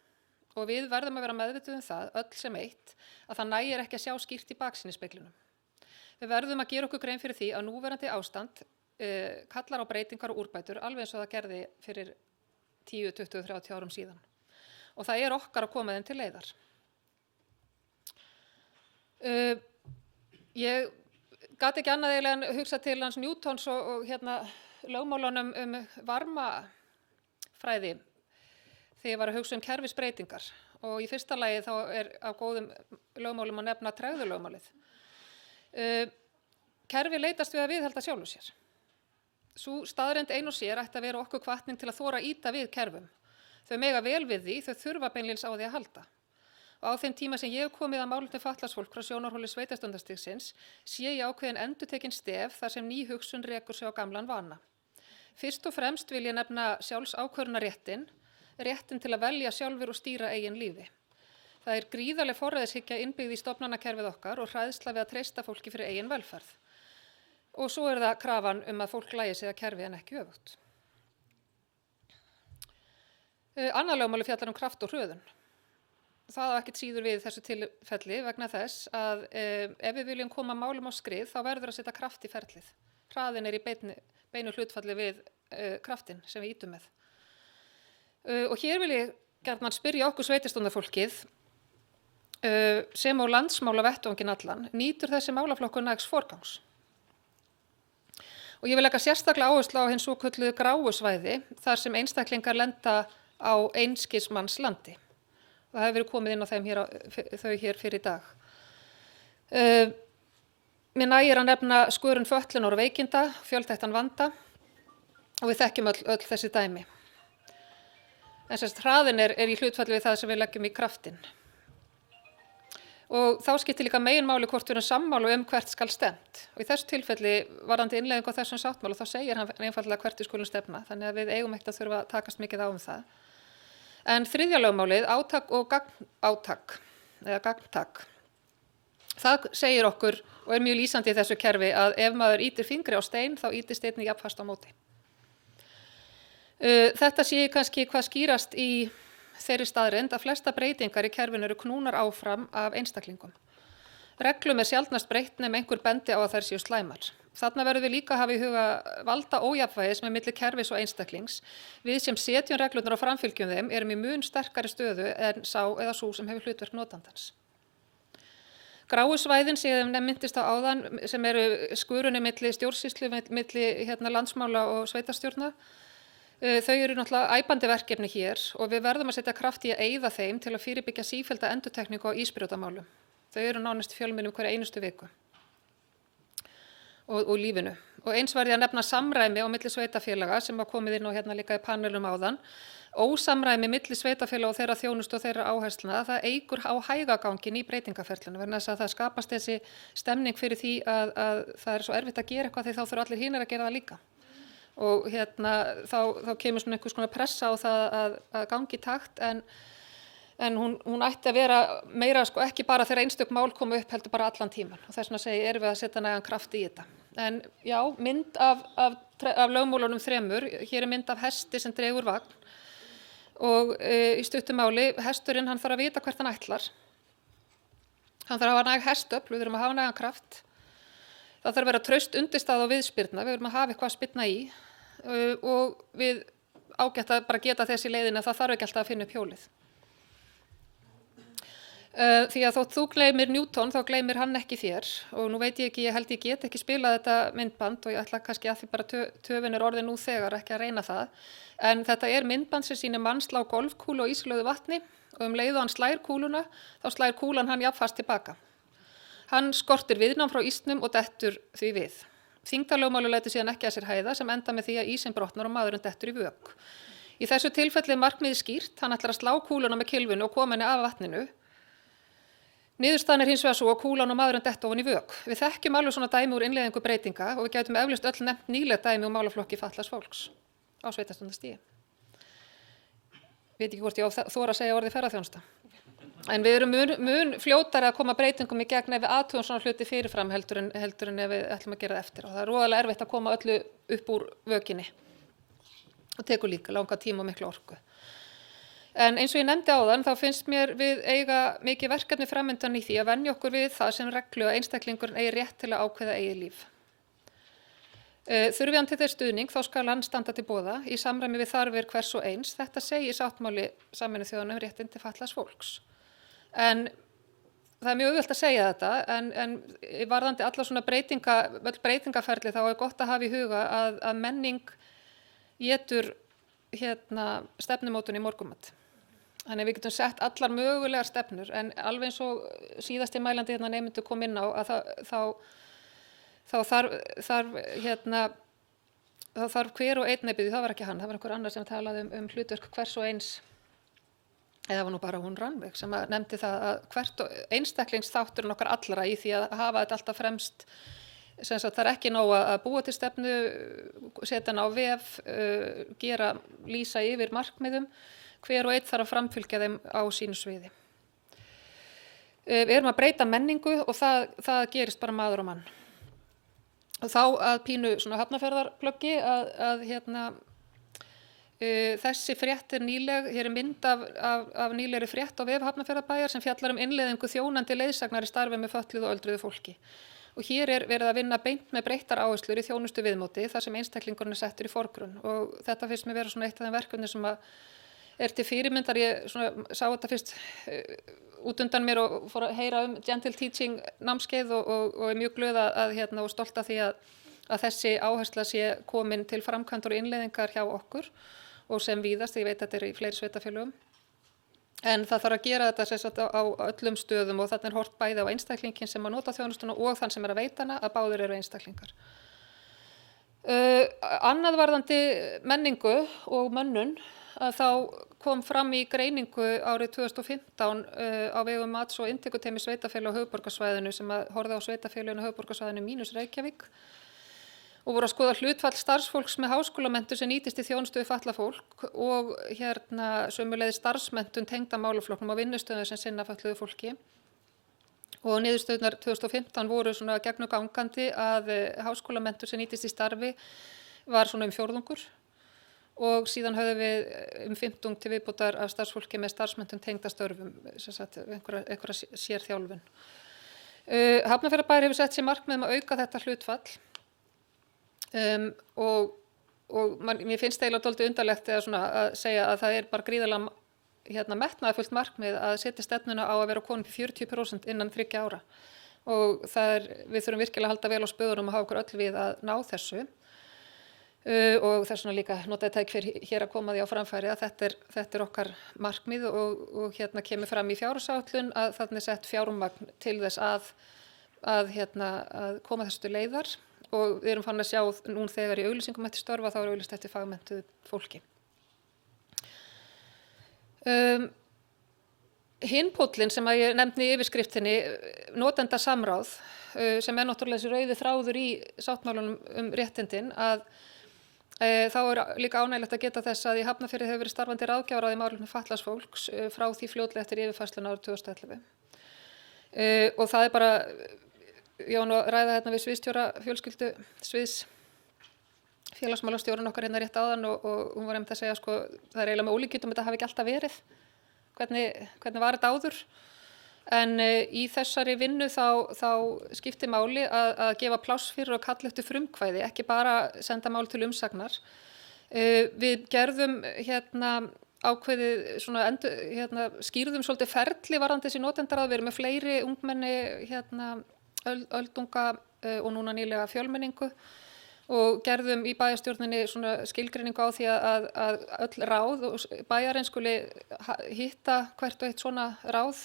Og við verðum að vera meðvituð það, öll sem eitt, að það nægir ekki að sjá skýrt í baksýnisspeglinum. Við verðum að gera okkur grein fyrir því að núverandi ástand kallar á breytingar og úrbætur alveg eins og það gerði fyrir 10, 20, 30 árum síðan. Og það er okkar að koma þeim til leiðar. Ég gat ekki annað eiginlega en hugsa til hans Newtons og lögmálunum varmafræði þegar ég var að hugsa kerfisbreytingar og í fyrsta lagi þá er af góðum lögmálum að nefna tregðulögmálið. Kerfi leitast við að viðhalda sjálfu sér. Sú staðreynd ein og sér ætti að vera okkur hvatning til að þora að ýta við kerfum. Þau mega vel við því, þau þurfa beinlínis á því að halda. Og á þeim tíma sem ég hef komið að málefni fatlaðs fólk frá sjónarhóli sveitarstjórnarstigsins sé ég ákveðin endurtekin stef þar sem ný hugsun rekur sig á gamlan vana. Fyrst og fremst vil ég nefna sjálfsákvörðunarréttinn, réttin til að velja sjálfur og stýra eigin lífi. Það er gríðarleg forræðishyggja innbyggð í stofnanakerfið okkar og hræðsla við að treysta fólki fyrir eigin velferð. Og svo er það krafan að fólk lagi sig að kerfi en ekki öfugt. Annað lögmáli fjallar kraft og hröðun. Það á ekkert síður við þessu tilfelli vegna þess að ef við viljum koma málum á skrið þá verður að setja kraft í ferlið. Hraðin er í beinu hlutfalli við kraftin sem við ýtum með. Og hér vil ég gjarnan spyrja okkur sveitarstjórnarfólkið sem á landsmálavettvanginn allan nýtur þessi málaflokkur nægs forgangs. Og ég vil leggja sérstaklega áherslu á hin svokölluðu gráu svæði þar sem einstaklingar lenda á einskismanns landi. Og það hefur verið komið inn á þau hér fyrir í dag. Mér nægir að nefna skörun fötlunar og veikinda, fjölþættan vanda og við þekkjum öll þessi dæmi. En sérst hraðin er í hlutfalli við það sem við leggjum í kraftin. Og þá skiptir líka meginmáli hvort við erum sammála hvert skal stefnt. Og í þessu tilfelli varðandi innleiðingu á þessum sáttmála þá segir hann einfaldlega hvert við skulum stefna. Þannig að við eigum ekkert að þurfa að takast mikið á það. En þriðja lögmálið, átak og gagnátak, eða gagntak. Það segir okkur og er mjög lýsandi í þessu kerfi að ef maður ýtir fingri á stein þá ýtir steinni jafnfast á móti. Þetta sé kannski hvað skýrast í þeirri staðreynd að flesta breytingar í kerfinu eru knúnar áfram af einstaklingum. Reglum sjaldnast breytt nema einhver bendi á að þær séu slæmar. Þarna verðum við líka að hafa í huga valda ójafnvægis með milli kerfis og einstaklings. Við sem setjum reglurnar og framfylgjum þeim erum í mun sterkari stöðu en sá eða sú sem hefur hlutverk notandans. Gráu svæðin sem myndist á áðan sem eru skurunni milli stjórnsýslu, milli landsmála og sveitarstjórna, þau eru náttúrulega æpandi verkefni hér og við verðum að setja kraft í að eyða þeim til að fyrirbyggja sífellda endurtekningu á ísbrjótamálum. Þau eru nánast fjölmennum hverja einustu viku og lífinu. Og eins var ég að nefna samræmi á milli sveitafélaga sem var komið inn á líka í panelum áðan. Ósamræmi milli sveitafélaga og þeirra þjónustu og þeirra áherslna, það eykur á hægaganginn í breytingaferlinu vegna þess að það skapast þessi stemning fyrir því að það er svo erfitt að gera eitthvað því þá þurfa allir hinir að gera það líka. Og þá kemur svona einhvers konar pressa á það að gangi í takt en hún ætti að vera meira ekki bara þegar einstök mál koma upp heldur bara allan tíman og þess vegna erum við að setja nægan kraft í þetta. En já, mynd af lögmálunum 3, hér er mynd af hesti sem dregur vagn og í stuttu máli, hesturinn hann þarf að vita hvert hann ætlar. Hann þarf að hafa næg hestöfl, við þurfum að hafa nægan kraft. Það þarf að vera traust undirstaða og viðspyrna, við þurfum að hafa eitthvað að spyrna í og við ágætt að bara geta þess í leiðinni að það þarf ekki alltaf að finna upp hjólið. Því að þótt þú gleymir Newton þá gleymir hann ekki þér og nú veit ég ekki, ég held ég get ekki spilað þetta myndband og ég ætla kannski að því bara töfin er orðin nú þegar ekki að reyna það en þetta er myndband sem sýnir mann slá golfkúlu á íslögðu vatni og leið og hann slær kúluna þá slær kúlan hann jafnfast tilbaka. Hann skortir viðnám frá ísnum og dettur því við. Þyngdarlögmálið lætur síðan ekki að sér hæða sem enda með því að ísinn brotnar og maðurinn dettur í vök. Í þessu tilfelli er markmiðið skýrt, hann ætlar að slá kúluna með kylfinu og koma henni af vatninu. Niðurstaðan er hins vegar svo að kúlan og maðurinn detta ofan í vök. Við þekkjum alveg svona dæmi úr innleiðingu breytinga og við gætum eflaust öll nefnt nýleg dæmi úr málaflokki fatlaðs fólks á sveitarstjórnarstigi. Veit ekki hvort ég þora að segja orðið ferðaþjónusta. En við erum mun fljótari að koma breytingum í gegn ef við athugum svona hluti fyrirfram heldur en ef við ætlum að gera það eftir. Og það er roðalega erfitt að koma öllu upp úr vökinni og tekur líka langa tíma og mikla orku. En eins og ég nefndi áðan þá finnst mér við eiga mikið verkefni framöndan í því að venja okkur við það sem reglu að einstaklingurinn eigi rétt til að ákveða eigið líf. Þurfi hann til þeir stuðning þá skal hann standa til boða í samræmi við þarfir hvers og eins. Þetta segir sáttmáli Sameinuðu þjóðanna um réttindi fatlaðs fólks. En það er mjög auðvelt að segja þetta en varðandi alla svona breytingaferli þá er gott að hafa í huga að menning étur stefnumótun í morgunmat. Þannig við getum sett allar mögulegar stefnur en alveg eins og síðasti mælandi nemendur kom inn á að þá þarf hver og einn það var ekki hann, það var einhver annar sem talaði um hlutverk hvers og eins eða það var nú bara hún Rannveig sem nefndi það að hvert einstaklingsþátturinn okkar allra í því að hafa þetta alltaf fremst það er ekki nóg að búa til stefnu, setja hana á vef, lýsa yfir markmiðum, hver og einn þarf að framfylgja þeim á sínu sviði. Við erum að breyta menningu og það gerist bara maður og mann. Og þá að pínu svona Hafnarfjarðarplöggi þessi frétt er nýleg, hér er mynd af nýlegri frétt á vef Hafnarfjarðarbæjar sem fjallar innleiðingu þjónandi leiðsagnar í starfi með fötluðu og öldruðu fólki. Og hér er verið að vinna beint með breyttar áherslur í þjónustu viðmóti þar sem einstaklingurinn er settur í forgrunn og þetta finnst mér vera svona eitt af þeim verkefni sem er til fyrirmyndar. Ég sá þetta fyrst út undan mér og fór að heyra gentle teaching námskeið og er mjög glöð og stolt af því að þessi áhersla sé komin til framkvæmdar og innleiðingar hjá okkur og sem víðast, ég veit að þetta er í fleiri sveitarfélögum. En það þarf að gera þetta á öllum stöðum og þarna er hort bæði á einstaklingin sem að nota þjónustuna og þann sem er að veita hana að báðir eru einstaklingar. Annað varðandi menningu og mönnun að þá kom fram í greiningu árið 2015 á vegum mats- og inntökuteymis sveitarfélaga á höfuðborgarsvæðinu sem að horfði á sveitarfélögin á höfuðborgarsvæðinu mínus Reykjavík og voru að skoða hlutfall starfsfólks með háskólamenntun sem nýtist í þjónustu við fatlað fólk og sömuleiðis starfsmenntun tengda málaflokknum á vinnustöðum sem sinna fötluðu fólki. Og niðurstöðurnar 2015 voru svona gegnumgangandi að háskólamenntun sem nýtist í starfi var svona 1/4 og síðan höfðum við 50 til viðbótar af starfsfólki með starfsmenntun tengda störfum, sem sagt einhverja sérþjálfun. Hafnarfjarðarbær hefur sett sér markmið að auka þetta hlutfall mér finnst eiginlega dálítið undarlegt að segja að það bara gríðarlega metnaðarfullt markmið að setja stefnuna á að vera komin upp í 40% innan 3 ára og við þurfum virkilega að halda vel á spöðunum og hafa okkur öll við að ná þessu og þess vegna líka notaði tækifæri hér að koma því á framfæri að þetta okkar markmið og kemur fram í fjárhagsáætlun að þarna sett fjármagn til þess að koma þessu til leiðar. Og við erum farin að sjá nú þegar í auglýsingum eftir störfa þá auglýst eftir fagmenntuðu fólki. Hinn póllinn sem að ég nefndi í yfirskriftinni, notendasamráð, sem náttúrulega þessi rauði þráður í sáttmálunum réttindin, að þá líka ánægilegt að geta þess að í Hafnarfirði hefur verið starfandi ráðgjafaráð í málefnum fatlaðs fólks frá því fljótlega eftir yfirfærsluna árið 2011. Og það bara ég var nú að ræða við sviðsstjóra fjölskyldu sviðs félagsmálastjórinn okkar rétt áðan og hún var einmitt að segja það eiginlega með ólíkindum þetta hafi ekki alltaf verið hvernig var þetta áður en í þessari vinnu þá skiptir máli að gefa pláss fyrir og kalla eftir frumkvæði, ekki bara senda mál til umsagnar. Við gerðum ákveðið skýrðum svolítið ferli varðandi þessi notendaráð, við erum með fleiri ungmenni öldunga og núna nýlega fjölmenningu og gerðum í bæjarstjórninni skilgreiningu á því að öll ráð og bæjarins skuli hitta hvert og eitt svona ráð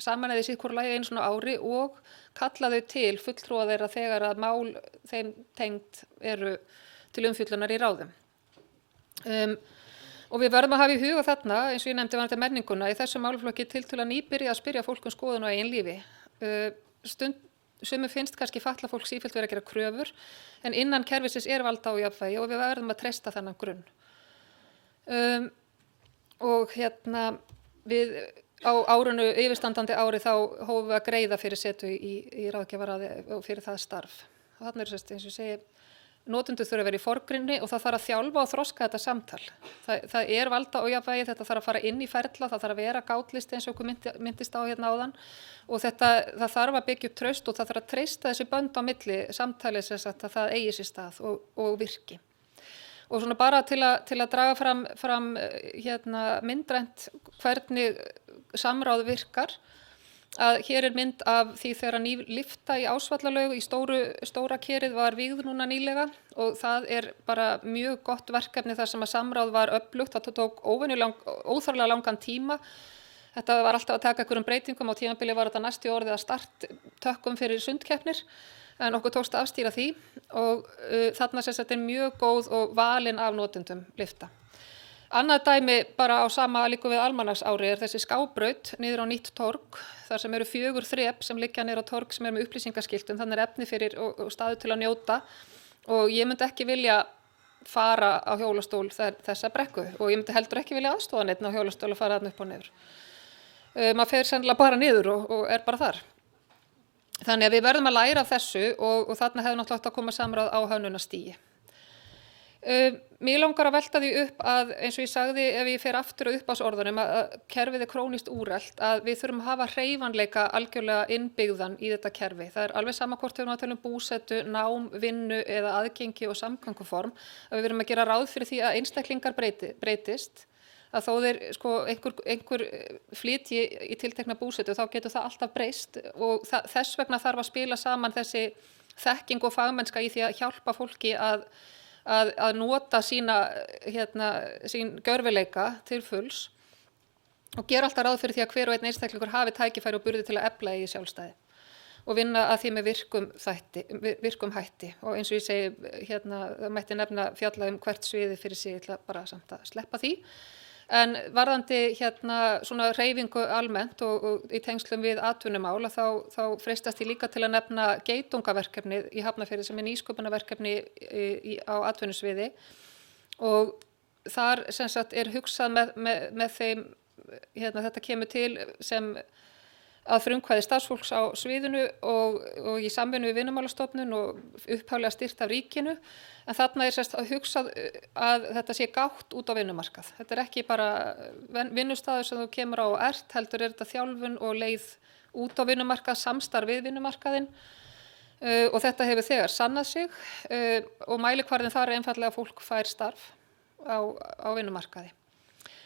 saman eða í sitt hvoru lagi einu svona ári og kalla þau til fulltrúa þeirra þegar að mál þeim tengd eru til umfjöllunar í ráðum. Og við verðum að hafa í huga þarna, eins og ég nefndi varðandi menninguna, í þessum málaflokki tiltölulega nýbyrja að spyrja fólk skoðun á eigin lífi. Sumum finnst kannski fatlað fólk sífellt vera að gera kröfur, en innan kerfisins valda á jafnvægi og við verðum að treysta þennan grunn. Og við á árinu yfirstandandi ári þá hófum við að greiða fyrir setu í ráðgjafaráði og fyrir það starf. Og þarna eins og ég segi, notendur þurfa að vera í forgrunni og það þarf að þjálfa og þroska þetta samtal. Það valda ójafnvægi, þetta þarf að fara inn í ferla, það þarf að vera gátlisti eins og okkur myndist á áðan og það þarf að byggja upp traust og það þarf að treysta þessi bönd á milli samtalið að það eigi sér stað og virki. Og svona bara til að draga fram myndrænt hvernig samráð virkar, að hér mynd af því þegar ný lyfta í Ásvallalaug í stóra kerið var vígð núna nýlega og það bara mjög gott verkefni þar sem að samráð var öflugt, það tók óþarflega langan tíma. Þetta var alltaf að taka einhverjum breytingum á tímabili var þetta næstu orðið að starttökkum fyrir sundkeppnir en okkur tókst að afstýra því og þarna sem þetta mjög góð og valin af notendum lyfta. Annað dæmi bara á sama líku við almanaksári þessi skábraut niður á nýtt torg þar sem eru 4 þrep sem liggja niður á torg sem með upplýsingaskiltum, þannig efni fyrir og staður til að njóta og ég myndi ekki vilja fara á hjólastól þessa brekku og ég myndi heldur ekki vilja aðstoða neitt á hjólastól að fara þarna upp og niður. Maður fer sennilega bara niður og bara þar. Þannig að við verðum að læra af þessu og þarna hefði náttúrulega átt að koma samráð á hönnunarstigi. Mér langar að velta því upp að eins og ég sagði ef ég fer aftur á uppáhaldsorðunum að kerfið krónískt úrelt að við þurfum að hafa hreyfanleika algjörlega innbyggðan í þetta kerfi. Það alveg sama hvort við erum að tala búsetu, nám, vinnu eða aðgengi og samgönguform að við verum að gera ráð fyrir því að einstaklingar breytist að þó þeir einhver flytji í tiltekna búsetu þá getur það alltaf breyst og þess vegna þarf að spila saman þessi þekking og fagmennska í því að hjálpa fólki að nota sín gjörvileika til fulls og gera alltaf ráð fyrir því að hver og einn einstaklingur hafi tækifæri og burði til að efla í sjálfstæði og vinna að því með virkum hætti og eins og ég segi það mætti nefna fjalla hvert sviði fyrir sig, ég ætla bara samt að sleppa því. En varðandi svona hreyfingu almennt og í tengslum við atvinnumál þá freistast ég líka til að nefna geitungaverkefnið í Hafnarfirði sem nýsköpunarverkefni á atvinnusviði og þar sem sagt hugsað með þeim, þetta kemur til sem að frumkvæði starfsfólks á sviðinu og í samvinnu við Vinnumálastofnun og upphaflega styrkt af ríkinu. En þarna sérst að hugsað að þetta sé gátt út á vinnumarkað. Þetta ekki bara vinnustaður sem þú kemur á og heldur þetta þjálfun og leið út á vinnumarkað, samstarf við vinnumarkaðinn. Og þetta hefur þegar sannað sig og mælikvarðinn þar einfallega að fólk fær starf á vinnumarkaði.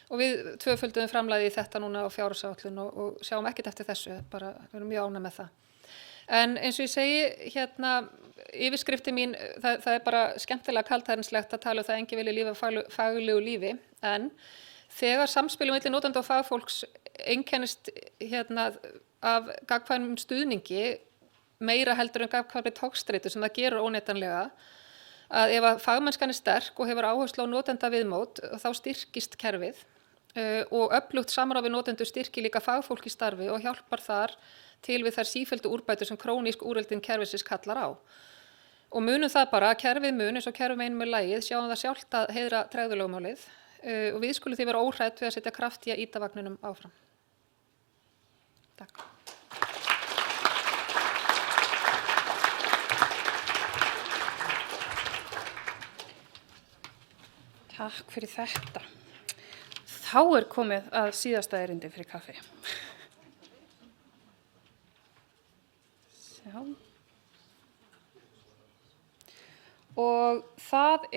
Og við tvöfölduðum framlagið í þetta núna á fjárhagsáætlun og sjáum ekkert eftir þessu, bara við erum mjög ánægð með það. En eins og ég segi, yfirskriftin mín, það bara skemmtilega kaldhæðnislegt að tala það enginn vilji lifa faglegu lífi, en þegar samspilum milli notenda og fagfólks einkennist af gagnkvæmum stuðningi, meira heldur en gagnkvæmri togstreitu sem það gerur óneitanlega, að ef að fagmennskan sterk og hefur áherslu á notenda viðmót, þá styrkist kerfið og öflugt samráð við notendur styrkir líka fagfólk í starfi og hjálpar þar til við þær sífelldu úrbætur sem krónísk úröldin kerfisins kallar á. Og munum það bara að kerfið mun, eins og kerfið einum með lagið, sjáum það sjálft að heiðra tregðulögmálið og við skulum því vera óhrædd við að setja kraft í að ýta vagninum áfram. Takk. Takk fyrir þetta. Þá komið að síðasta erindi fyrir kaffi. Sjá. Og það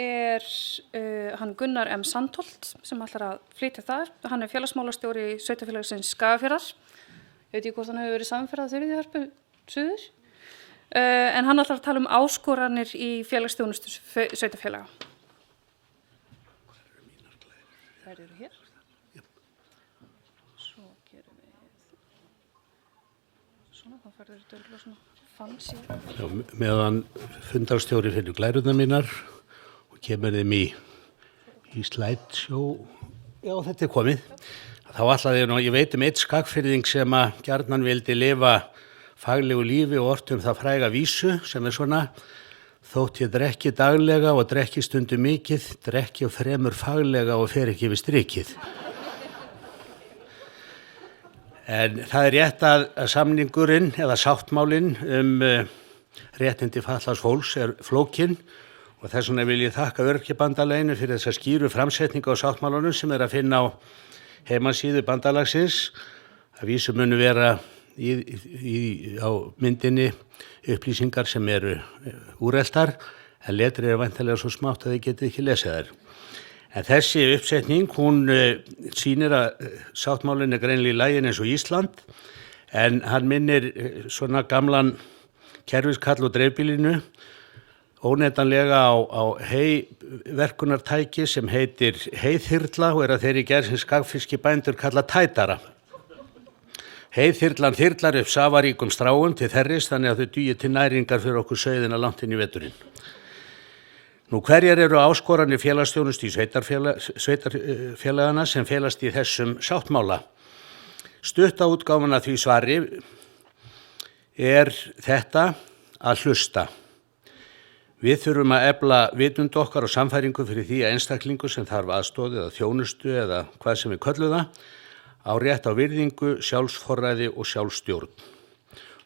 hann Gunnar M. Sandholt sem ætlar að flytja þar. Hann félagsmálastjóri sveitarfélagsins Skagafjarðar. Ég veit ekki hvort hann hefur verið samferðað þeirri í Hörpu suður. En hann ætlar að tala um áskoranir í félagsþjónustu sveitarfélaga. Þær eru hér. Svo gerum við svona, þá færður þetta örugglega svona fancy. Já, meðan fundarstjóri fyrir glærurnar mínar og kemur þeim í slideshow, já þetta komið, þá ætlaði ég veit eitt skagfirðing sem að gjarnan vildi lifa faglegu lífi og orti það fræga vísu sem svona: þótt ég drekki daglega og drekki stundum mikið, drekki og fremur faglega og fer ekki við strikið. En það rétt að samningurinn eða sáttmálinn réttindi fatlaðs fólks flókinn og þess vegna vil ég þakka Öryrkjabandalaginu fyrir þessa skýru framsetningu á sáttmálunum sem að finna á heimasíðu bandalagsins. Að vísu munu vera á myndinni upplýsingar sem eru úreltar, en letri væntanlega svo smátt að þið getið ekki lesið þær. En þessi uppsetning, hún sýnir að sáttmálinn greinilega í laginu eins og Ísland, en hann minnir svona gamlan kerfiskall og dreifbýlinu, óneitanlega á heyverkunartæki sem heitir heiðþyrla og að þeirri gerð sem skagfiskibændur kalla tætara. Heiðþyrlan þyrlar upp safaríkum stráum til þerris þannig að þau dugi til næringar fyrir okkur sauðina langt inn í veturinn. Nú hverjar eru áskoranir félagsþjónustu í sveitarfélagana sem felast í þessum sáttmála? Stutta útgáfan af því svari þetta að hlusta. Við þurfum að efla vitund okkar og samfæringu fyrir því að einstaklingu sem þarf aðstoð eða þjónustu eða hvað sem við köllum það, á rétt á virðingu, sjálfsforræði og sjálfsstjórn.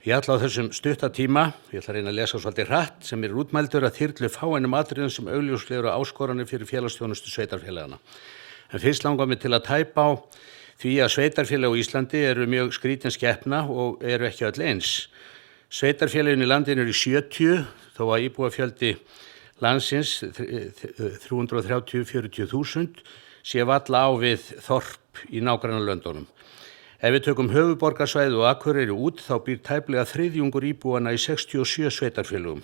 Ég ætla á þessum stutta tíma, ég ætla að reyna að lesa svolítið hratt, sem útmældur að þyrlu fáeinum atriðum sem augljóslegur áskoranir fyrir félagsþjónustu sveitarfélagana. En fyrst langar mig til að tæpa á því að sveitarfélag á Íslandi eru mjög skrítin skepna og eru ekki öll eins. Sveitarfélagin í landinu eru 70, þó að íbúafjöldi landsins 330-40.000 sé valla á við þorp í nágrannalöndunum. Ef við tökum höfuðborgarsvæðið og Akureyri út, þá býr tæplega þriðjungur íbúana í 67 sveitarfélögum.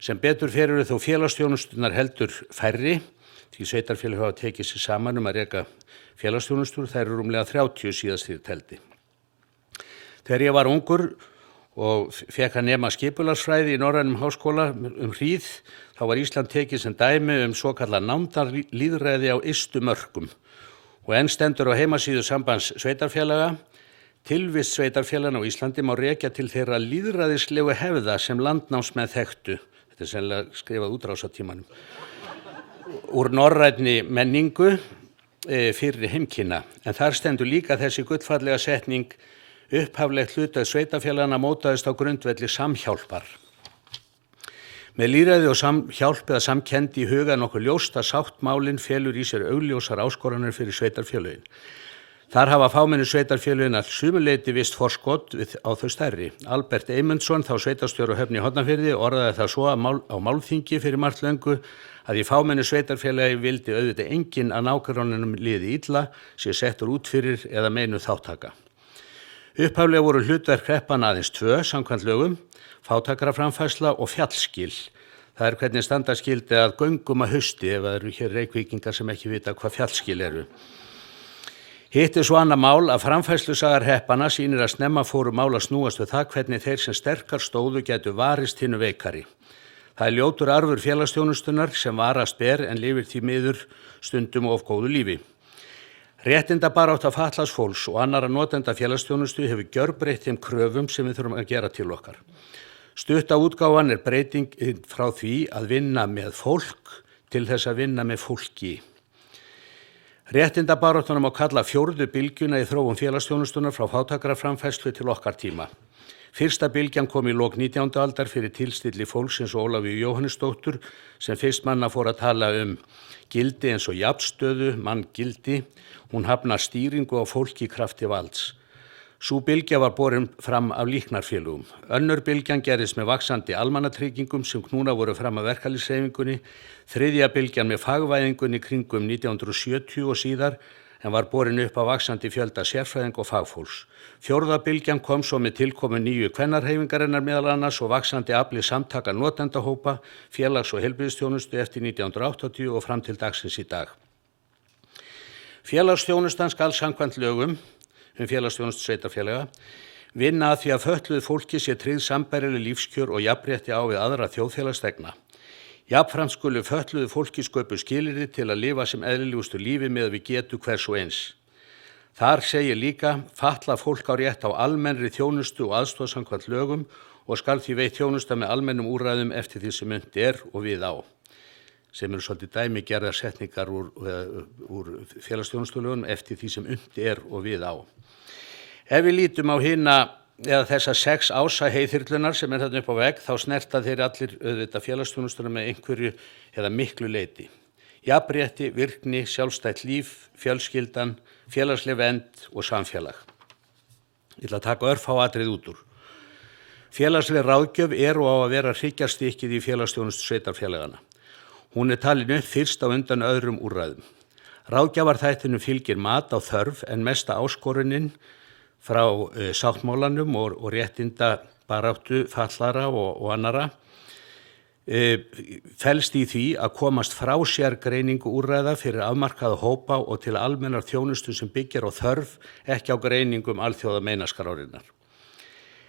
Sem betur fer eru þó félagsþjónustunar heldur færri, því sveitarfélög hafa tekið sig saman að reka félagsþjónustur, þær eru rúmlega 30 síðast því teldi. Þegar ég var ungur og fekk að nema skipulagsfræði í Norrænum háskóla hríð, þá var Ísland tekið sem dæmi svokallað námdarlýðræði á ystu mörkum. Og enn stendur á heimasíðu sambands sveitarfélaga: tilvist sveitarfélagana á Íslandi má rekja til þeirra lýðræðislegu hefða sem landnámsmenn þekktu. Þetta er sennilega skrifað útrásatímanum. Úr norrænni menningu fyrri heimkynna. En þar stendur líka þessi gullfallega setning: Upphaflegt hlutverk sveitarfélaganna mótaðist á grundvelli samhjálpar. Með lýðræði og samhjálp eða samkennd í huga nokkuð ljóst að sáttmálin felur í sér augljósar áskoranir fyrir sveitarfélögin. Þar hafa fámennu sveitarfélögin að sumu leyti vist forskot á þau stærri. Albert Eymundsson, þá sveitarstjóri á Höfn í Hornafirði, orðaði það svo á málþingi fyrir margt löngu að í fámennu sveitarfélagi vildi auðvitað enginn að nágrannanum liði illa, sé settur út fyrir eða meinu þáttaka. Upphaflega voru hlutverk hreppanna aðeins 2 samkvæmt lögum, fátækraframfærsla og fjallskil. Það er hvernig standa skildi að göngum að hausti ef það eru hér Reykvíkingar sem ekki vita hvað fjallskil eru. Hitt svo annað mál að framfærslusagar hreppanna sýnir að snemma fóru mál að snúast við það hvernig þeir sem sterkar stóðu gætu varist hinu veikari. Það er ljótur arfur félagsþjónustunnar sem varast ber en lifir því miður stundum of góðu lífi. Réttindabarátta fatlaðs fólks og annarra notenda félagsþjónustu hefur gjörbreytt þeim kröfum sem við þurfum að gera til okkar. Stutta útgáfan er breyting frá því að vinna með fólk til þess að vinna með fólki. Réttindabaráttunum má kalla 4. bylgjuna í þróun félagsþjónustunar frá fátækraframfærslu til okkar tíma. Fyrsta bylgjan kom í lok 19. aldar fyrir tilstilli fólks eins og Ólafíu Jóhannesdóttur sem fyrst manna fór að tala gildi eins og jafnstöðu, manngildi. Hún hafnar stýringu á fólki í krafti valds. Sú bylgja var borin fram af líknarfélögum. Önnur bylgjan gerðist með vaxandi almannatryggingum sem knúna voru fram af verkalýðshreyfingunni. Þriðja bylgjan með fagvæðingunni kringum 1970 og síðar en var borin upp af vaxandi fjölda sérfræðing og fagfólks. Fjórða bylgjan kom svo með tilkomu nýju kvennarhreyfingarinnar meðal annars og vaxandi afli samtaka notendahópa, félags- og heilbrigðisþjónustu eftir 1980 og fram til dagsins í dag. Félagsþjónustan skal samkvæmt lögum félagsþjónustu sveitarfélaga vinna að því að fötluðu fólki sé tryggð sambærileg lífskjör og jafnrétti á við aðra þjóðfélagsþegna. Jafnframt skulu fötluðu fólki sköpuð skilyrði til að lifa sem eðlilegustu lífi með við getu hvers og eins. Þar segir líka fatlað fólk á rétt á almennri þjónustu og aðstoð samkvæmt lögum og skal því veitt þjónusta með almennum úrræðum eftir því sem unnt er og við á. Sem eru svolítið dæmigerðar setningar úr félagsþjónustulögunum eftir því sem unnt er og við á. Ef við lítum á þessar 6 ása heiðþyrlunar sem er þarna upp á vegg, þá snerta þeir allir auðvitað félagsþjónustuna með einhverju eða miklu leyti. Jafnrétti, virkni, sjálfstætt líf, fjölskyldan, félagsleg vernd og samfélag. Ég ætla að taka örfá atriði út úr. Félagsleg ráðgjöf er og á að vera hryggjarstykkið í félagsþjónustu sveitarfélagana. Hún er talin upp fyrst á undan öðrum úrræðum. Ráðgjafarþættinum fylgir mat á þörf en mesta áskorunin frá sáttmálanum og réttindabaráttu fallara og annara felst í því að komast frá sérgreiningu úrræða fyrir afmarkaða hópa og til almennar þjónustu sem byggir á þörf, ekki á greiningum alþjóða meinaskarárinnar.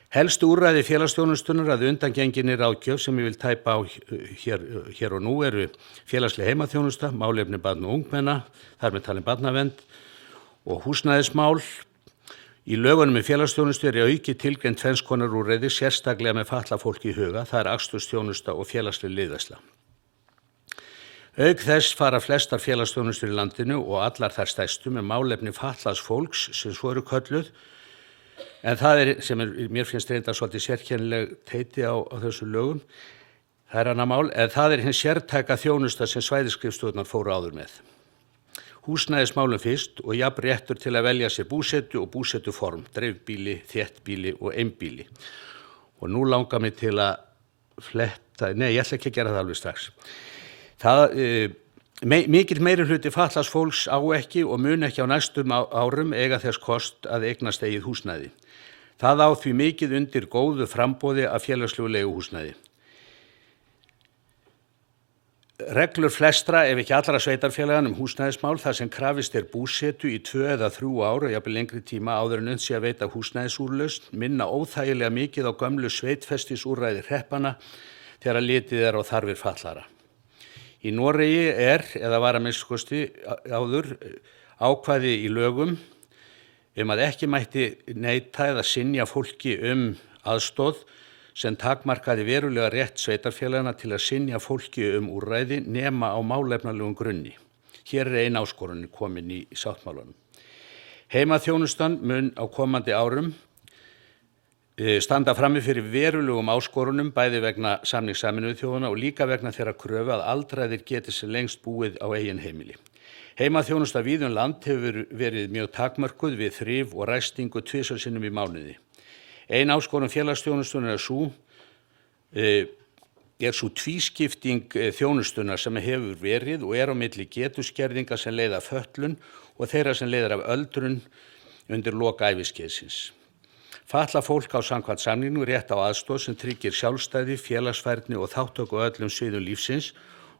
Helstu úrræði félagsþjónustunar að undangenginni ráðgjöf sem ég vil tæpa á hér og nú eru félagsleg heimaþjónusta, málefni barna og ungmenna, þar með talin barnavernd og húsnæðismál. Í lögunum félagsþjónustu er aukið tilgreint tvenns konar úrræði sérstaklega með fatlað fólki í huga, það er akstursþjónusta og félagsleg liðveisla. Auk þess fara flestar félagsþjónustur í landinu og allar þær stærstu með málefni fatlaðs fólks sem svo eru kölluð. En það er, mér finnst reynda svolítið sérkennileg teiti á þessu lögum, það er annað mál, en það er hins sértæka þjónusta sem svæðisskrifstofurnar fóru áður með. Húsnæðismálum fyrst og jafn réttur til að velja sér búsetu og búsetuform, dreifbýli, þéttbýli og einbýli. Og nú langar mig til að fletta, ég ætla ekki að gera það alveg strax. Mikill meirihluti fatlaðs fólks á ekki og mun ekki á næstum árum eiga þess kost að eignast eigið húsnæði. Það á því mikið undir góðu framboði af félagslegu leiguhúsnæði. Reglur flestra, ef ekki allra sveitarfélaganna húsnæðismál þar sem krafist er búsetu í 2 eða 3 ár og jafnvel lengri tíma áður en unnt sé að veita húsnæðisúrlausn minna óþægilega mikið á gömlu sveitfestisúrræði hreppanna þegar litið er á þarfir fallara. Í Noregi eða var að minnsta kosti áður, ákvæði í lögum að ekki mætti neita eða synja fólki aðstoð sem takmarkaði verulega rétt sveitarfélagana til að synja fólki úrræði nema á málefnalegum grunni. Hér er ein áskorunin komin í sáttmálanum. Heimaþjónustan mun á komandi árum standa frammi fyrir verulegum áskorunum bæði vegna samnings Sameinuðu þjóðanna og líka vegna þeirra kröfu að aldraðir geti sem lengst búið á eigin heimili. Heimaþjónusta víða um land hefur verið mjög takmörkuð við þrif og ræstingu 2 sinnum í mánuði. Ein áskorun félagsþjónustunnar er sú tvískipting þjónustunar sem hefur verið og er á milli getuskerðinga sem leiða af fötlun og þeirra sem leiðir af öldrun undir lok æviskeiðsins. Fatlað fólk á samkvæmt samningnum rétt á aðstoð sem tryggir sjálfstæði, félagsfærni og þátttöku á öllum sviðum lífsins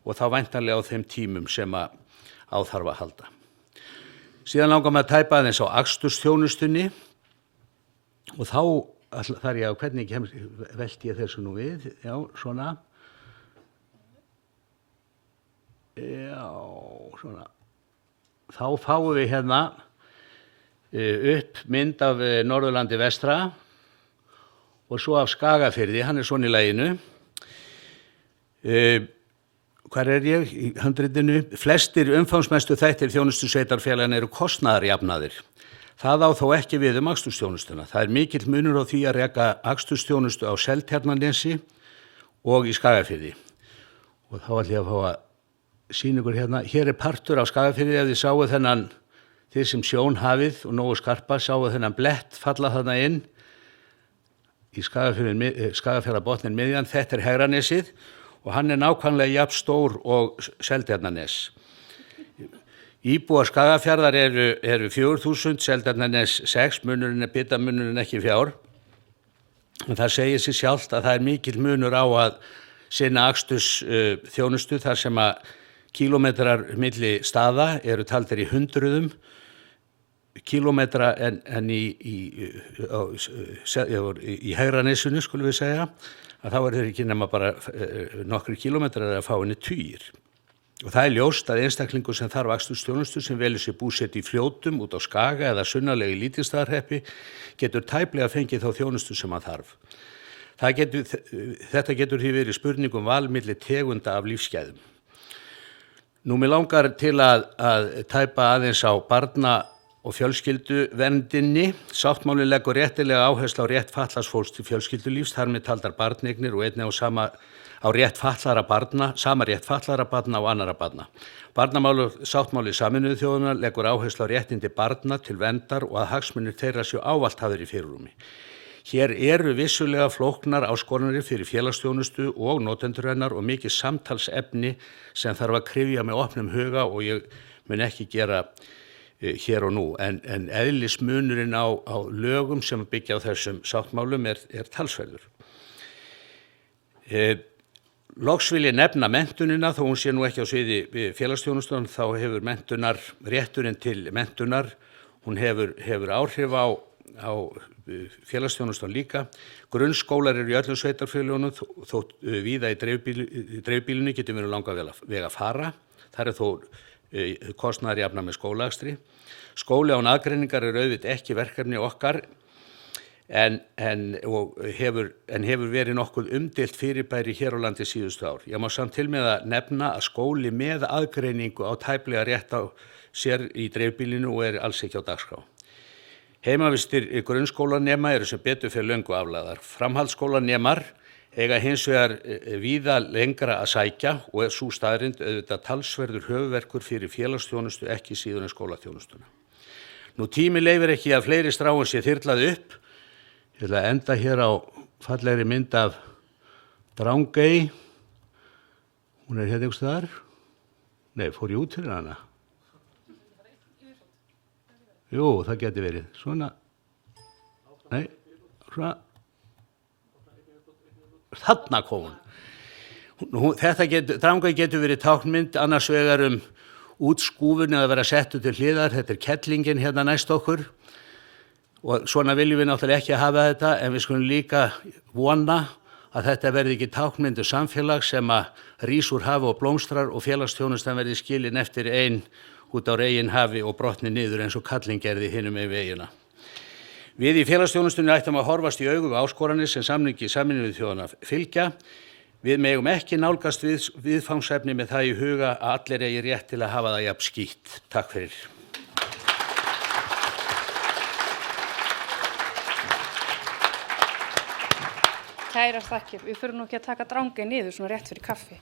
og þá væntanlega á þeim tímum sem á þarf að halda. Síðan langar maður að tæpa aðeins á akstursþjónustunni og þá þarf ég að hvernig velti ég þessu nú við, já, svona. Já, svona. Þá fáum við hérna upp mynd af Norðurlandi vestra og svo af Skagafirði, hann svona í laginu. Hvar er ég í handritinu? Flestir umfangsmestu þættir þjónustusveitarfélaganna eru kostnaðarjafnaðir. Það á þó ekki við akstursþjónustuna. Það mikill munur á því að reka akstursþjónustu á Seltjarnarnesi og í Skagafirði. Og þá ætla ég að fá að sýna ykkur hérna. Hér er partur á Skagafirði ef þið sáu þennan, þið sem sjón hafið og nógu skarpa sáu þennan blett falla þarna inn í Skagafjarðarbotninn miðjan. Þetta er Hegranesið og hann er nákvæmlega jafn stór og Seltjarnarnes. Íbúar Skagafjarðar eru 4.000, Seltjarnarnes 6, bitamunurinn ekki 4. En það segir sig sjálft að það er mikill munur á að sinna akstursþjónustu þar sem að kílómetrar milli staða eru taldir í hundruðum kílómetra en í Hegranesinu skulum við segja, að þá þeir ekki nema bara nokkrir kílómetrar að fá henni tugir. Og það er ljóst að einstaklingur sem þarf akstursþjónustu sem velur sér búsetu í Fljótum út á Skaga eða sunnarlega í Lýtingsstaðarhreppi getur tæplega fengið þá þjónustu sem hann þarf. Þetta getur því verið spurningum val milli tegunda af lífsgæðum. Nú mig langar til að tæpa aðeins á barna- og fjölskylduverndinni. Sáttmálinn leggur réttilega áherslu á rétt fatlaðs fólks til fjölskyldulífs, þar með taldar barneignir og einnig á rétt fatlaðra barna, sama rétt fatlaðra barna og annarra barna. Sáttmáli Sameinuðu þjóðanna leggur áherslu á réttindi barna til verndar og að hagsmunir þeirra séu ávallt hafðir í fyrirrúmi. Hér eru vissulega flóknar áskoranir fyrir félagsþjónustu og notendur hennar og mikið samtalsefni sem þarf að kryfja með opnum huga og ég mun ekki gera hér og nú, en eðlismunurinn á lögum sem byggja á þessum sáttmálum er talsverður. Loks vil ég nefna menntunina, þó hún sé nú ekki á sviði félagsþjónustunnar, þá hefur rétturinn til menntunar, hún hefur áhrif á félagsþjónustan líka. Grunnskólar eru í öllum sveitarfélögunum, þótt víða í dreifbílunni getur verið langa veg að fara. Þar er þó kostnaðarjafna með skólaakstri. Skóli án aðgreiningar er auðvitað ekki verkefni okkar en hefur verið nokkuð umdeilt fyrirbæri hér á landi síðustu ár. Ég má samt til með að nefna að skóli með aðgreiningu á tæplega rétt á sér í dreifbílinu og er alls ekki á dagskrá. Heimavistir grunnskólanema eru sem betur fyrir löngu aflagðar. Framhaldsskólanemar eiga hins vegar víða lengra að sækja og er sú staðreynd auðvitað talsverður höfuðverkur fyrir félagsþjónustu ekki síður en skólaþjónustuna. Nú tími leyfir ekki að fleiri stráin sé þyrlað upp. Ég ætla að enda hér á fallegri mynd af Drangey. Hún er hérna einhvers staðar. Nei, fór ég út fyrir hana? Jú, það geti verið. Svona. Nei, svona. Þarna kom hún. Drangey getur verið táknmynd annars vegar útskúfun eða vera settu til hliðar. Þetta er kettlingin hérna næst okkur og svona viljum við náttúrulega ekki hafa þetta en við skulum líka vona að þetta verði ekki táknmyndu samfélag sem að rís úr hafi og blómstrar og félagsþjónustan verði skilin eftir ein út á eigin hafi og brotni niður eins og kallinn gerði hinum með vegina. Við í félagsþjónustunni ættum að horfast í augu við áskoranir sem samningi Sameinuðu þjóðanna fylgja. Við megum ekki nálgast viðfangsefni með það í huga að allir eigi rétt til að hafa það jafn skítt. Takk fyrir. Kærar þakkir. Við fyrir nú ekki að taka drangið niður svona rétt fyrir kaffi.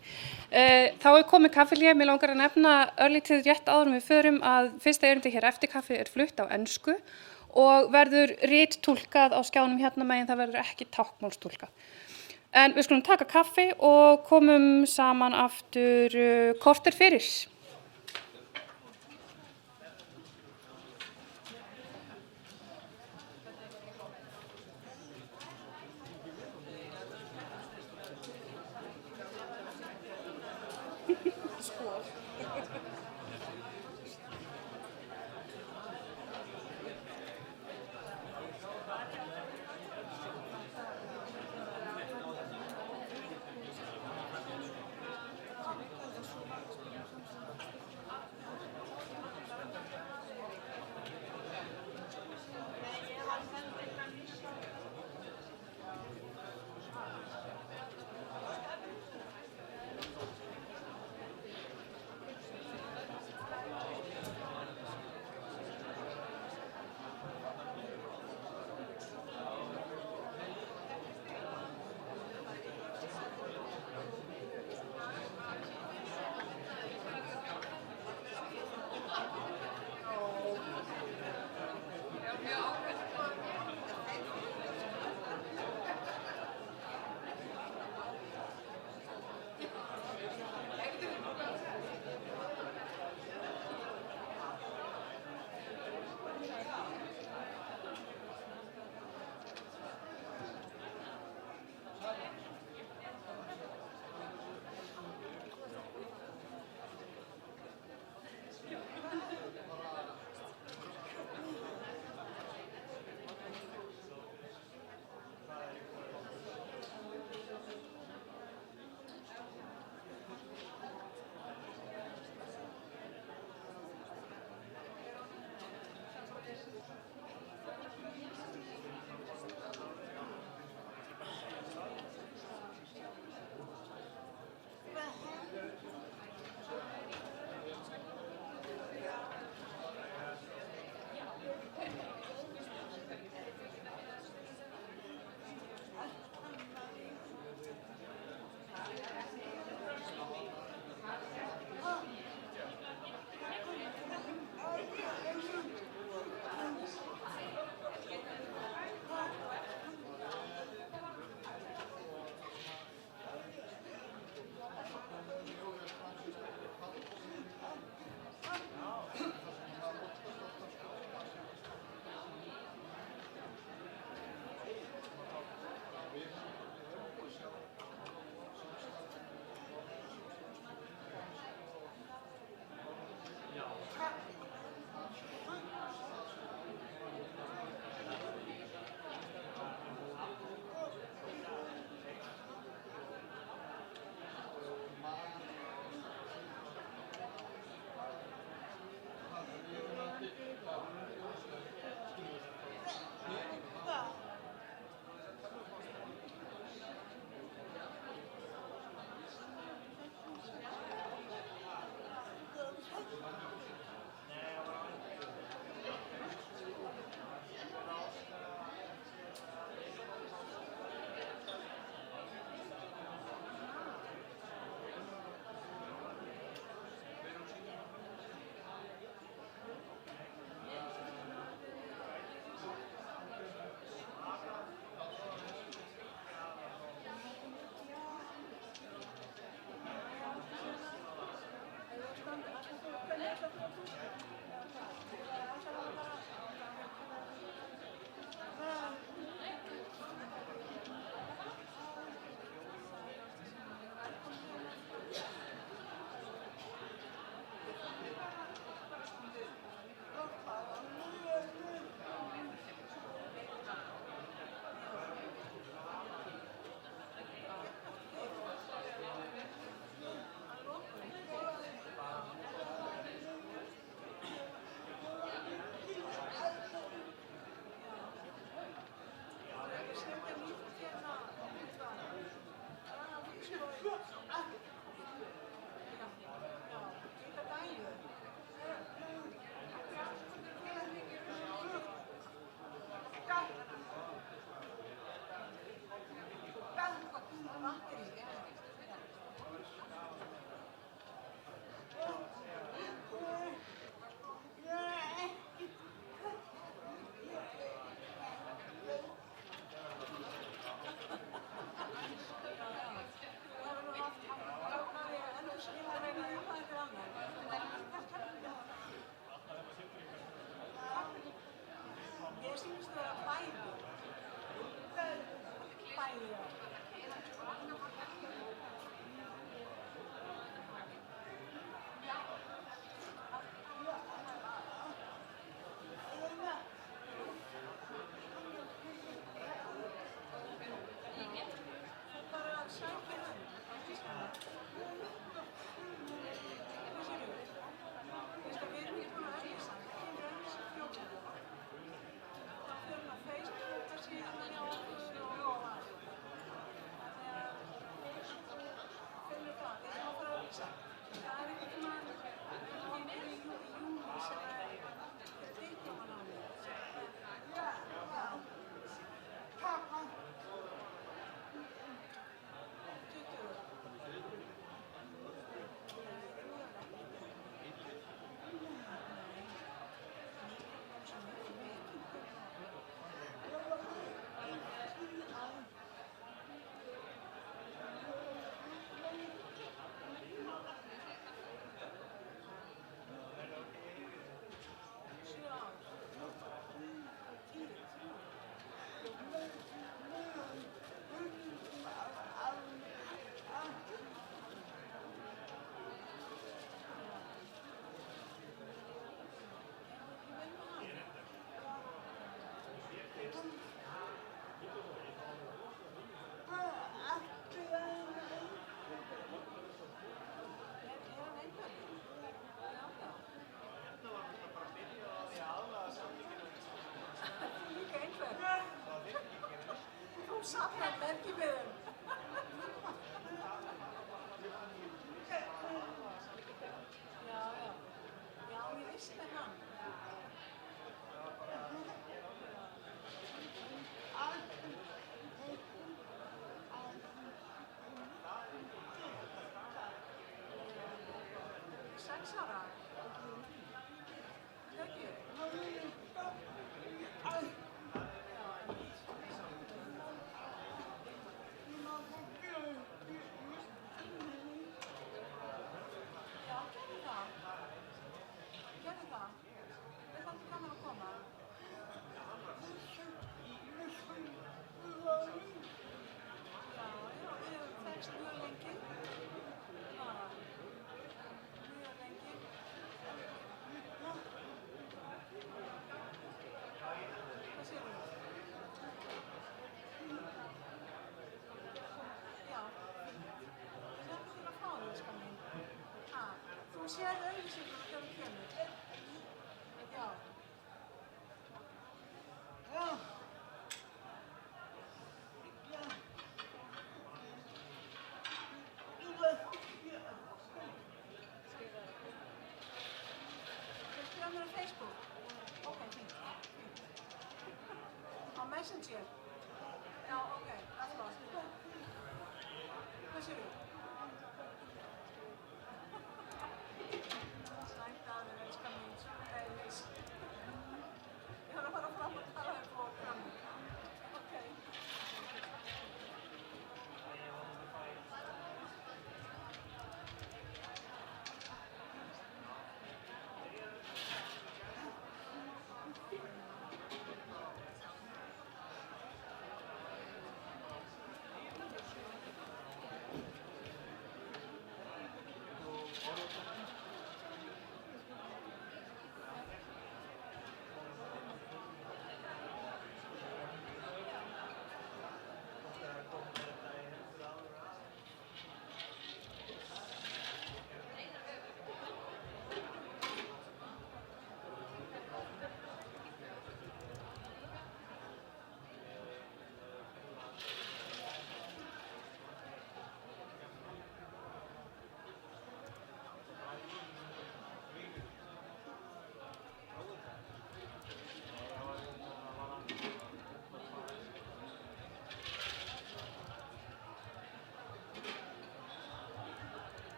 Þá er komið kaffihlé. Mér langar að nefna örlítið rétt áður en við förum að fyrsta erindi hér eftir kaffi er flutt á ensku og verður rittúlkað á skjánum hérna megin, það verður ekki táknmálstúlkað. En við skulum taka kaffi og komum saman aftur korter fyrir.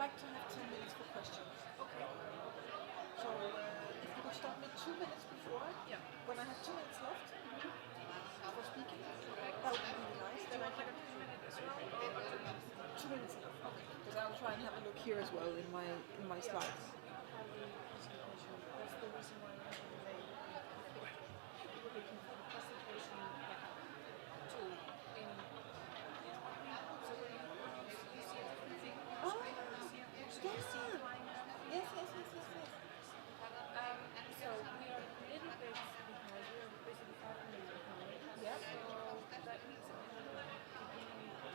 like to have 10 minutes for questions. Okay. So if you could stop me 2 minutes before, when I have 2 minutes left for speaking, that would be really nice. Then I can 2 minutes left. Okay. Because I'll try and have a look here as well in my slides. That's the reason why I have Yes. So we are a little bit behind. We are basically 5 minutes behind. Yeah. So that means that in the beginning of the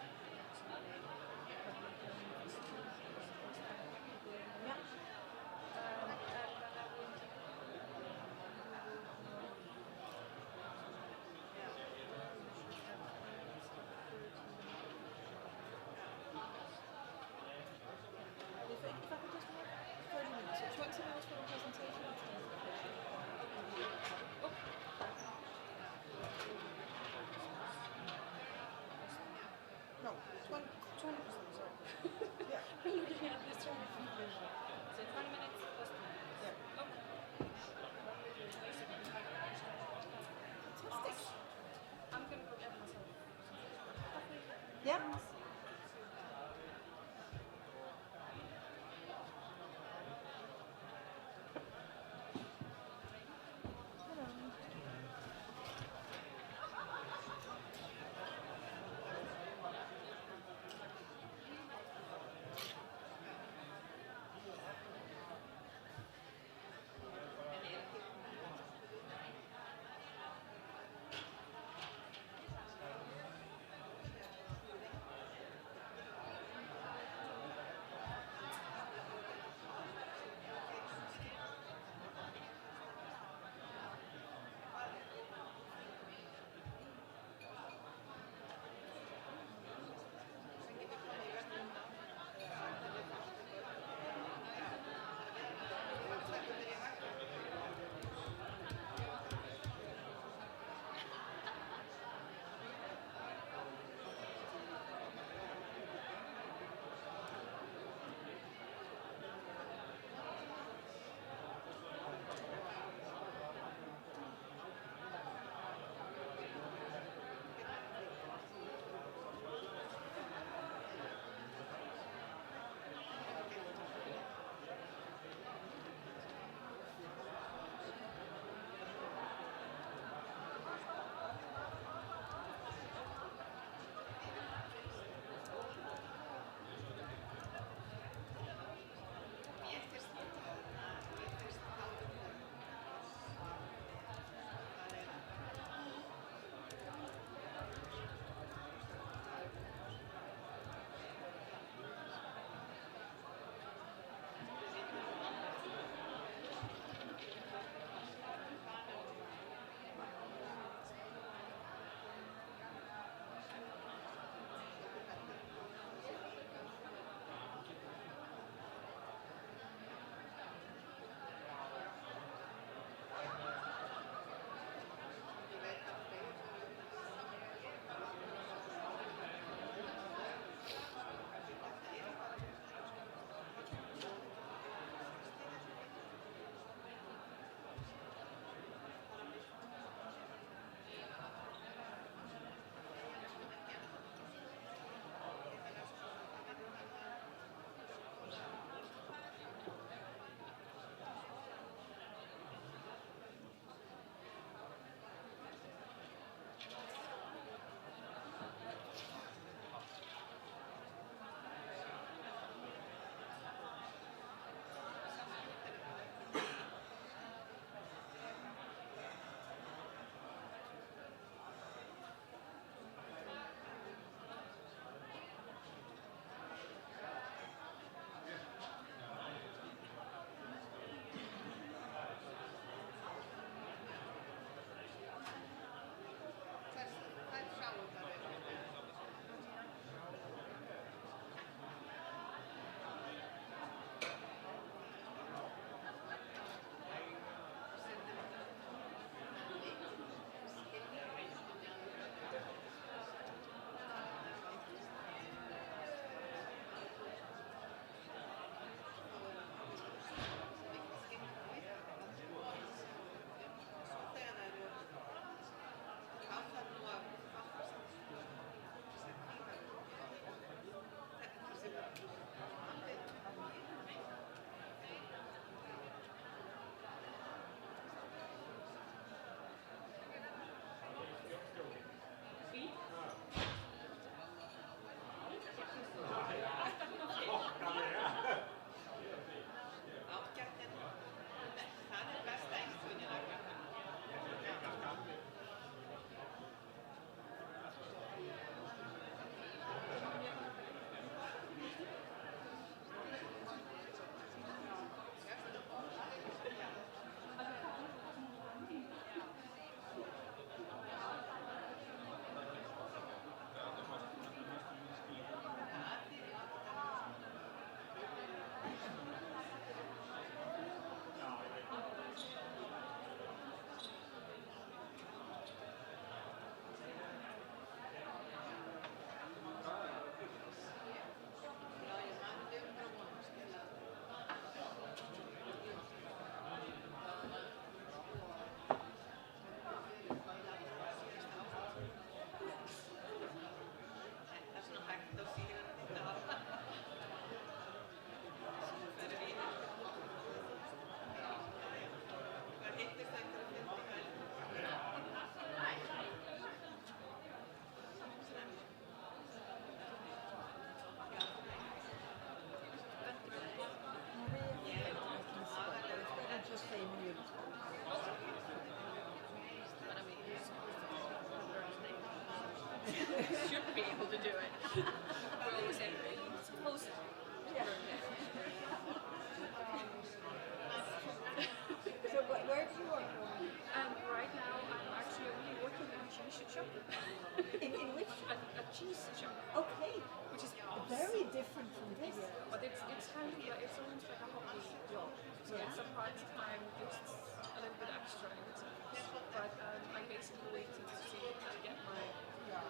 so some part-time just a little bit extra in it. But I'm basically waiting to see if I get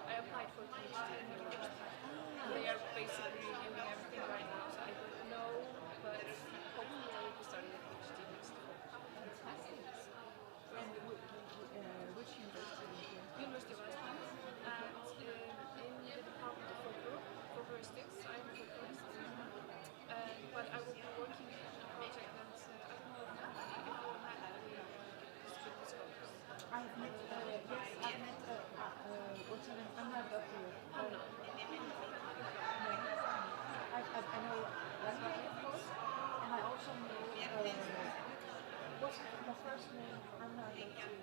I applied for a PhD at university. They are basically reviewing everything right now, so I don't know, but hopefully I will be starting a PhD next fall. Fantastic. And which university? University of Iceland, and in the Department of Folkloristics. I'm a folklorist, but I will be working on a project that I don't know if everyone met the Strictly Scholars. I've met, what's her name? Anna Dottir. Anna. I know Ragnar, of course, and I also know, what's her first name? Anna Dottir.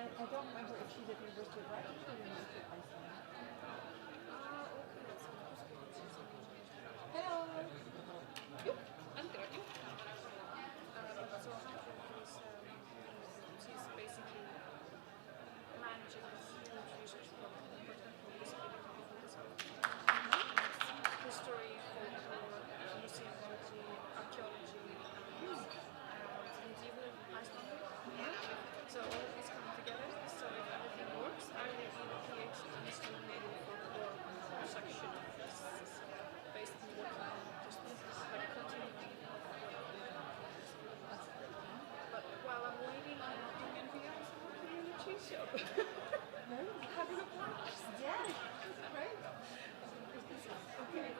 I don't remember if she's at the University of Reykjavik or the University of Iceland. Hello. Jo, Andrea. So she's basically managing this huge research program for history, folklore, museumology, archaeology, and medieval Icelandic. So all of this coming together. So if everything works, I will do a PhD student medieval folklore section of this, basically working on just like continuing of what I've been doing. But while I'm waiting, I'm not doing anything else. I'm working on a cheese show. Having a blast. Yeah, that's great. Okay.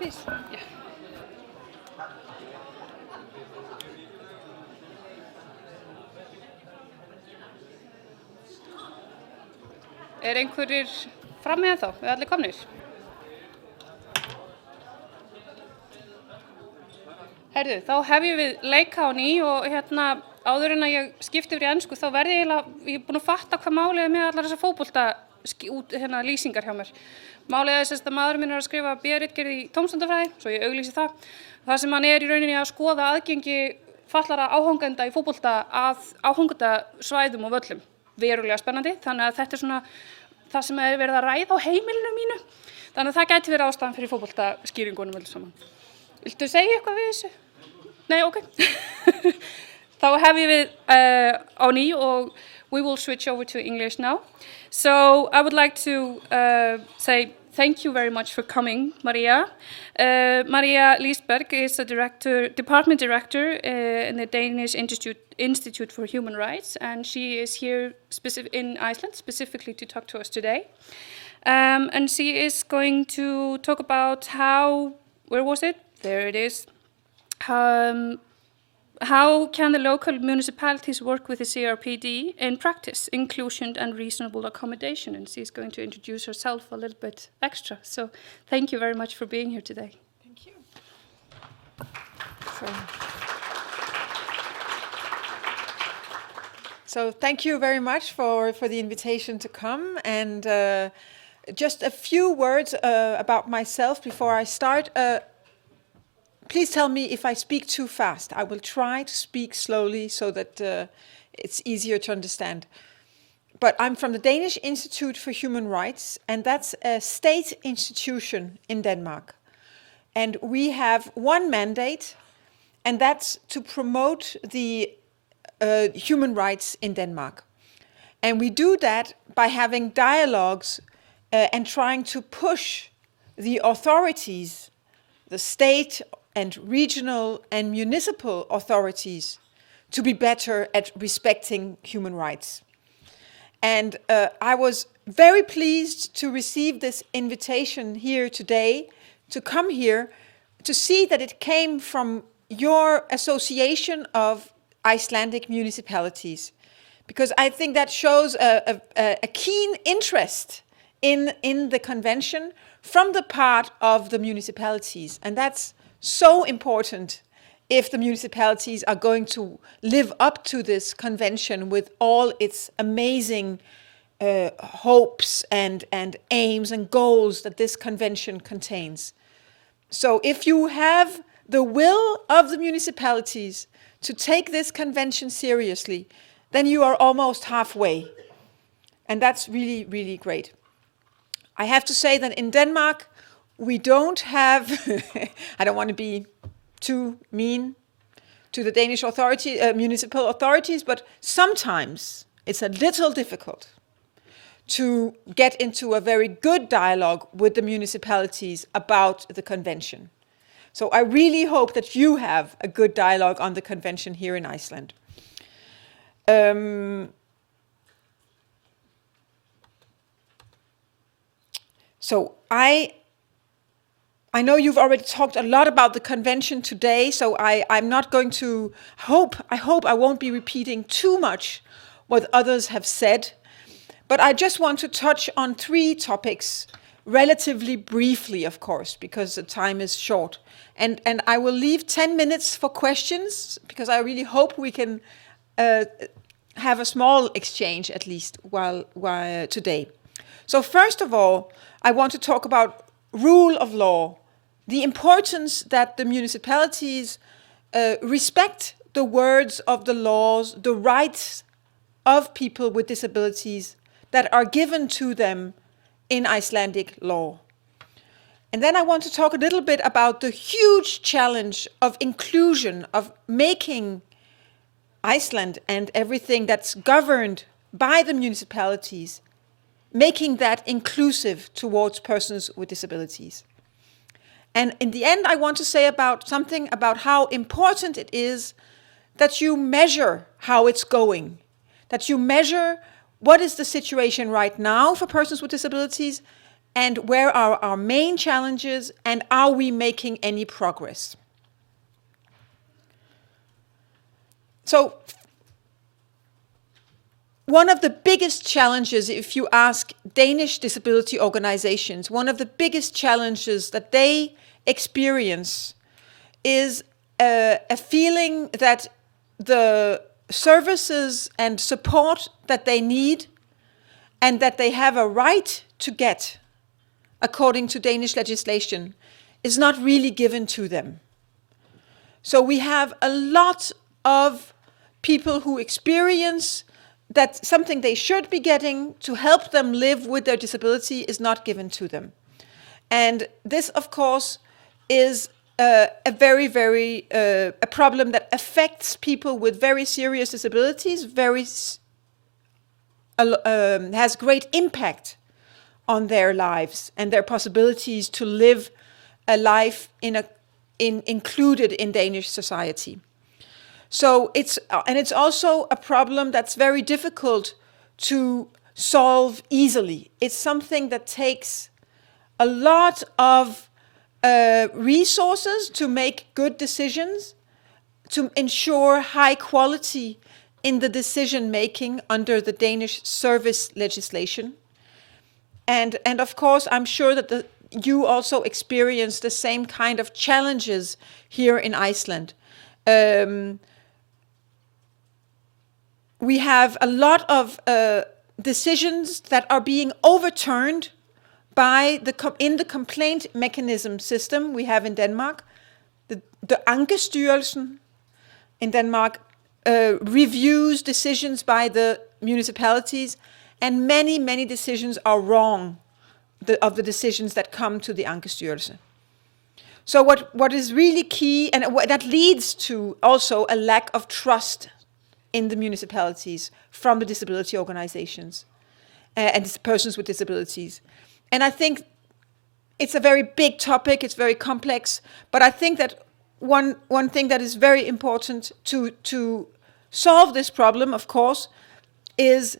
Please. Yeah. Einhverjir fram með þá? Eða allir komnir? Herðu, þá hefjum við leika á ný og áður en að ég skipti yfir í ensku þá verði ég er búin að fatta hvað málið er með allar þessar fótbolta lýsingar hjá mér. Málið er að maðurinn minn er að skrifa B.Ritgerð í tómstundafræði, svo ég auglýsi það. Það sem hann er í rauninni að skoða aðgengi fatlaðra áhangenda í fótbolta að áhangendasvæðum og völlum. Verulega spennandi, þannig að þetta er svona það sem er verið að ræða á heimilinu mínu. Þannig að það gæti verið ástæðan fyrir fótboltaskýringunum öllu saman. Viltu segja eitthvað við þessu? Nei, ok. Þá hefjum við á ný og we will switch over to English now. So I would like to say thank you very much for coming, Maria. Maria Lisberg is the department director in the Danish Institute for Human Rights, and she is here in Iceland specifically to talk to us today. And she is going to talk about how, where was it? There it is. How can the local municipalities work with the CRPD in practice, inclusion and reasonable accommodation? And she's going to introduce herself a little bit extra. So thank you very much for being here today. Thank you. So thank you very much for the invitation to come. And just a few words about myself before I start. Please tell me if I speak too fast. I will try to speak slowly so that it's easier to understand. But I'm from the Danish Institute for Human Rights, and that's a state institution in Denmark. And we have one mandate, and that's to promote the human rights in Denmark. And we do that by having dialogues and trying to push the authorities, the state and regional and municipal authorities, to be better at respecting human rights. And I was very pleased to receive this invitation here today, to come here, to see that it came from your association of Icelandic municipalities, because I think that shows a keen interest in the convention from the part of the municipalities. And that's so important if the municipalities are going to live up to this convention with all its amazing hopes and aims and goals that this convention contains. So if you have the will of the municipalities to take this convention seriously, then you are almost halfway. And that's really, really great. I have to say that in Denmark, we don't have, I don't want to be too mean to the Danish municipal authorities, but sometimes it's a little difficult to get into a very good dialogue with the municipalities about the convention. So I really hope that you have a good dialogue on the convention here in Iceland. So I know you've already talked a lot about the convention today, so I'm not going to I hope I won't be repeating too much what others have said, but I just want to touch on 3 topics relatively briefly, of course, because the time is short. And I will leave 10 minutes for questions, because I really hope we can have a small exchange at least while today. So first of all, I want to talk about rule of law, the importance that the municipalities respect the words of the laws, the rights of people with disabilities that are given to them in Icelandic law. And then I want to talk a little bit about the huge challenge of inclusion, of making Iceland and everything that's governed by the municipalities, making that inclusive towards persons with disabilities. And in the end, I want to say something about how important it is that you measure how it's going, that you measure what is the situation right now for persons with disabilities, and where are our main challenges, and are we making any progress? So, one of the biggest challenges, if you ask Danish disability organizations, one of the biggest challenges that they experience is a feeling that the services and support that they need and that they have a right to get according to Danish legislation is not really given to them. So we have a lot of people who experience that something they should be getting to help them live with their disability is not given to them. And this, of course, is a very, very a problem that affects people with very serious disabilities, has great impact on their lives and their possibilities to live a life included in Danish society. So it's also a problem that's very difficult to solve easily. It's something that takes a lot of resources to make good decisions, to ensure high quality in the decision making under the Danish service legislation. And of course, I'm sure that you also experience the same kind of challenges here in Iceland. We have a lot of decisions that are being overturned by in the complaint mechanism system we have in Denmark. The Ankestyrelsen in Denmark reviews decisions by the municipalities, and many decisions are wrong of the decisions that come to the Ankestyrelse. So what is really key, and that leads to also a lack of trust in the municipalities from the disability organizations and persons with disabilities. And I think it's a very big topic, it's very complex, but I think that one thing that is very important to solve this problem, of course, is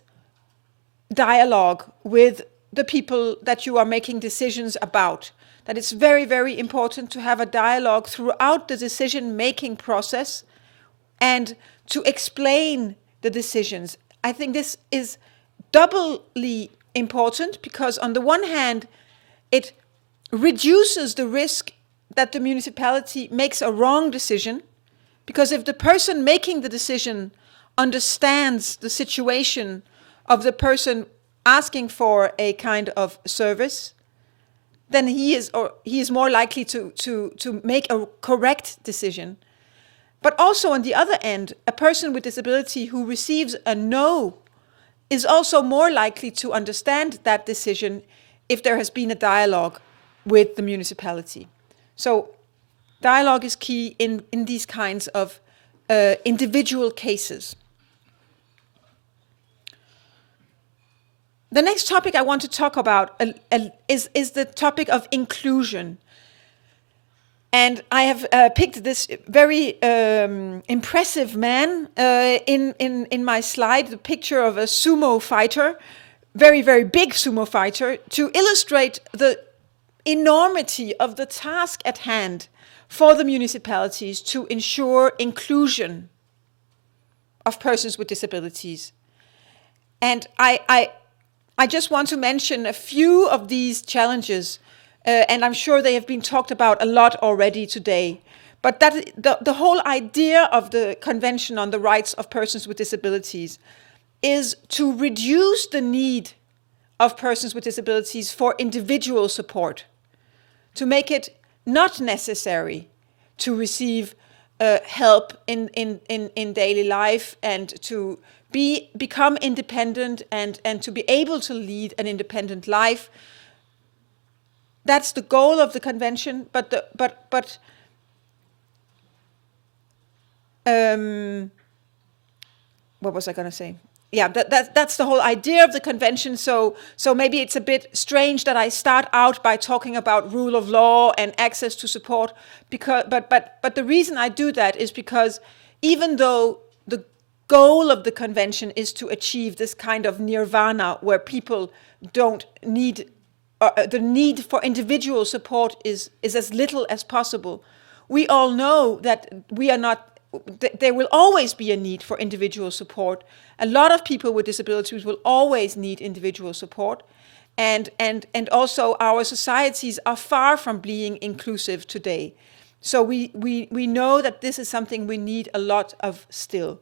dialogue with the people that you are making decisions about. That it's very, very important to have a dialogue throughout the decision-making process and to explain the decisions. I think this is doubly important because on the one hand, it reduces the risk that the municipality makes a wrong decision, because if the person making the decision understands the situation of the person asking for a kind of service, then he is more likely to make a correct decision. But also on the other end, a person with disability who receives a no is also more likely to understand that decision if there has been a dialogue with the municipality. So dialogue is key in these kinds of individual cases. The next topic I want to talk about is the topic of inclusion. And I have picked this very impressive man in my slide, the picture of a sumo fighter, very, very big sumo fighter, to illustrate the enormity of the task at hand for the municipalities to ensure inclusion of persons with disabilities. And I just want to mention a few of these challenges, and I'm sure they have been talked about a lot already today. But the whole idea of the Convention on the Rights of Persons with Disabilities is to reduce the need of persons with disabilities for individual support, to make it not necessary to receive help in daily life and to become independent and to be able to lead an independent life. That's the goal of the convention, but what was I going to say? Yeah, that's the whole idea of the convention. So maybe it's a bit strange that I start out by talking about rule of law and access to support, but the reason I do that is because even though the goal of the convention is to achieve this kind of nirvana where people don't need, the need for individual support is as little as possible, we all know that we are not. There will always be a need for individual support. A lot of people with disabilities will always need individual support. And also our societies are far from being inclusive today. So we know that this is something we need a lot of still.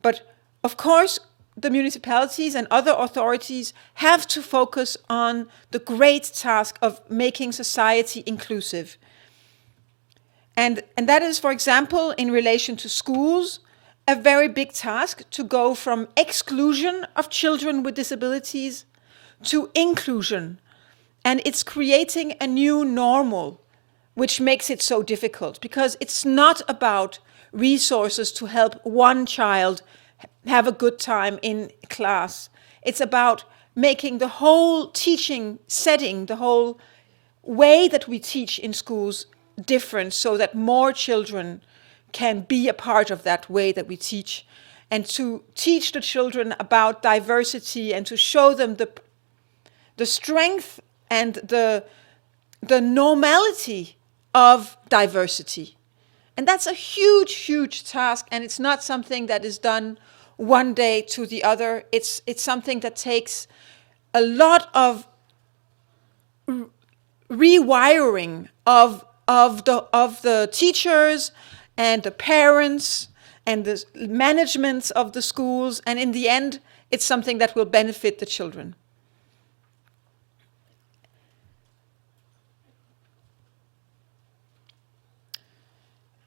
But of course, the municipalities and other authorities have to focus on the great task of making society inclusive. And that is, for example, in relation to schools, a very big task to go from exclusion of children with disabilities to inclusion. And it's creating a new normal, which makes it so difficult, because it's not about resources to help one child have a good time in class. It's about making the whole teaching setting, the whole way that we teach in schools different so that more children can be a part of that way that we teach, and to teach the children about diversity and to show them the strength and the normality of diversity. And that's a huge, huge task, and it's not something that is done one day to the other. It's something that takes a lot of rewiring of the teachers and the parents and the managements of the schools, and in the end, it's something that will benefit the children.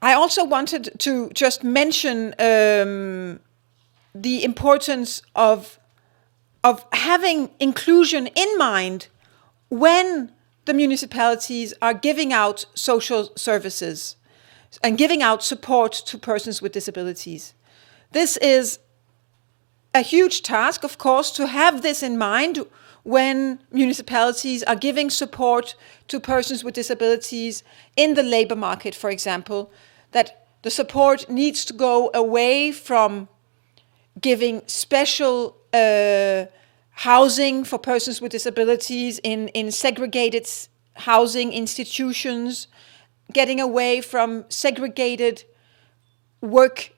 I also wanted to just mention the importance of having inclusion in mind when the municipalities are giving out social services and giving out support to persons with disabilities. This is a huge task, of course, to have this in mind when municipalities are giving support to persons with disabilities in the labor market, for example, that the support needs to go away from giving special housing for persons with disabilities in segregated housing institutions, getting away from segregated work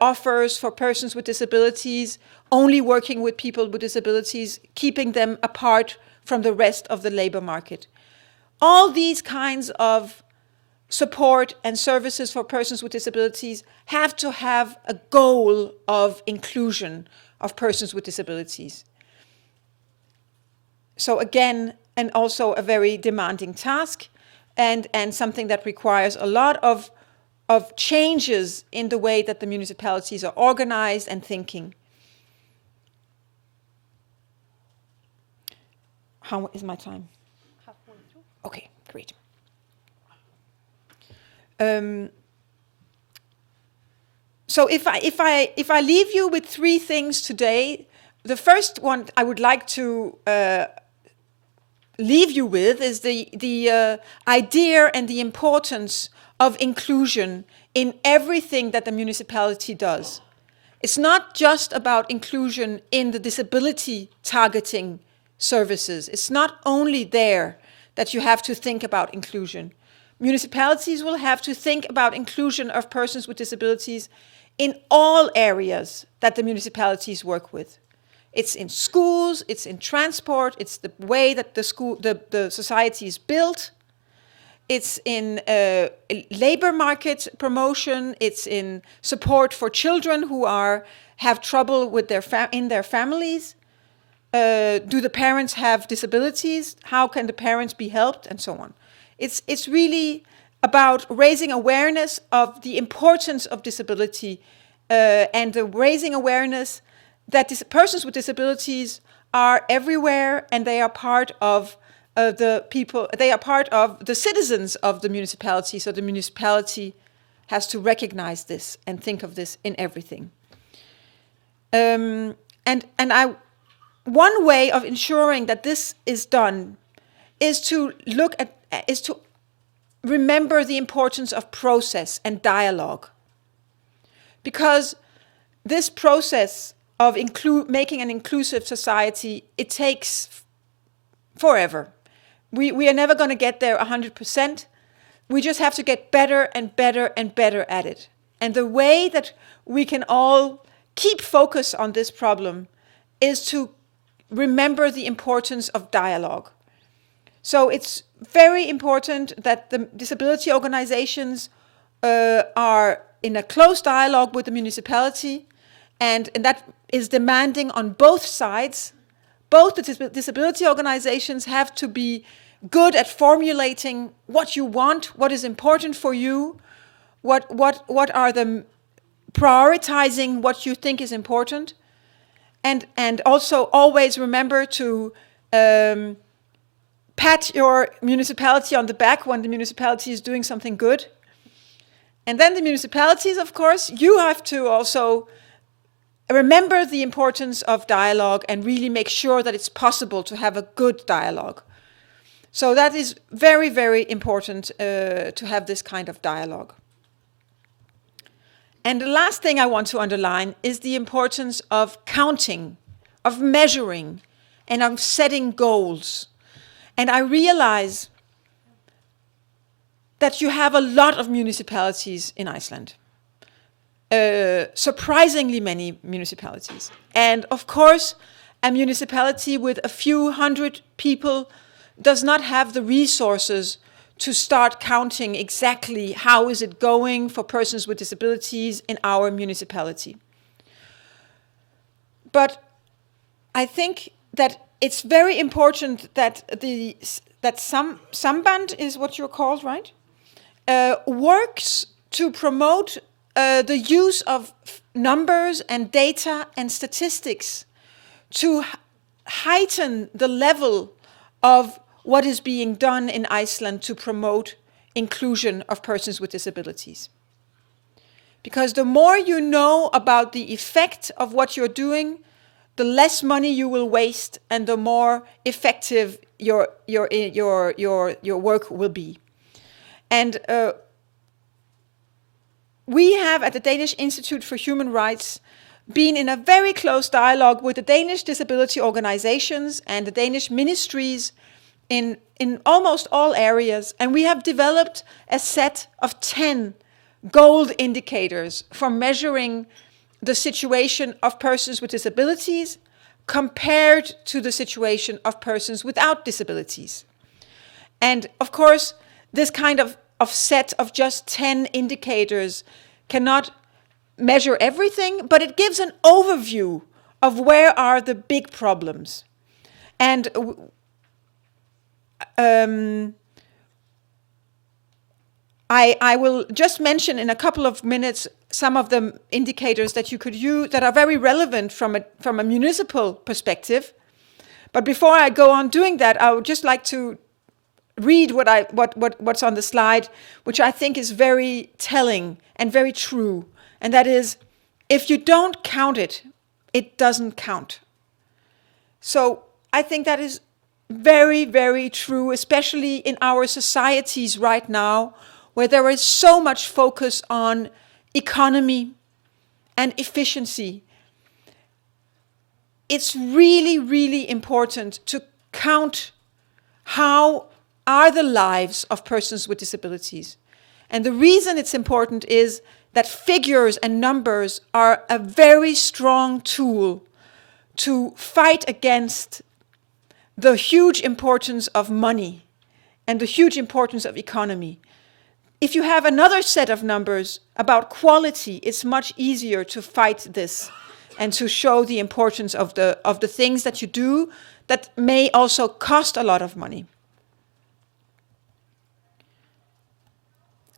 offers for persons with disabilities, only working with people with disabilities, keeping them apart from the rest of the labor market. All these kinds of support and services for persons with disabilities have to have a goal of inclusion of persons with disabilities. So again, and also a very demanding task, and something that requires a lot of changes in the way that the municipalities are organized and thinking. How is my time? Halfway through. Okay, great. So if I leave you with three things today, the first one I would like to leave you with is the idea and the importance of inclusion in everything that the municipality does. It's not just about inclusion in the disability targeting services. It's not only there that you have to think about inclusion. Municipalities will have to think about inclusion of persons with disabilities in all areas that the municipalities work with. It's in schools, it's in transport, it's the way that the society is built, it's in labor market promotion, it's in support for children who have trouble with in their families. Do the parents have disabilities? How can the parents be helped? And so on. It's really about raising awareness of the importance of disability and the raising awareness that persons with disabilities are everywhere, and they are part of the people, they are part of the citizens of the municipality, so the municipality has to recognize this and think of this in everything. One way of ensuring that this is done is to remember the importance of process and dialogue. Because this process of making an inclusive society, it takes forever. We are never going to get there 100%. We just have to get better and better and better at it. And the way that we can all keep focus on this problem is to remember the importance of dialogue. So it's very important that the disability organizations are in a close dialogue with the municipality, and that is demanding on both sides. Both the disability organizations have to be good at formulating what you want, what is important for you, what are the prioritizing what you think is important, and also always remember to pat your municipality on the back when the municipality is doing something good. And then the municipalities, of course, you have to also remember the importance of dialogue and really make sure that it's possible to have a good dialogue. So that is very, very important to have this kind of dialogue. And the last thing I want to underline is the importance of counting, of measuring, and of setting goals. And I realize that you have a lot of municipalities in Iceland. Surprisingly many municipalities. And of course, a municipality with a few hundred people does not have the resources to start counting exactly how is it going for persons with disabilities in our municipality. But I think that it's very important that Samband is what you're called, right? Works to promote the use of numbers and data and statistics to heighten the level of what is being done in Iceland to promote inclusion of persons with disabilities. Because the more you know about the effect of what you're doing, the less money you will waste and the more effective your work will be. And we have at the Danish Institute for Human Rights been in a very close dialogue with the Danish disability organizations and the Danish ministries in almost all areas. And we have developed a set of 10 gold indicators for measuring the situation of persons with disabilities compared to the situation of persons without disabilities. And of course, this kind of set of just 10 indicators cannot measure everything, but it gives an overview of where are the big problems. And I will just mention in a couple of minutes some of the indicators that you could use that are very relevant from a municipal perspective. But before I go on doing that, I would just like to read what's on the slide, which I think is very telling and very true. And that is, if you don't count it, it doesn't count. So I think that is very, very true, especially in our societies right now, where there is so much focus on economy and efficiency. It's really, really important to count how are the lives of persons with disabilities. And the reason it's important is that figures and numbers are a very strong tool to fight against the huge importance of money and the huge importance of economy. If you have another set of numbers about quality, it's much easier to fight this and to show the importance of the things that you do that may also cost a lot of money.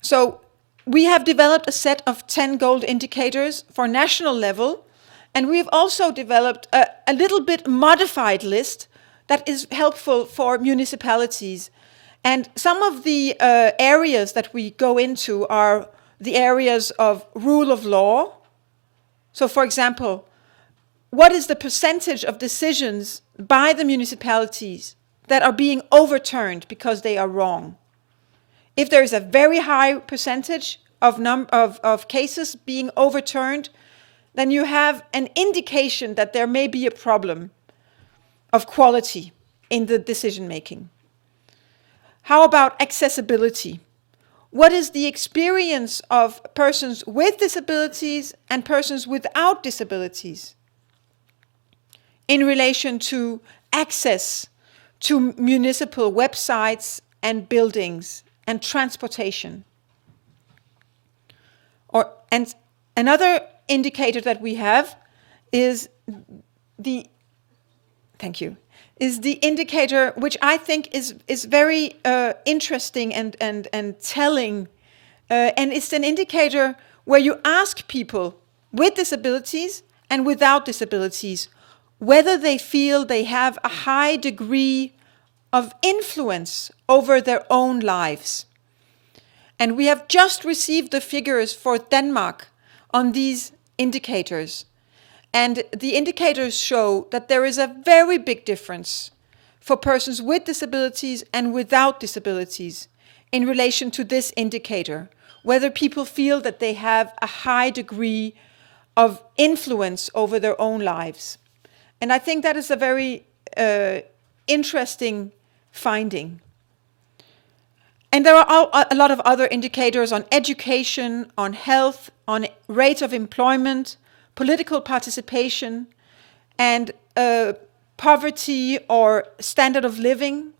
So we have developed a set of 10 gold indicators for national level, and we've also developed a little bit modified list that is helpful for municipalities. And some of the areas that we go into are the areas of rule of law. So for example, what is the percentage of decisions by the municipalities that are being overturned because they are wrong? If there is a very high percentage of cases being overturned, then you have an indication that there may be a problem of quality in the decision making. How about accessibility? What is the experience of persons with disabilities and persons without disabilities in relation to access to municipal websites and buildings and transportation? And another indicator that we have is the indicator which I think is very interesting and telling. And it's an indicator where you ask people with disabilities and without disabilities whether they feel they have a high degree of influence over their own lives. And we have just received the figures for Denmark on these indicators. And the indicators show that there is a very big difference for persons with disabilities and without disabilities in relation to this indicator, whether people feel that they have a high degree of influence over their own lives. And I think that is a very interesting finding. And there are a lot of other indicators on education, on health, on rate of employment, political participation, and poverty or standard of living,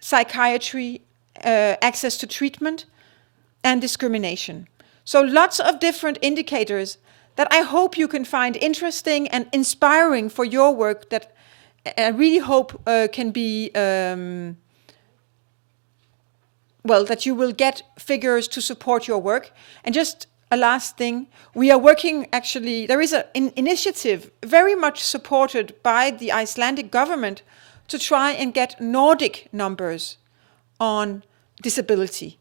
psychiatry, access to treatment, and discrimination. So lots of different indicators that I hope you can find interesting and inspiring for your work, that I really hope can be, that you will get figures to support your work. And just a last thing, we are working, actually, there is an initiative very much supported by the Icelandic government to try and get Nordic numbers on disability.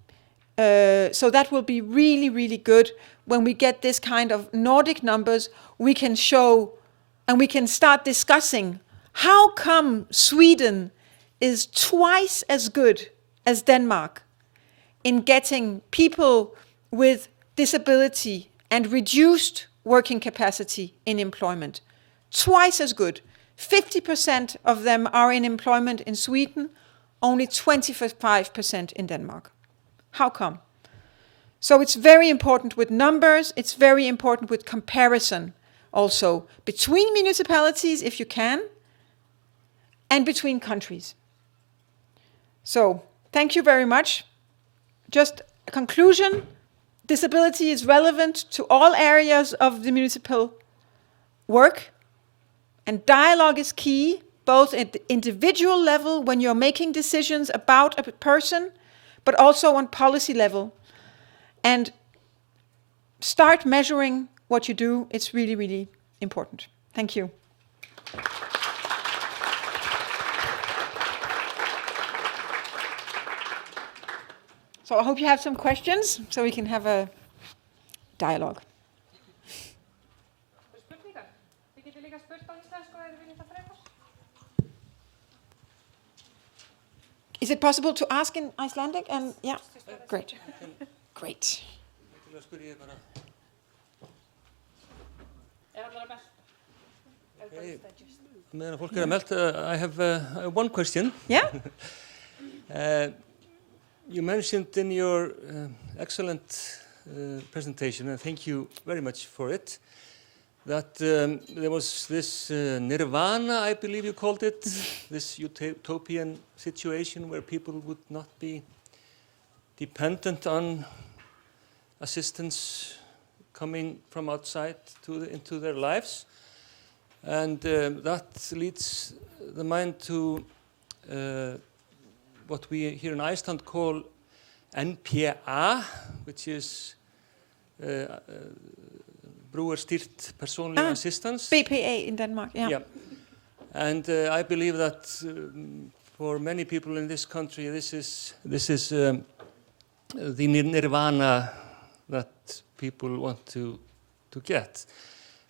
So that will be really, really good. When we get this kind of Nordic numbers, we can show and we can start discussing how come Sweden is twice as good as Denmark in getting people with disability and reduced working capacity in employment. Twice as good. 50% of them are in employment in Sweden, only 25% in Denmark. How come? So it's very important with numbers, it's very important with comparison also between municipalities, if you can, and between countries. So thank you very much. Just a conclusion, disability is relevant to all areas of the municipal work, and dialogue is key, both at the individual level when you're making decisions about a person, but also on policy level. And start measuring what you do. It's really, really important. Thank you. So I hope you have some questions so we can have a dialogue. Is it possible to ask in Icelandic? And yeah, great. Great. I have one question. Yeah? You mentioned in your excellent presentation, and thank you very much for it, that there was this nirvana, I believe you called it, this utopian situation where people would not be dependent on assistance coming from outside into their lives. And that leads the mind to what we here in Iceland call NPA, which is brugerstyrt personlig assistance. BPA in Denmark, yeah. Yeah. And I believe that for many people in this country, this is the nirvana that people want to get.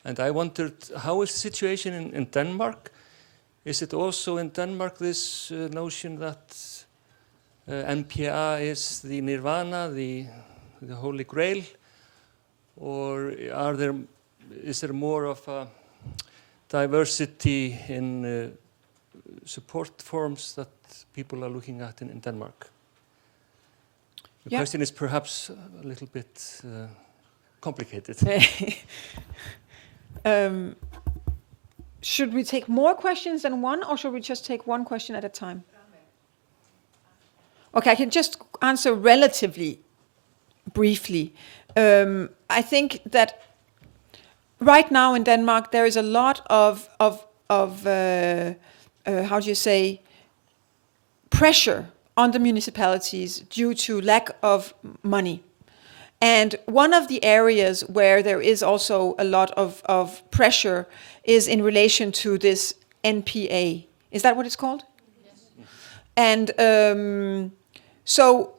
And I wondered, how is the situation in Denmark? Is it also in Denmark this notion that NPA is the nirvana, the holy grail? Or is there more of a diversity in support forms that people are looking at in Denmark? The question is perhaps a little bit complicated. Should we take more questions than one, or should we just take one question at a time? Okay, I can just answer relatively briefly. I think that right now in Denmark there is a lot of how do you say, pressure on the municipalities due to lack of money. And one of the areas where there is also a lot of pressure is in relation to this NPA. Is that what it's called? Yes. And so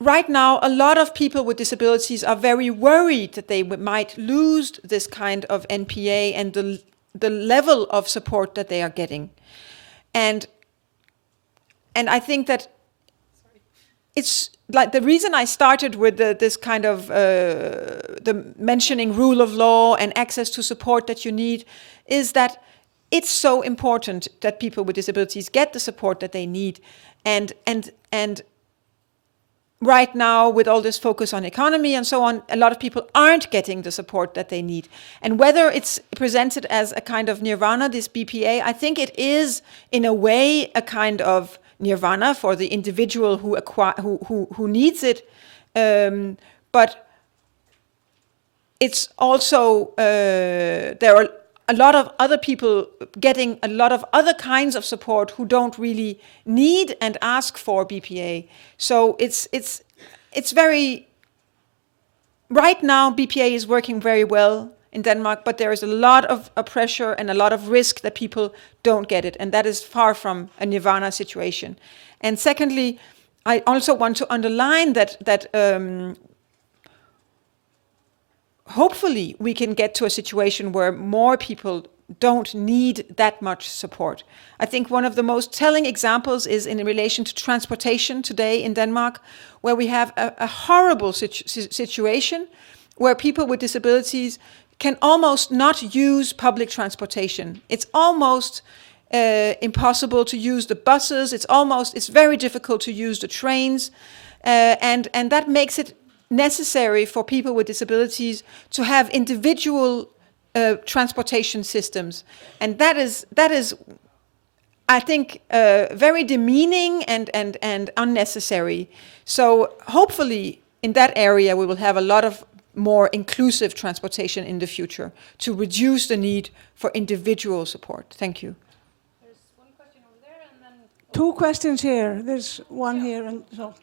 right now, a lot of people with disabilities are very worried that they might lose this kind of NPA and the level of support that they are getting. And I think that it's like the reason I started with this kind of the mentioning rule of law and access to support that you need is that it's so important that people with disabilities get the support that they need. And right now, with all this focus on economy and so on, a lot of people aren't getting the support that they need. And whether it's presented as a kind of nirvana, this BPA, I think it is, in a way, a kind of nirvana for the individual who needs it. But it's also, there are a lot of other people getting a lot of other kinds of support who don't really need and ask for BPA. So it's very, right now BPA is working very well in Denmark, but there is a lot of pressure and a lot of risk that people don't get it. And that is far from a nirvana situation. And secondly, I also want to underline that hopefully we can get to a situation where more people don't need that much support. I think one of the most telling examples is in relation to transportation today in Denmark, where we have a horrible situation where people with disabilities can almost not use public transportation. It's almost impossible to use the buses. It's very difficult to use the trains. And that makes it necessary for people with disabilities to have individual transportation systems. And that is, I think, very demeaning and unnecessary. So hopefully in that area we will have a lot of more inclusive transportation in the future to reduce the need for individual support. Thank you. There's one question over there and then... Two questions here. There's one here and so...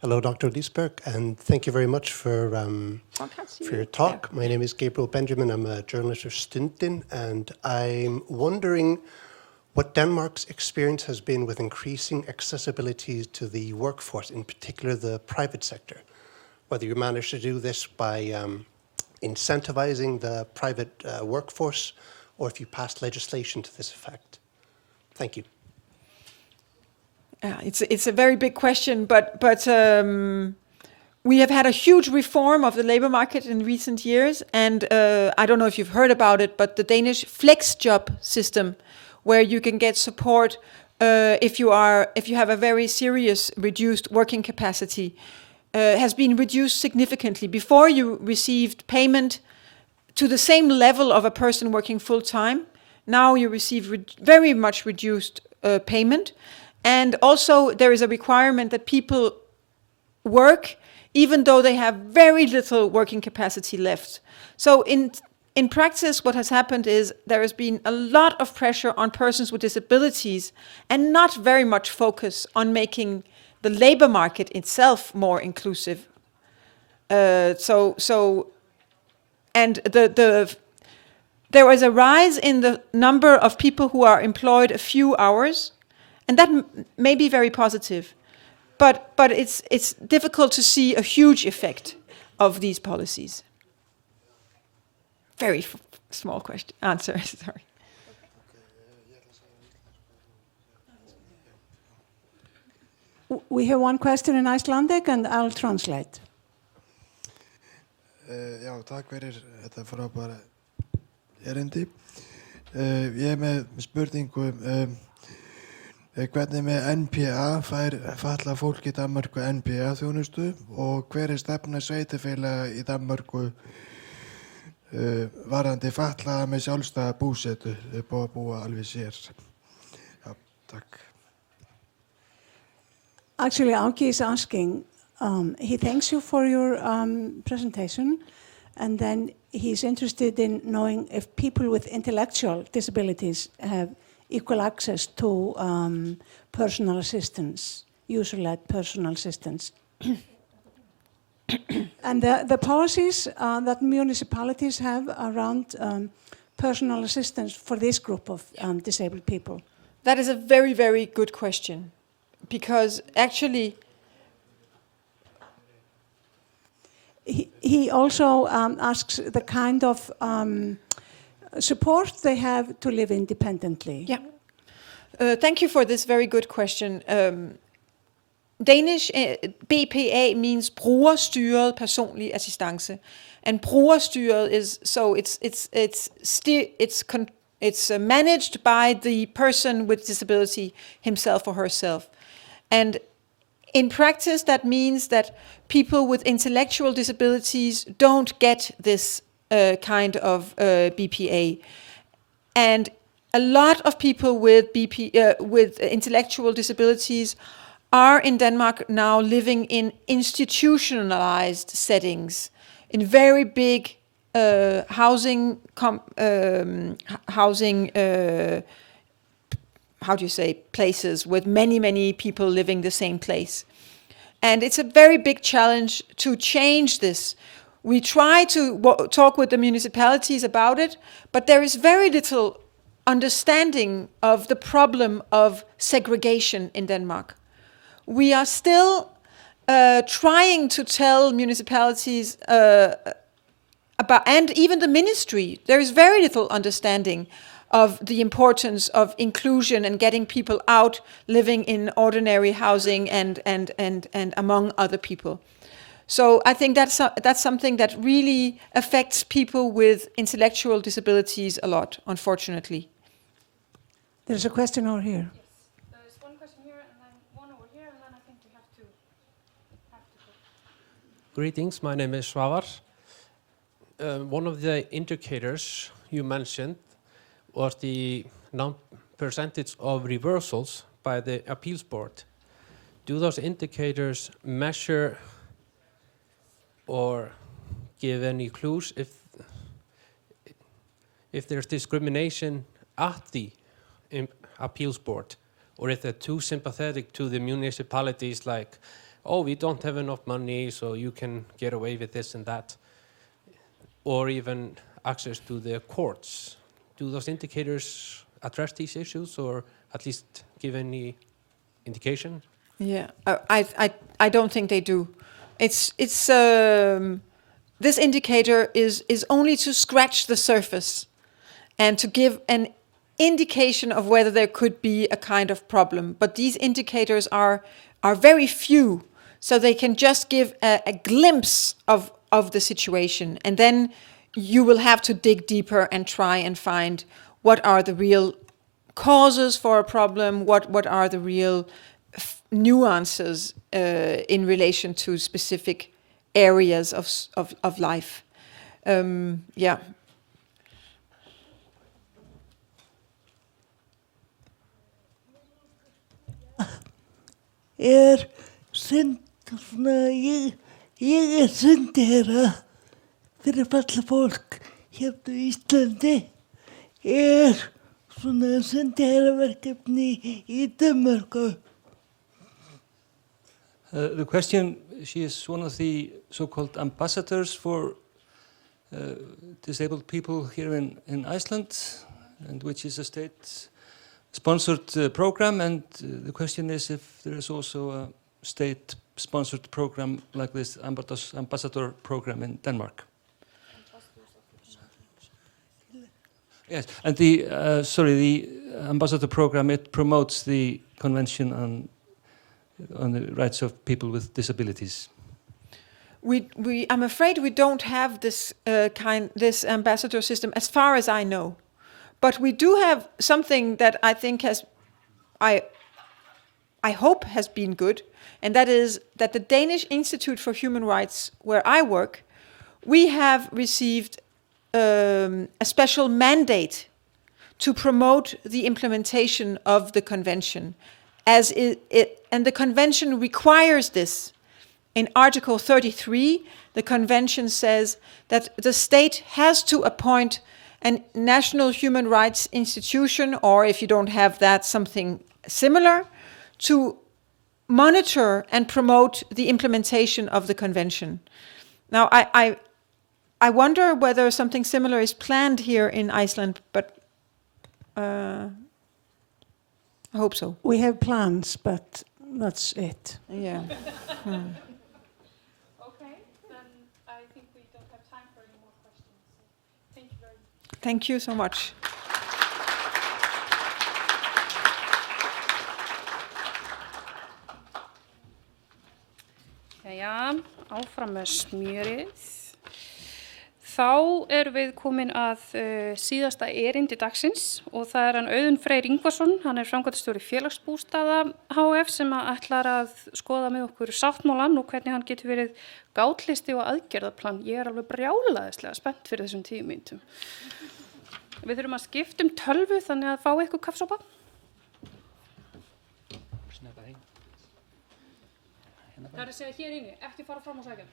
Hello, Dr. Liesberg, and thank you very much for your talk. My name is Gabriel Benjamin. I'm a journalist of Stundin, and I'm wondering what Denmark's experience has been with increasing accessibility to the workforce, in particular the private sector. Whether you managed to do this by incentivizing the private workforce, or if you passed legislation to this effect. Thank you. It's a very big question, but we have had a huge reform of the labor market in recent years, and I don't know if you've heard about it, but the Danish FlexJob system, where you can get support if you have a very serious reduced working capacity, has been reduced significantly. Before, you received payment to the same level of a person working full time. Now you receive very much reduced payment. And also there is a requirement that people work even though they have very little working capacity left. So in practice, what has happened is there has been a lot of pressure on persons with disabilities and not very much focus on making the labor market itself more inclusive. There was a rise in the number of people who are employed a few hours, and that may be very positive, but it's difficult to see a huge effect of these policies. Very small answer, sorry. We have one question in Icelandic and I'll translate. Já, takk fyrir þetta frábæra erindi. Ég með spurningu hvernig með NPA fær fatlað fólk í Danmörku NPA þjónustu og hver stefna sveitarfélaga í Danmörku varðandi fatlaða með sjálfstæða búsetu búa alveg sér. Já, takk. Actually, Auki is asking, he thanks you for your presentation, and then he's interested in knowing if people with intellectual disabilities have equal access to personal assistance, user-led personal assistance. And the policies that municipalities have around personal assistance for this group of disabled people. That is a very, very good question, because actually he also asks the kind of support they have to live independently. Yeah. Thank you for this very good question. Danish BPA means brugerstyret personlig assistance, and brugerstyret is so it's managed by the person with disability himself or herself, and in practice that means that people with intellectual disabilities don't get this kind of BPA, and a lot of people with intellectual disabilities are in Denmark now living in institutionalized settings, in very big housing, places with many people living the same place. And it's a very big challenge to change this. We try to talk with the municipalities about it, but there is very little understanding of the problem of segregation in Denmark. We are still trying to tell municipalities about, and even the ministry, there is very little understanding of the importance of inclusion and getting people out living in ordinary housing and among other people. So I think that's something that really affects people with intellectual disabilities a lot, unfortunately. There's a question over here. There's one question here and then one over here, and then I think we have to Greetings, my name is Svavar. One of the indicators you mentioned was the percentage of reversals by the appeals board. Do those indicators measure or give any clues if there's discrimination at the appeals board, or if they're too sympathetic to the municipalities, like, oh, we don't have enough money, so you can get away with this and that, or even access to the courts? Do those indicators address these issues, or at least give any indication? Yeah, I don't think they do. This indicator is only to scratch the surface and to give an indication of whether there could be a kind of problem. But these indicators are very few, so they can just give a glimpse of the situation, and then you will have to dig deeper and try and find what are the real causes for a problem, what are the real nuances in relation to specific areas of life. Yeah. Synd svona, ég sendiherra fyrir falla fólk hérna í Íslandi, svona sendiherraverkefni í Danmörku. The question, she is one of the so-called ambassadors for disabled people here in Iceland, and which is a state-sponsored program, and the question is if there is also a state-sponsored program like this ambassador program in Denmark. Yes, and the ambassador program, it promotes the Convention on the rights of people with disabilities. I'm afraid we don't have this this ambassador system as far as I know, but we do have something that I think I hope has been good, and that is that the Danish Institute for Human Rights, where I work, we have received a special mandate to promote the implementation of the convention, and the convention requires this. In Article 33, the convention says that the state has to appoint a national human rights institution, or if you don't have that, something similar, to monitor and promote the implementation of the convention. Now, I wonder whether something similar is planned here in Iceland, but I hope so. We have plans, but that's it. Yeah. Okay, then I think we Thank you so much. Jæja, áfram með smjörið. Þá erum við komin að síðasta erindi dagsins og það er hann Auðun Freyr Ingvarsson, hann er framkvæmdastjóri Félagsbústaða HF sem ætlar að skoða með okkur sáttmálann og hvernig hann getur verið gátlisti og aðgerðaplan. Ég er alveg brjálæðislega spennt fyrir þessum 10 mínútum. Við þurfum að skipta tölvu þannig að fá ykkur kaffsopa. Það er að segja hér inni, ekki fara fram á sækjan.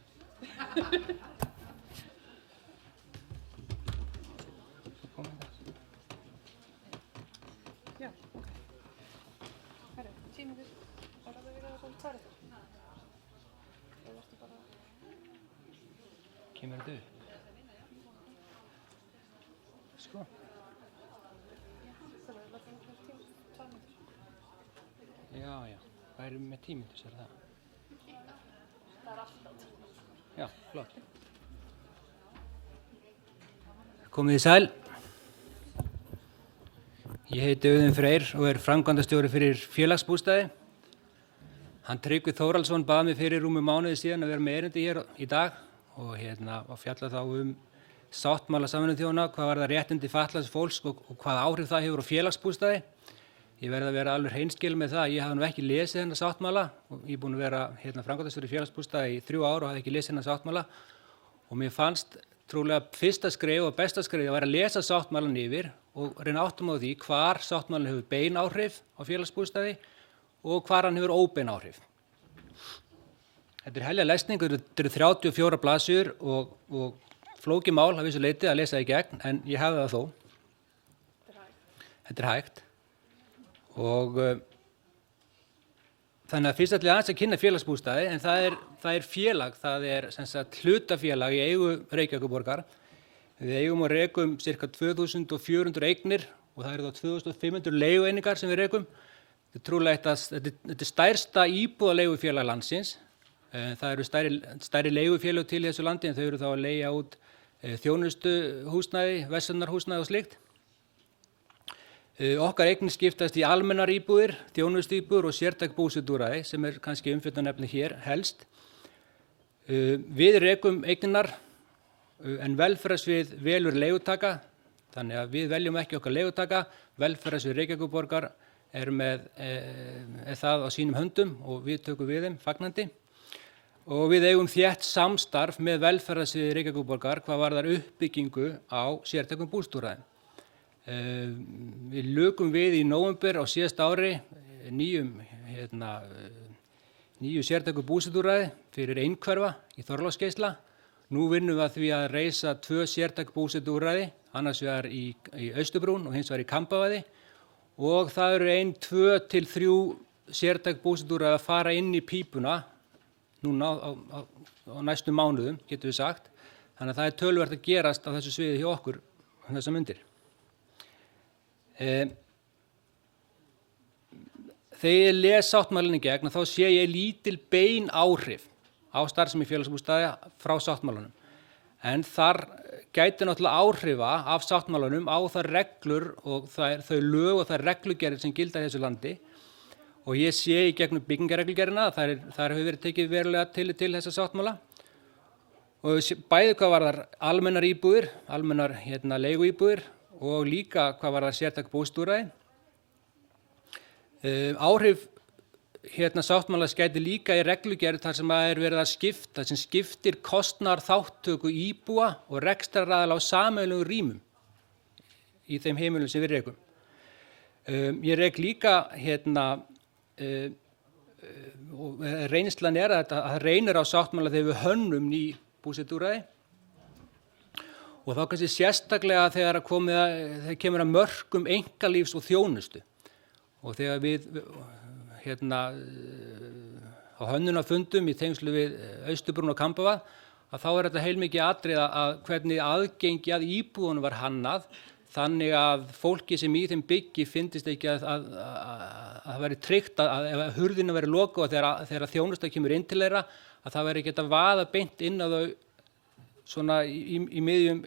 Já, ok. Herru, 10 mínútur. Það er að vera það svolítið tværið. Það ertu bara... Kemur þetta upp? Sko. Já, já. Hvað erum við með 10 mínútur, sér það? Það er alltaf 10. Já, flott. Komið þið sæl. Ég heiti Auðun Freyr og er framkvæmdastjóri fyrir Félagsbústaði. Hann Tryggvi Þórhallsson bað mig fyrir rúmu mánuði síðan að vera með erindi hér í dag og fjalla þá sáttmála Sameinuðu þjóðanna, hvað var það réttindi fatlaðs fólks og hvaða áhrif það hefur á Félagsbústaði. Ég verð að vera alveg hreinskil með það að ég hafði nú ekki lesið þennan sáttmála og ég er búinn að vera framkvæmdastjóri Félagsbústaða í 3 ár og hafði ekki lesið þennan sáttmála og mér fannst trúlega fyrsta skref og besta skref að vera að lesa sáttmálan yfir og reyna áttum á því hvar sáttmálan hefur bein áhrif á Félagsbústaði og hvar hann hefur óbein áhrif. Þetta er helja lesning, þetta eru 34 blaðsíður og flókið mál af vissu leyti að lesa í gegn en ég hefði það þó. Þetta er hægt. Og þannig að fyrst ætla ég aðeins að kynna Félagsbústaði en það er félag, það er sem sagt hlutafélag í eigu Reykjavíkurborgar. Við eigum og rekum ca. 2400 eignir og það eru þá 2500 leigueiningar sem við rekum. Þetta er stærsta íbúðaleigufélag landsins. Það eru stærri leigufélög til í þessu landi en þau eru þá að leigja út þjónustuhúsnæði, verslunarhúsnæði og slíkt. Okkar eignir skiptast í almennar íbúðir, þjónustuíbúðir og sértæk búsetuúrræði sem er kannski umfjöllunarefni hér helst. Við rekum eigninar en velferðarsvið velur leigutaka, þannig að við veljum ekki okkar leigutaka, velferðarsvið Reykjavíkurborgar er það á sínum höndum og við tökum við þeim fagnandi. Og við eigum þétt samstarf með velferðarsvið Reykjavíkurborgar hvað varðar uppbyggingu á sértækum búsetuúrræðum. Við lukum við í nóvember á síðasta ári nýju sértæku búsetuúrræði fyrir einhverfa í Þorláksgeisla. Nú vinnum við að því að reisa 2 sértæk búsetuúrræði, annars vegar í Austurbrún og hins vegar í Kambavaði og það eru 1, 2 til 3 sértæk búsetuúrræði að fara inn í pípuna núna á næstu mánuðum, getum við sagt. Þannig að það er töluvert að gerast á þessu sviði hjá okkur þessar mundir. Þegar ég les sáttmálann í gegn þá sé ég lítil bein áhrif á starfsemi Félagsbústaða frá sáttmálanum. En þar gæti náttúrulega áhrifa af sáttmálanum á þær reglur og þau lög og þær reglugerðir sem gilda í þessu landi. Og ég sé í gegnum byggingarreglugerðina að þar hefur verið tekið verulega til þessa sáttmála. Og bæði hvað varðar almennar íbúðir, almennar leiguíbúðir og líka hvað varðar sértæk búsetuúrræði. Áhrif sáttmálans gæti líka í reglugerð þar sem er verið að skipta, sem skiptir kostnaðar þátttöku íbúa og rekstraraðila á sameiginlegum rýmum í þeim heimilum sem við rekum. Ég rek líka og reynslan er að það reynir á sáttmála þegar við hönnum ný búsetuúrræði. Og þá kannski sérstaklega þegar kemur að mörkum einkalífs og þjónustu. Og þegar við á hönnunarfundum í tengslu við Austurbrún og Kambavad, að þá er þetta heilmikið atriði að hvernig aðgengi að íbúðunum var hannað, þannig að fólki sem í þeim byggi fyndist ekki að það væri tryggt að ef hurðinu væri lokað og þegar þjónusta kemur inn til þeirra, að það væri ekki að vaða beint inn á þau svona í miðjum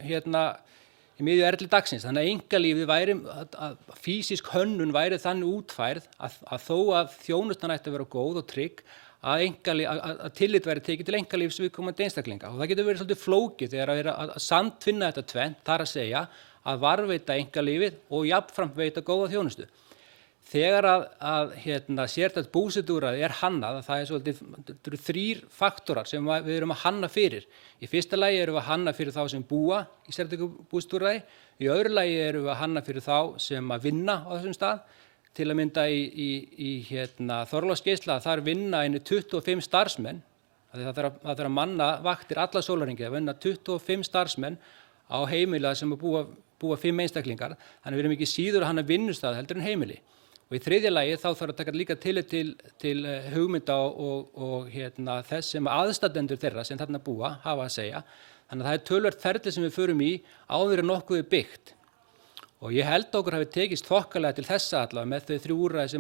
í miðju erli dagsins. Þannig að einkalífið væri, að físísk hönnun væri þannig útfærð að þó að þjónustan ætti að vera góð og trygg, að tillit væri tekið til einkalífs viðkomandi einstaklinga. Og það getur verið svolítið flókið þegar að vera að samtvinna þetta tvennt, þar að segja að varðveita einkalífið og jafnframt veita góða þjónustu. Þegar að sértækt búsetuúrræði hannað, það eru 3 faktorar sem við erum að hanna fyrir. Í fyrsta lagi erum við að hanna fyrir þá sem búa í sértæku búsetuúrræði, í öðru lagi erum við að hanna fyrir þá sem að vinna á þessum stað. Til að mynda í Þorláksgeisla, þar vinna einu 25 starfsmenn, það þarf að manna vaktir alla sólarhringi, að vinna 25 starfsmenn á heimili sem að búa 5 einstaklingar, þannig við erum ekki síður að hanna vinnustað heldur en heimili. Og í þriðja lagi þá þarf að taka líka tillit til hugmynda og þess sem aðstandendur þeirra sem þarna búa hafa að segja. Þannig að það töluvert ferli sem við förum í áður en nokkuð byggt. Og ég held okkur hafi tekist þokkalega til þessa allavega með þau 3 úrræði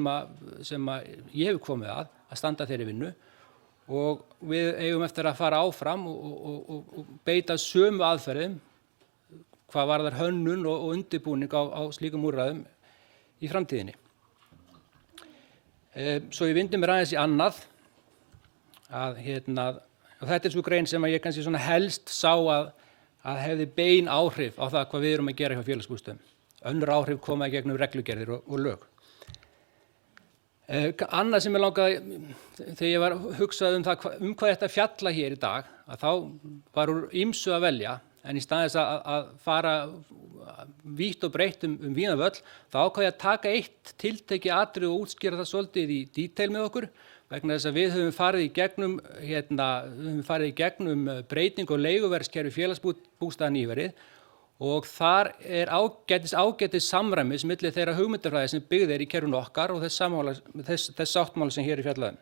sem ég hef komið að standa þeirri vinnu. Og við eigum eftir að fara áfram og beita sömu aðferðum hvað varðar hönnun og undirbúning á slíkum úrræðum í framtíðinni. Svo ég vindi mér aðeins í annað, og þetta er svo grein sem ég kannski svona helst sá að hefði bein áhrif á það hvað við erum að gera hjá félagsbústöðum. Önnur áhrif koma í gegnum reglugerðir og lög. Annað sem ég langaði, þegar ég var hugsað um hvað þetta fjalla hér í dag, að þá var úr ýmsu að velja, en í staðis að fara vítt og breytt víða völl, þá ákvað ég að taka eitt tiltekið atriði og útskýra það svolítið í detail með okkur, vegna þess að við höfum farið í gegnum breyting og leiguverðskerfi félagsbústaða nýverið, og þar er ágætis samræmis milli þeirra hugmyndafræði sem byggð í kerfinu okkar og þess sáttmála sem hér er fjallað um.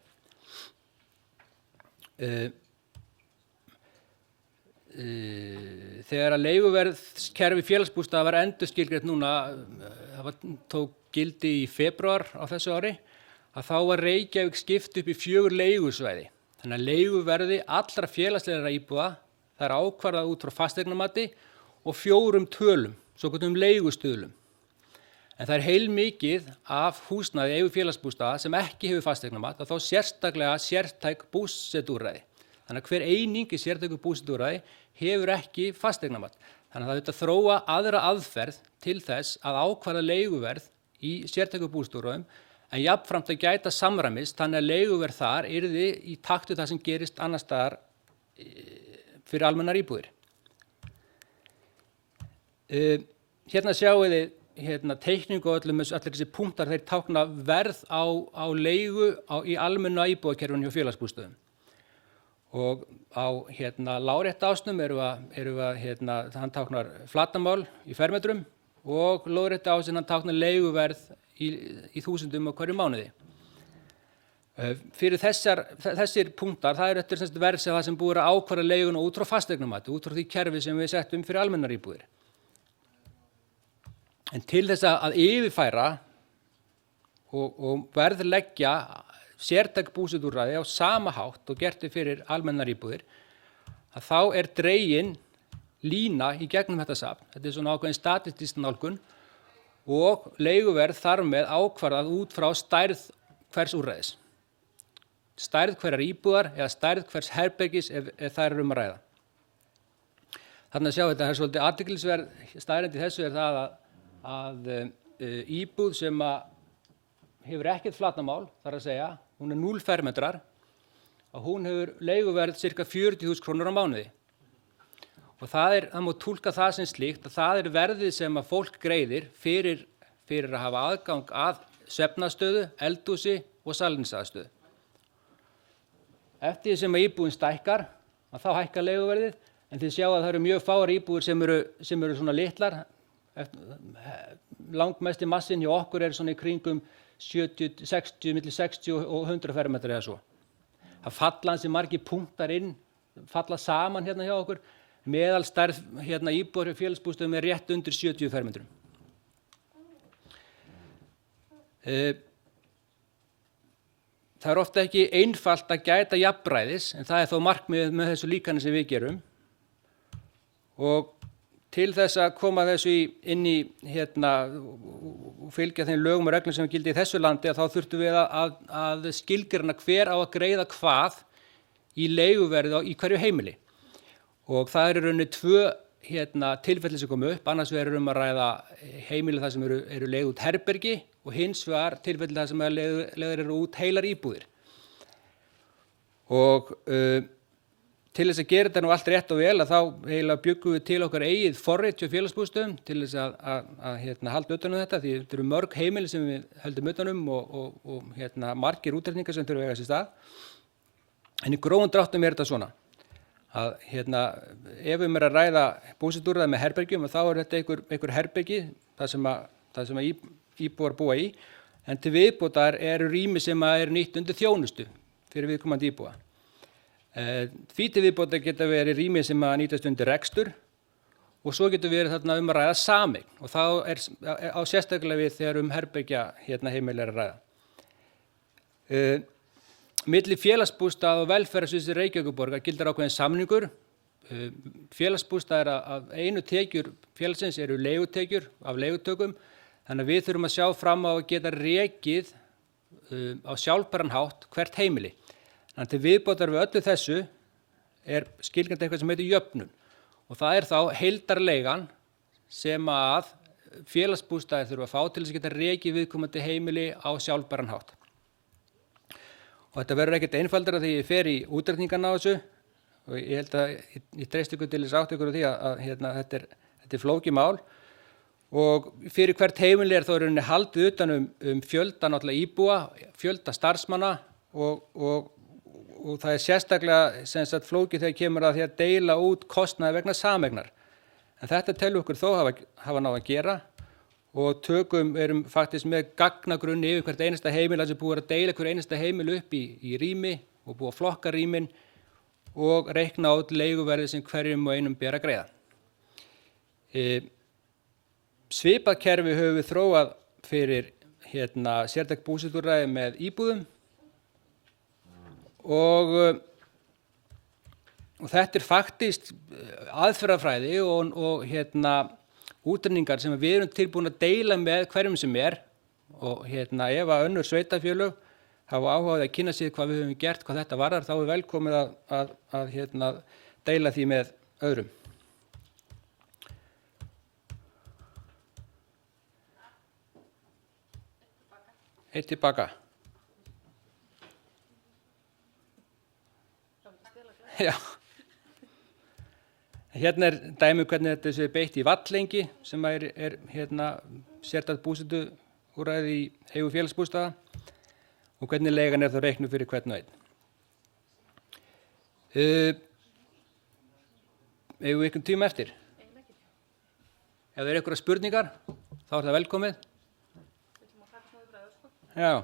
Þegar að leiguverðskerfi félagsbústaða var endurskilgreint núna, það tók gildi í febrúar á þessu ári, að þá var Reykjavík skipt upp í 4 leigusvæði. Þannig að leiguverði allra félagslegra íbúða, það er ákvarðað út frá fasteignamati og 4 tölum, svokölluðum leigustuðlum. En það er heilmikið af húsnæði í eigu félagsbústaða sem ekki hefur fasteignamat, og þá sérstaklega sértæk búsetuúrræði. Þannig að hver eining í sértæku búsetuúrræði hefur ekki fasteignamat. Þannig að það að þróa aðra aðferð til þess að ákvarða leiguverð í sértæku búsetuúrræðum, en jafnframt að gæta samræmis, þannig að leiguverð þar yrði í takt við það sem gerist annars staðar fyrir almennar íbúðir. Hérna sjáum við teikningu og allir þessi punktar, þeir tákna verð á leigu í almenna íbúðakerfinu hjá félagsbústöðum. Og á lárétta ásnum hann táknar flatamál í fermetrum, og lóðrétta ásinn hann táknar leiguverð í þúsundum á hverju mánuði. Fyrir þessir punktar, það er verð sem það sem búið að ákvarða leiguna út frá fasteignamati, út frá því kerfi sem við settum fyrir almennar íbúðir. En til þess að yfirfæra og verðleggja sértæk búsetuúrræði á sama hátt og gert fyrir almennar íbúðir, að þá er dregin lína í gegnum þetta safn. Þetta er svona ákveðin statistísk nálgun, og leiguverð þar með ákvarðað út frá stærð hvers úrræðis. Stærð hverjar íbúðar eða stærð hvers herbergis ef það er að ræða. Þannig að sjá þetta, það er svolítið athyglisverð staðreynd í þessu er það að íbúð sem hefur ekkert flatamál, þar að segja, hún er 0 fermetrar, og hún hefur leiguverð ca. 40.000 krónur á mánuði. Og það má túlka það sem slíkt að það er verðið sem að fólk greiðir fyrir að hafa aðgang að svefnastöðu, eldhúsi og salernsaðstöðu. Eftir því sem að íbúðin stækkar, að þá hækkar leiguverðið, en þið sjá að það eru mjög fáar íbúðir sem eru svona litlar. Langmesti massin hjá okkur er svona í kringum 60 og 100 fermetrar eða svo. Það falla ansi margir punktar inn, falla saman hérna hjá okkur. Meðalstærð íbúðar hjá félagsbústöðum er rétt undir 70 fermetrum. Það er ofta ekki einfalt að gæta jafnræðis, en það er þó markmiðið með þessu líkani sem við gerum. Og til þess að koma þessu inn í og fylgja þeim lögum og reglum sem gildi í þessu landi, að þá þurftum við að skilgreina hver á að greiða hvað í leiguverði í hverju heimili. Og það eru rauninni 2 tilfelli sem komu upp, annars vegar að ræða heimili þar sem eru leigð út herbergi og hins vegar tilfelli þar sem leigðar eru út heilar íbúðir. Og til þess að gera þetta nú allt rétt og vel, að þá eiginlega bjuggum við til okkar eigið forrit hjá félagsbústöðum til þess að halda utan um þetta, því þetta eru mörg heimili sem við höldum utan um og margir útreikningar sem þurfa að eiga sér stað. En í grófum dráttum þetta svona, að ef við að ræða búsetuúrræði með herbergjum, þá þetta einhver herbergi þar sem íbúar búa í, en til viðbótar eru rými sem eru nýtt undir þjónustu fyrir viðkomandi íbúa. Því til viðbótar geta verið rými sem nýtast undir rekstur og svo getur verið þarna að ræða sameign, og þá á sérstaklega við þegar herbergja heimili að ræða. Milli félagsbústaða og velferðarsviðs Reykjavíkurborgar gildir ákveðin samningur. Félagsbústaðir af einu tekjur félagsins eru leigutekjur af leigutökum, þannig að við þurfum að sjá fram á að geta rekið á sjálfbæran hátt hvert heimili. Þannig til viðbótar við öllu þessu skilgreint eitthvað sem heitir jöfnun, og það þá heildarleigan sem að félagsbústaðir þurfa að fá til þess að geta rekið viðkomandi heimili á sjálfbæran hátt. Og þetta verður ekkert einfaldara þegar ég fer í útreikningana á þessu, og ég held að ég treysti ykkur til þess átt ykkur á því að þetta flókið mál, og fyrir hvert heimili þá rauninni haldið utan um fjölda náttúrulega íbúa, fjölda starfsmanna og það sérstaklega flókið þegar kemur að því að deila út kostnaði vegna sameignar. En þetta telur okkur þó hafa náð að gera, og erum faktisk með gagnagrunni yfir hvert einasta heimil, þar sem búið að deila hver einasta heimil upp í rými og búið að flokka rýmin og reikna út leiguverði sem hverjum og einum ber að greiða. Svipað kerfi höfum við þróað fyrir sértæk búsetuúrræði með íbúðum, og þetta faktist aðferðafræði og útrenningar sem við erum tilbúin að deila með hverjum sem og ef að önnur sveitarfélög hafa áhuga að kynna sér hvað við höfum gert, hvað þetta varðar, þá velkomið að deila því með öðrum. Eitt tilbaka. Já. Hérna dæmi hvernig þetta sé beitt í Vallengi, sem sértækt búsetuúrræði í eigu félagsbústaða, og hvernig leigan þá reiknuð fyrir hvern og einn. Eigum við ykkur tíma eftir? Ef það einhverjar spurningar, þá það velkomið. Já.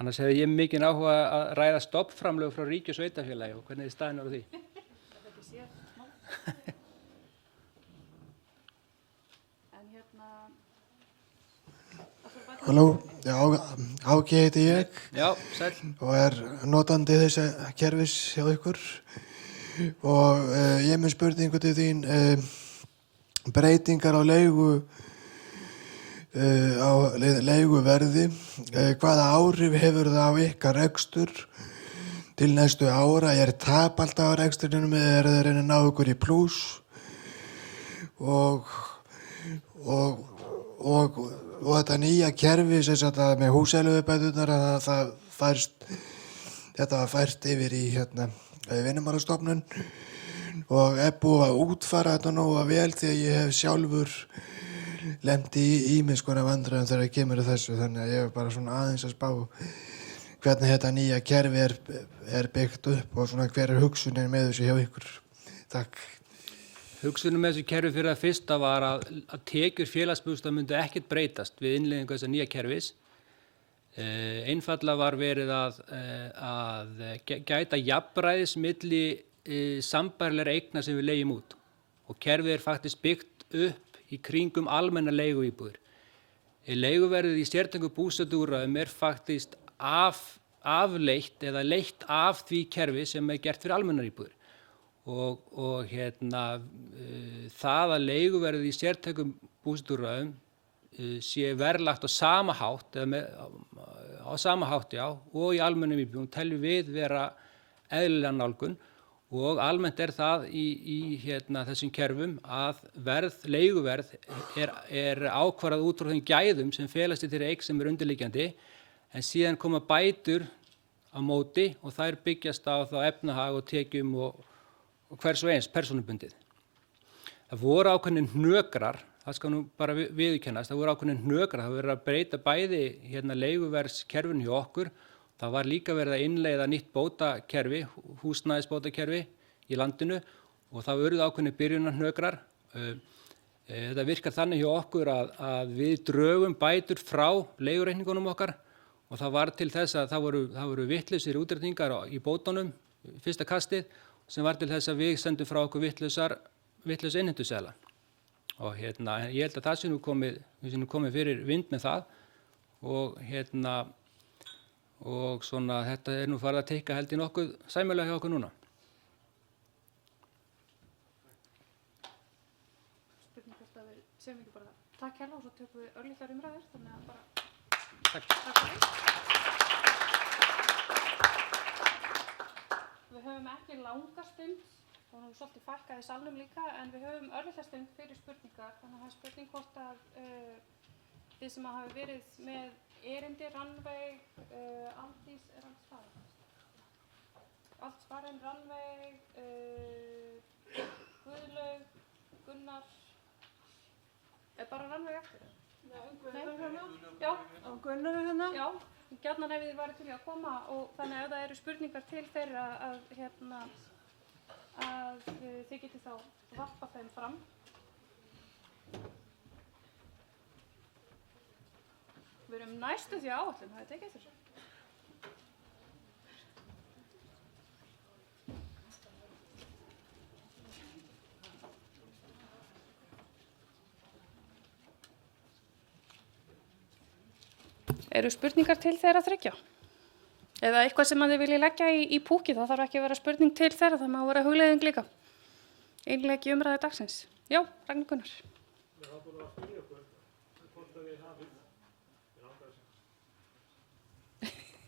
Annars hefði ég mikinn áhuga að ræða stofnframlög frá ríki og sveitarfélagi og hvernig þið staðin á því. Halló, já, Áki heiti ég. Já, sæll. Og notandi þessa kerfis hjá ykkur. Og ég með spurningu til þín, breytingar á leiguverði, hvaða áhrif hefur það á ykkar rekstur til næstu ára? Tap alltaf á rekstrinum eða þeir reyna að ná ykkur í plús? Og þetta nýja kerfi sem þetta með húsaleigubæturnar, að þetta var fært yfir í Vinnumálastofnun, og búið að útfæra þetta nógu vel, því að ég hef sjálfur lent í ýmiss konar vandræðum þegar það kemur að þessu, þannig að ég hef bara svona aðeins að spá hvernig þetta nýja kerfi byggt upp og svona hver hugsunin með þessu hjá ykkur. Takk. Hugsunin með þessu kerfi fyrir að fyrsta var að tekjur félagsbústaða myndu ekkert breytast við innleiðingu þessa nýja kerfis. Einfaldlega var verið að gæta jafnræðis milli sambærilegra eigna sem við leigjum út, og kerfið faktist byggt upp í kringum almenna leiguíbúðir. Leiguverðið í sértæku búsetuúrræðum faktist af afleitt eða leitt af því kerfi sem gert fyrir almennar íbúðir. Og það að leiguverðið í sértækum búsetuúrræðum sé verðlagt á sama hátt, og í almennum íbúðum teljum við vera eðlilega nálgun, og almennt það í þessum kerfum að leiguverð er ákvarðað út frá þeim gæðum sem felast í þeirri eign sem undirliggjandi, en síðan koma bætur á móti og þær byggjast á þá efnahag og tekjum og hvers og eins persónubundið. Það voru ákveðnir hnökrar, það skal nú bara viðurkennast, það voru ákveðnir hnökrar, það verið að breyta bæði leiguverðskerfinu hjá okkur. Það var líka verið að innleiða nýtt bótakerfi, húsnæðisbótakerfi í landinu, og það urðu ákveðnir byrjunarhnökrar. Þetta virkar þannig hjá okkur að við drögum bætur frá leigureikningunum okkar, og það var til þess að það voru vitlausir útreikningar í bótunum fyrsta kastið, sem var til þess að við sendum frá okkur vitlaus innheimtuseðla. Og ég held að það sé nú komið fyrir vind með það, og svona þetta nú farið að teikka held í nokkuð sæmilega hjá okkur núna. Spurning hvort að við segjum ekki bara takk hérna og svo tökum við örlítlar umræður, þannig að bara takk fyrir. Við höfum ekki langa stund, og nú svolítið fækkað í salnum líka, en við höfum örlítlar stund fyrir spurningar, þannig að það er spurning hvort að þið sem hafi verið með erindi, Rannveig, Aldís, Aldís farin? Aldís farin, Rannveig, Guðlaug, Gunnar, bara Rannveig eftir? Gunnar er hérna. Já. Og Gunnar er hérna. Já, gjarnan ef þið væri til að koma, og þannig ef það eru spurningar til þeirra að þið getið þá varpað þeim fram. Við erum næstu því áætlun, það tekið eftir þessu. Eru spurningar til þeirra þriggja? Eða eitthvað sem þið viljið leggja í púkið, það þarf ekki að vera spurning til þeirra, það má vera hugleiðing líka. Einleiki umræðu dagsins. Já, Ragnar Gunnar.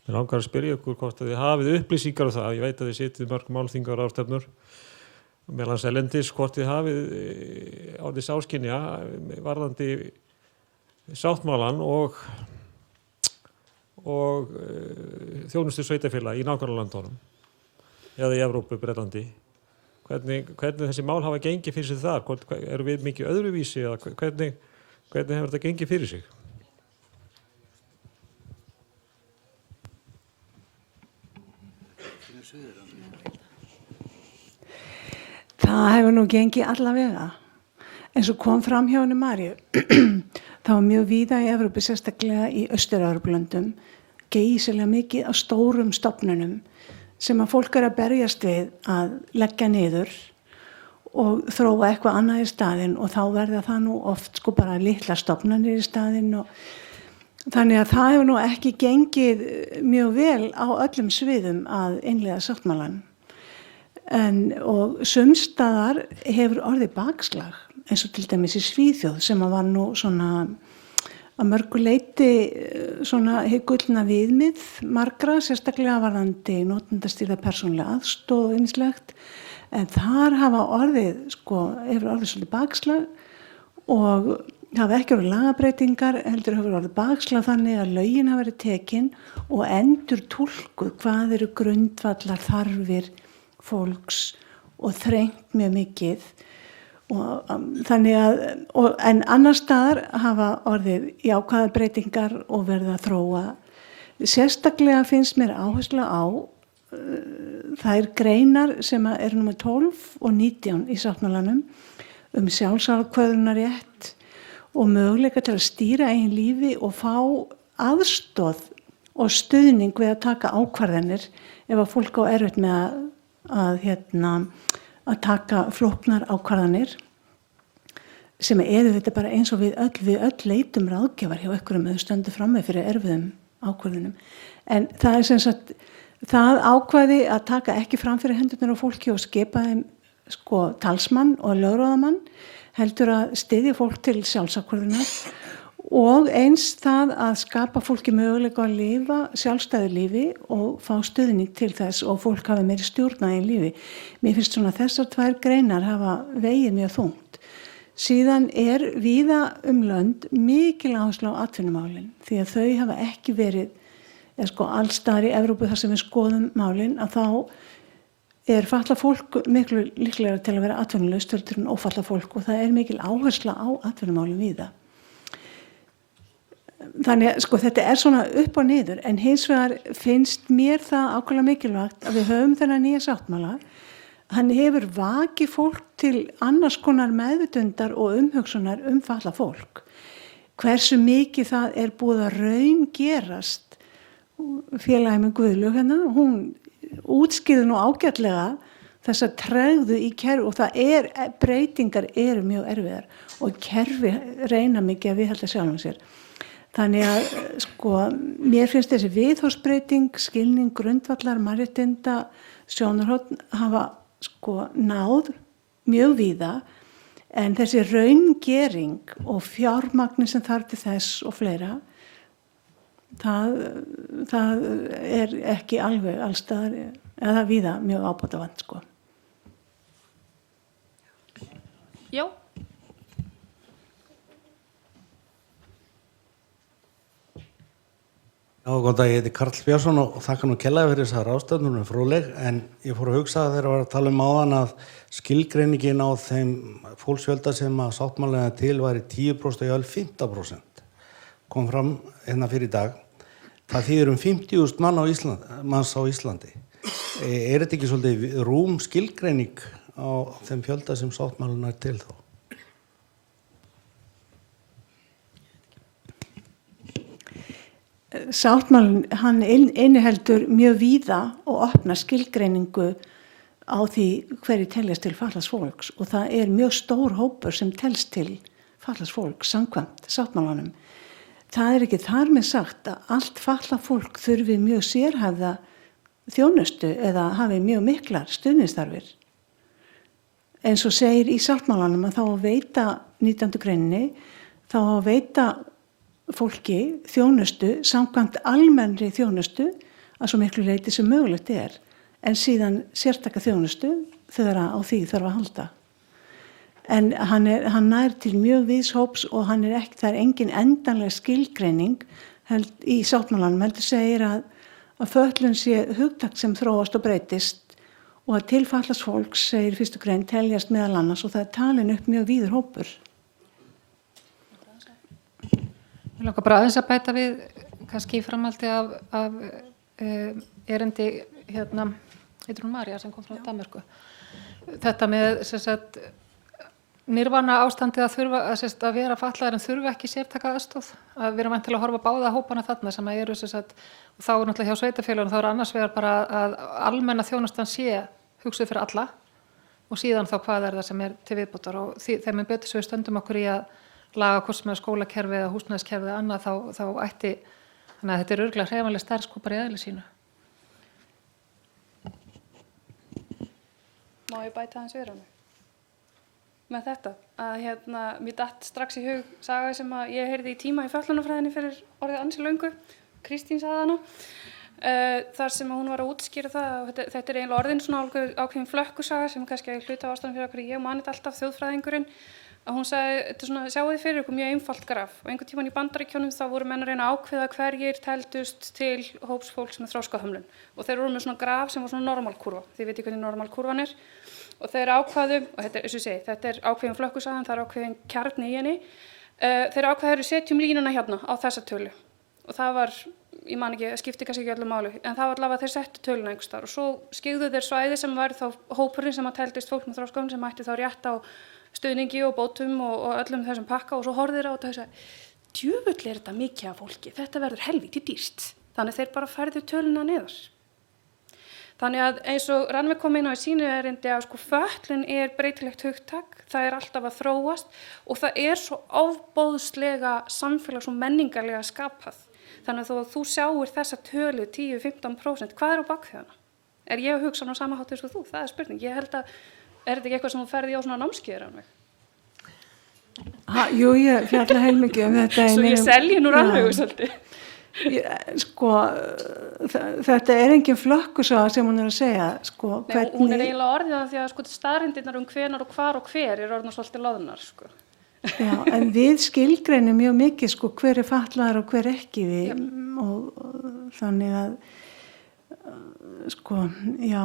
Mér langar að spyrja ykkur hvort að þið hafið upplýsingar á það. Ég veit að þið sitið mörg málþingar og ráðstefnur meðal annars erlendis, hvort þið hafið á þess áskynja varðandi sáttmálann og þjónustu sveitarfélaga í nágrannalöndunum eða í Evrópu, Bretlandi. Hvernig þessi mál hafa gengið fyrir sig þar? Eru við mikið öðruvísi eða hvernig hefur þetta gengið fyrir sig? Það hefur nú gengið allavega. Eins og kom fram hjá henni Maríu, það var mjög víða í Evrópu, sérstaklega í Austur-Evrópulöndum, geysilega mikið af stórum stofnunum sem að fólk að berjast við að leggja niður og þróa eitthvað annað í staðinn, og þá verða það nú oft bara litla stofnanir í staðinn, og þannig að það hefur nú ekki gengið mjög vel á öllum sviðum að innleiða sáttmálann. Og sumstaðar hefur orðið bakslag, eins og til dæmis í Svíþjóð, sem var nú svona að mörgu leyti svona hið gullna viðmið margra, sérstaklega varðandi notendastýrða persónulega aðstoð og ýmislegt, en þar hefur orðið svolítið bakslag og hafa ekki orðið lagabreytingar, heldur hefur orðið bakslag þannig að lögin hafa verið tekin og endur túlkuð hvað eru grundvallar þarfir fólks og þrengt mjög mikið, en annar staðar hafa orðið jákvæðar breytingar og verið að þróa. Sérstaklega finnst mér áhersla á þær greinar sem eru númer 12 og 19 í sáttmálanum sjálfsákvörðunarrétt og möguleika til að stýra eigin lífi og fá aðstoð og stuðning við að taka ákvarðanir ef að fólk á erfitt með að taka flóknar ákvarðanir, sem eru þetta bara eins og við öll leitum ráðgjafar hjá einhverjum eða stöndum frammi fyrir erfiðum ákvörðunum. En það sem sagt, það ákvæði að taka ekki fram fyrir hendurnar á fólki og skipa þeim sko talsmann og lögráðamann, heldur að styðja fólk til sjálfsákvörðunar og eins það að skapa fólki möguleika að lifa sjálfstæðu lífi og fá stuðning til þess og fólk hafi meiri stjórn í lífi. Mér finnst svona þessar tvær greinar hafa vegið mjög þungt. Síðan víða lönd mikil áherslu á atvinnumálin því að þau hafa ekki verið sko alls staðar í Evrópu þar sem við skoðum málin að þá fatlað fólk miklu líklegra til að vera atvinnulaust heldur en ófatlað fólk og það mikil áhersla á atvinnumálin víða. Þannig sko þetta svona upp og niður en hins vegar finnst mér það ákveðlega mikilvægt að við höfum þennan nýja sáttmála. Hann hefur vakið fólk til annars konar meðvitundar og umhugsunar fatlað fólk. Hversu mikið það búið að raungerast. Félagi með Guðlaug hérna, hún útskýrði nú ágætlega þessa tregðu í kerfi og það breytingar mjög erfiðar og kerfi reyna mikið að viðhalda sjálfum sér. Þannig að sko mér finnst þessi viðhorfsbreyting, skilning, grundvallar, mannréttinda, sjónarhorn hafa sko náð mjög víða en þessi raungering og fjármagni sem þarf til þess og fleira það ekki alveg allstaðar eða víða mjög ábótavant sko. Já. Já, góðan dag, ég heiti Karl Björnsson og þakka nú kærlega fyrir þessar ráðstefnur fróðleg, en ég fór að hugsa þegar var að tala áðan að skilgreiningin á þeim fólksfjölda sem að sáttmálega til væri 10% og jafnvel 15%. Kom fram hérna fyrir í dag. Það þýðir 50.000 manns á Íslandi. Þetta ekki svolítið rúm skilgreining á þeim fjölda sem sáttmálega til þá? Sáttmálinn, hann inniheldur mjög víða og opna skilgreiningu á því hverju teljast til fatlaðs fólks og það mjög stór hópur sem telst til fatlaðs fólks samkvæmt sáttmálanum. Það ekki þar með sagt að allt fatlað fólk þurfi mjög sérhæfða þjónustu eða hafi mjög miklar stuðningsþarfir. Eins og segir í sáttmálanum að þá að veita 19. greininni, þá að veita fólki þjónustu samkvæmt almennri þjónustu að svo miklu leyti sem mögulegt en síðan sérstaka þjónustu þegar á því þarf að halda. En hann nær til mjög víðs hóps og það engin endanleg skilgreining í sáttmálanum heldur segir að fötlun sé hugtak sem þróast og breytist og að til fatlaðs fólks segir 1. grein teljast meðal annars og það talin upp mjög víður hópur. Ég langar bara aðeins að bæta við, kannski í framhaldi af erindi hérna, heitir hún María sem kom frá Danmörku. Þetta með sagt, nirvana ástandið að þurfa að vera fatlaðir en þurfa ekki sértaka aðstoð. Að við erum væntanlega að horfa báða hópana þarna sem eru sagt, og þá náttúrulega hjá sveitarfélögunum, þá annars vegar bara að almenna þjónustan sé hugsuð fyrir alla og síðan þá hvað það sem til viðbótar og þegar við betur svo við stöndum okkur í að laga hvort sem skólakerfi eða húsnæðiskerfi eða annað þá ætti, þannig að þetta örugglega hreyfanleg starfskópar í eðli sínu. Má ég bæta aðeins við hana? Með þetta, að mér datt strax í hug saga sem að ég heyrði í tíma í fötlunarfræðinni fyrir orðið ansi löngu, Kristín sagði hana, þar sem að hún var að útskýra það og þetta eiginlega orðin svona ákveðin flökkusaga sem kannski hluta ástæðan fyrir okkur ég mani þetta alltaf þjóðfræðingurinn að hún sagði, þetta svona, sjáu þið fyrir ykkur mjög einfalt graf og einhvern tímann í Bandaríkjunum þá voru menn að reyna að ákveða hverjir teldust til hóps fólks með þroskahömlun og þeir voru með svona graf sem var svona normalkúrfa, þið veitir hvernig normalkúrfan og þeir ákvaðu, og þetta ákveðin flökkusagan, það ákveðin kjarni í henni, þeir ákvaðu setjum línuna hérna á þessa tölu og það var, ég man ekki, skipti kannski ekki öllu máli, en það var allavega þeir settu töluna einhvers staðar og svo skyggðu þeir svæði sem var þá hópurinn sem að teldist fólk með þroskahömlun sem ætti þá rétt á stuðningi og bótum og öllum þessum pakka og svo horfir á þetta og þess að djöfull þetta mikið af fólki, þetta verður helvíti dýrt. Þannig þeir bara færðu töluna niður. Þannig að eins og Rannveig kom inn á í sínu erindi að sko fötlun breytilegt hugtak, það alltaf að þróast og það svo ofboðslega samfélags- og menningarlega skapað. Þannig að þó að þú sjáir þessa tölu 10-15%, hvað á bak við hana? Ég að hugsa á sama hátt eins og þú? Það spurning. Ég held að, þetta ekki eitthvað sem þú ferði á svona námskeiðir af mig? Jú, ég fjalla heilmikið þetta. Svo ég selji nú rannvegu svolítið. Sko, þetta engin flökkusaga sem hún að segja. Sko, hvernig... Hún eiginlega orðið það því að sko, staðreyndirnar hvenar og hvar og hver orðnar svolítið loðnar. Sko. Já, en við skilgreinum mjög mikið sko, hver fatlaður og hver ekki við. Og þannig að sko, já,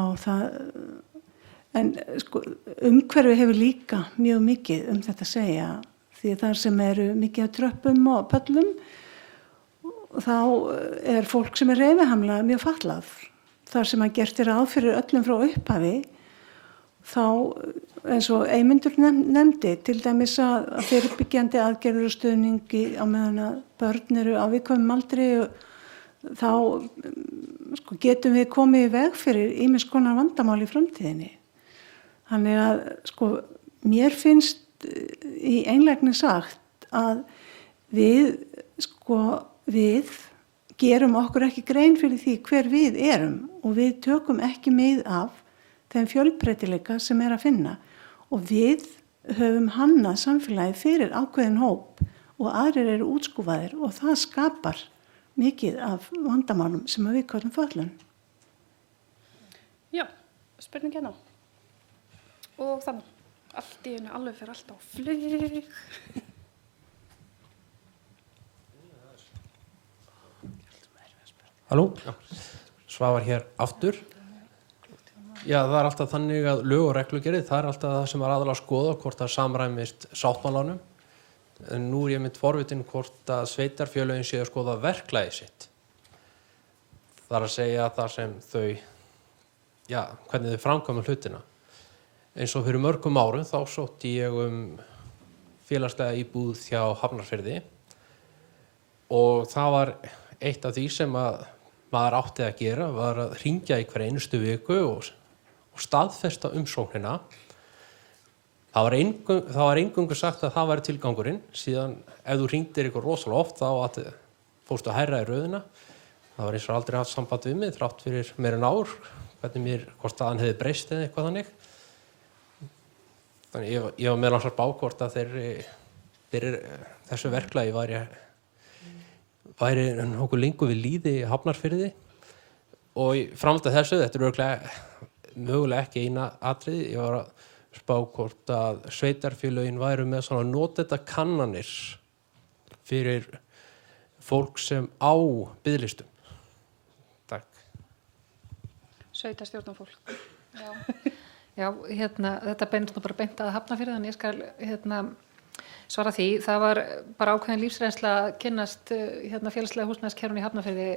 en sko, umhverfi hefur líka mjög mikið þetta að segja því að þar sem eru mikið af tröppum og pöllum þá fólk sem hreyfihamlað mjög fatlað. Þar sem að gert ráð fyrir öllum frá upphafi þá eins og Eymundur nefndi til dæmis að fyrirbyggjandi aðgerðir og stuðningi á meðan að börn eru á viðkvæmum aldri þá sko, getum við komið í veg fyrir ýmiss konar vandamál í framtíðinni. Þannig að sko, mér finnst í einlægni sagt að við gerum okkur ekki grein fyrir því hver við erum og við tökum ekki mið af þeim fjölbreytileika sem að finna og við höfum hannað samfélagi fyrir ákveðin hóp og aðrir eru útskúfaðir og það skapar mikið af vandamálum sem við köllum fötlun. Já, spurning hérna. Og þannig, allt í einu alveg fyrir allt á flug. Halló, Svavar hér aftur. Já, það alltaf þannig að lög og reglugerðir, það alltaf það sem aðalega að skoða hvort það samræmist sáttmálanum. En nú ég mynd forvitin hvort að sveitarfélögin séu að skoða verklagi sitt. Það að segja það sem þau, já, hvernig þau framkvæma hlutina. Eins og fyrir mörgum árum þá sótti ég félagslega íbúð hjá Hafnarfirði og það var eitt af því sem að maður átti að gera var að hringja í hver einustu viku og staðfesta umsóknina. Það var eingöngu sagt að það væri tilgangurinn, síðan ef þú hringdir ykkur rosalega oft þá fórstu að hærra í röðina. Það var eins og aldrei haft samband við mig, þrátt fyrir meira en ár, hvort staðan hefði breyst eða eitthvað þannig. Þannig ég var meðal annars bákvort að fyrir þessu verklagi væri nokkuð lengur við lýði í Hafnarfirði og framhald af þessu, þetta mögulega ekki eina atriði, ég var að spá hvort að sveitarfélögin væru með svona notendatannanir fyrir fólk sem á biðlistum. Takk. Sveitarstjórnarfólk. Já, þetta beinist nú bara beint að Hafnarfirði, þannig ég skal svara því. Það var bara ákveðin lífsreynsla að kynnast félagslega húsnæðiskerfinu í Hafnarfirði.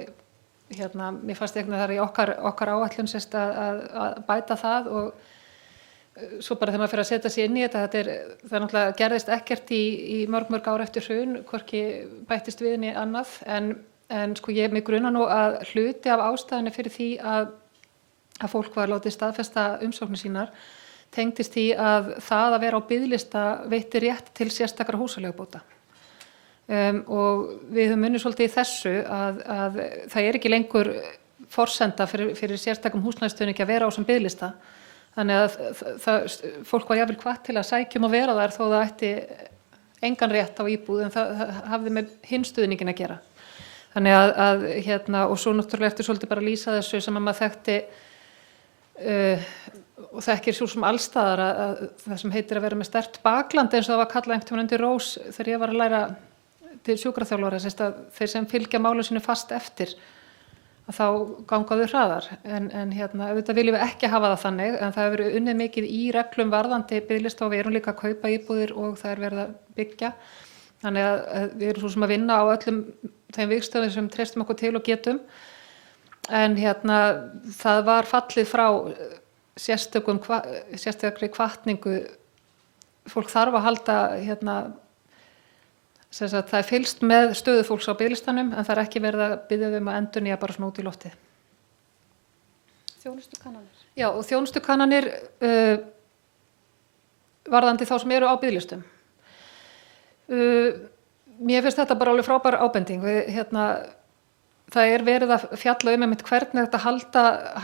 Mér fannst eitthvað þar í okkar áætlun sérst að bæta það og svo bara þegar maður fyrir að setja sig inn í þetta, það náttúrulega gerðist ekkert í mörg ár eftir hrun, hvorki bættist við né annað, en sko mig grunar nú að hluti af ástæðunni fyrir því að fólk var látið staðfesta umsóknir sínar tengdist því að það að vera á biðlista veitti rétt til sérstakra húsaleigubóta. Og við höfum unnið svolítið í þessu að það ekki lengur forsenda fyrir sérstakum húsnæðisstuðningi að vera á sem biðlista. Þannig að fólk var jafnvel hvatt til að sækjum að vera þar þó það ætti engan rétt á íbúð en það hafði með hinn stuðningin að gera. Þannig að og svo náttúrulega eftir svolítið bara að lýsa þessu sem að maður þekkti og þekkir svo sem allstaðar að það sem heitir að vera með sterkt bakland eins og það var kallað einhvern veginn undir rós þegar ég var að læra til sjúkraþjálfara, að þeir sem fylgja málum sínu fast eftir að þá ganga þau hraðar. En auðvitað viljum við ekki hafa það þannig, en það hefur verið unnið mikið í reglum varðandi biðlista og við erum líka að kaupa íbúðir og það verið að byggja. Þannig að við erum svo sem að vinna á öllum þeim vikstöðum sem treystum okkur til og getum. En það var fallið frá sérstakri hvatningu. Fólk þarf að halda það fylgst með stöðu fólks á biðlistanum en það ekki verið að biðja um að endurnýja bara svona út í loftið. Þjónustukannanir. Já, og þjónustukannanir varðandi þá sem eru á biðlistum. Mér finnst þetta bara alveg frábær ábending. það verið að fjalla einmitt hvernig þetta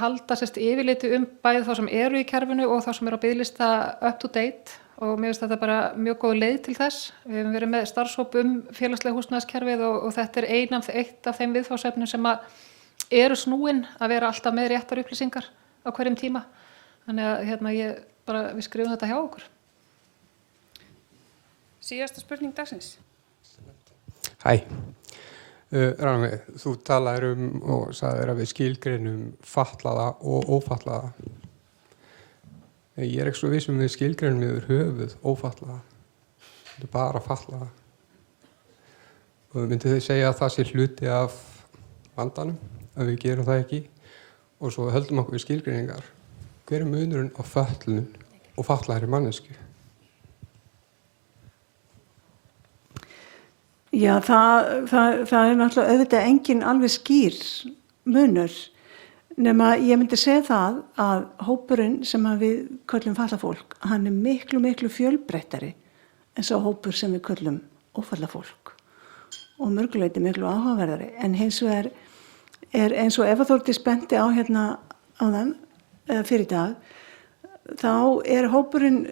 halda sérst yfirliti bæði þá sem eru í kerfinu og þá sem eru á biðlista up to date og mér finnst þetta bara mjög góð leið til þess. Við hefum verið með starfshóp félagslega húsnæðiskerfið og þetta eitt af þeim viðfangsefnum sem eru snúin að vera alltaf með réttar upplýsingar á hverjum tíma. Þannig að við skrifum þetta hjá okkur. Síðasta spurning dagsins. Hæ. Rannveig, þú talaðir og sagðir að við skilgreinum fatlaða og ófatlaða. Ég ekki svo viss við skilgreinum yfir höfuð ófatlaða. Þetta bara fatlaða. Og myndið þið segja að það sé hluti af vandanum, að við gerum það ekki, og svo höldum okkur við skilgreiningar. Hver munurinn á fötlun og fatlaðri mannesku? Já, það náttúrulega auðvitað engin alveg skýr munur, nema ég myndi segja það að hópurinn sem við köllum fatlað fólk, hann miklu fjölbreyttari en sá hópur sem við köllum ófatlað fólk og mörguleyti miklu áhugaverðari. En hins vegar eins og Eva Þórdís benti á áðan, fyrir í dag, þá hópurinn,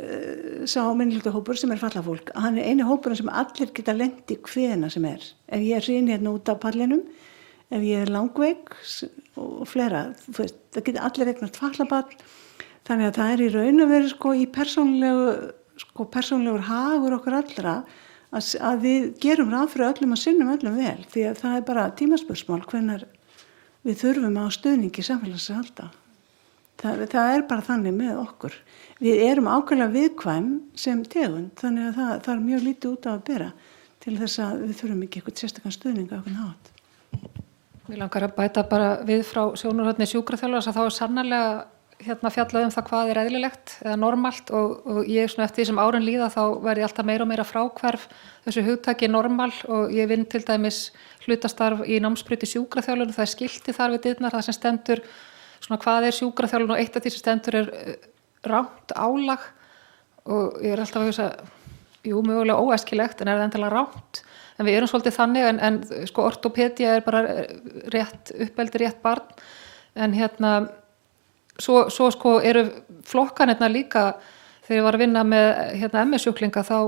sá minnihlutahópur sem fatlað fólk, hann eini hópurinn sem allir geta lent í hvena sem er. Ef ég hryn út af pallinum, ef ég langveik og fleira, það geta allir eignast fatlað barn, þannig að það í raun og veru í persónlegur hagur okkur allra að við gerum ráð fyrir öllum og sinnum öllum vel, því að það bara tímaspursmál hvenær við þurfum á stuðningi samfélags að halda. Það bara þannig með okkur. Við erum ákveðlega viðkvæm sem tegund, þannig að það mjög lítið út á að bera til þess að við þurfum ekki eitthvað sérstakann stuðning á okkur hátt. Mér langar að bæta bara við frá sjónarhorni sjúkraþjálfara að þá sannarlega fjallað það hvað eðlilegt eða normalt og ég eftir því sem árin líða þá verði alltaf meira og meira fráhverf þessu hugtaki normal og ég vinn til dæmis hlutastarf í námsbraut í sjúkraþjálfun, það skilti þar við dyrnar, það sem stendur hvað sjúkraþjálfun og eitt af því sem stendur rangt álag og ég alltaf að hugsa, mögulega óæskilegt en það endilega rangt, en við erum svolítið þannig en ortopedía bara rétt uppeldi, rétt barn, en svo eru flokkanirnar líka, þegar ég var að vinna með MS-sjúklinga þá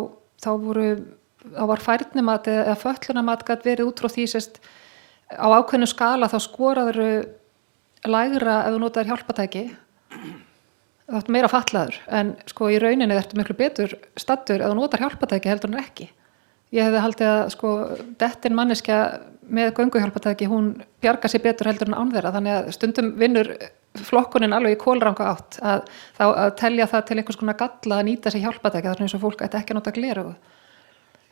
var færnimat eða fötlunamat gat verið út frá því á ákveðnu skala þá skoraður lægra ef þú notaðir hjálpatæki þá ertu meira fatlaður en í rauninni ertu miklu betur staddur ef þú notar hjálpatæki heldur en ekki. Ég hefði haldið að dettin manneskja með gönguhjálpatæki hún bjargar sér betur heldur en án þeirra, þannig að stundum vinnur flokkunin alveg í kolranga átt að telja það til einhvers konar galla að nýta sér hjálpatæki, þannig eins og fólk ætti ekki að nota gleraugu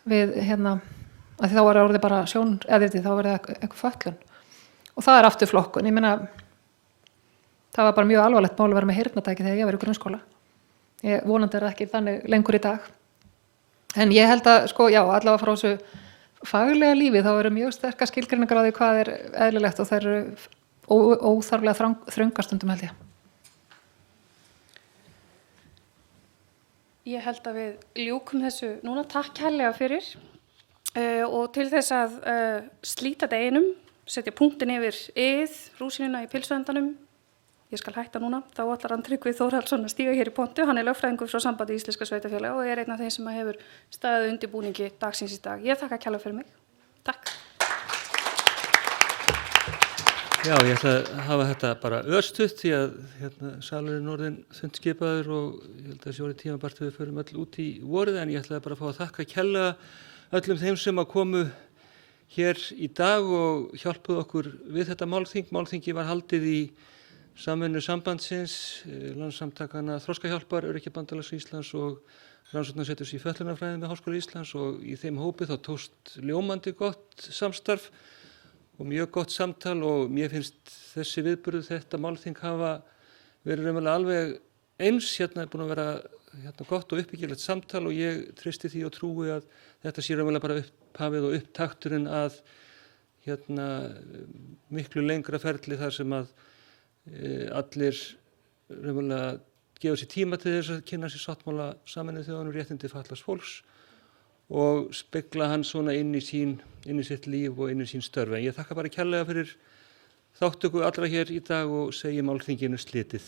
við að þá var orðið bara þá var það eitthvað fötlun og það aftur flokkun. Ég meina það var bara mjög alvarlegt mál að vera með heyrnartæki þegar ég var í grunnskóla. Ég vonandi það ekki þannig lengur í dag. En ég held að allavega frá þessu faglega lífi þá eru mjög sterkar skilgreiningar á því hvað eðlilegt og þær eru óþarflega þröngastundum held ég. Ég held að við ljúkum þessu núna. Takk kærlega fyrir og til þess að slíta deginum, setja punktin yfir rúsínuna í pylsuendanum. Ég skal hætta núna. Þá ætlar hann Tryggvi Þórhallsson að stíga hér í pontu. Hann lögfræðingur frá Sambandi íslenskra sveitarfélaga og einn af þeim sem hefur staðið undirbúningi dagsins í dag. Ég þakka kærlega fyrir mig. Takk. Já, ég ætla að hafa þetta bara örstutt því að salurinn orðinn þundskipaður og ég held að þessi orðið tímabært við förum öll út í vorið en ég ætla bara að fá að þakka kærlega öllum þeim sem að komu hér í dag og hjálpuðu okkur við þetta málþing. Málþingi var haldið í samvinnu sambandsins, Landssamtakanna Þroskahjálpar, Öryrkjabandalags Íslands og Rannsóknarseturs í fötlunarfræði með Háskóla Íslands og í þeim hópi þá tókst ljómandi gott samstarf og mjög gott samtal og mér finnst þessi viðburður, þetta málþing hafa verið raunverulega alveg eins, er búin að vera gott og uppbyggilegt samtal og ég treysti því og trúi að þetta sé raunverulega bara upphafið og upptakturinn að miklu lengra ferli þar sem að allir raunverulega gefa sér tíma til þess að kynna sér sáttmála Sameinuðu þjóðanna um réttindi fatlaðs fólks og spegla hann svona inn í sitt líf og inn í sín störf. En ég þakka bara kærlega fyrir þáttöku allra hér í dag og segi málþinginu slitið.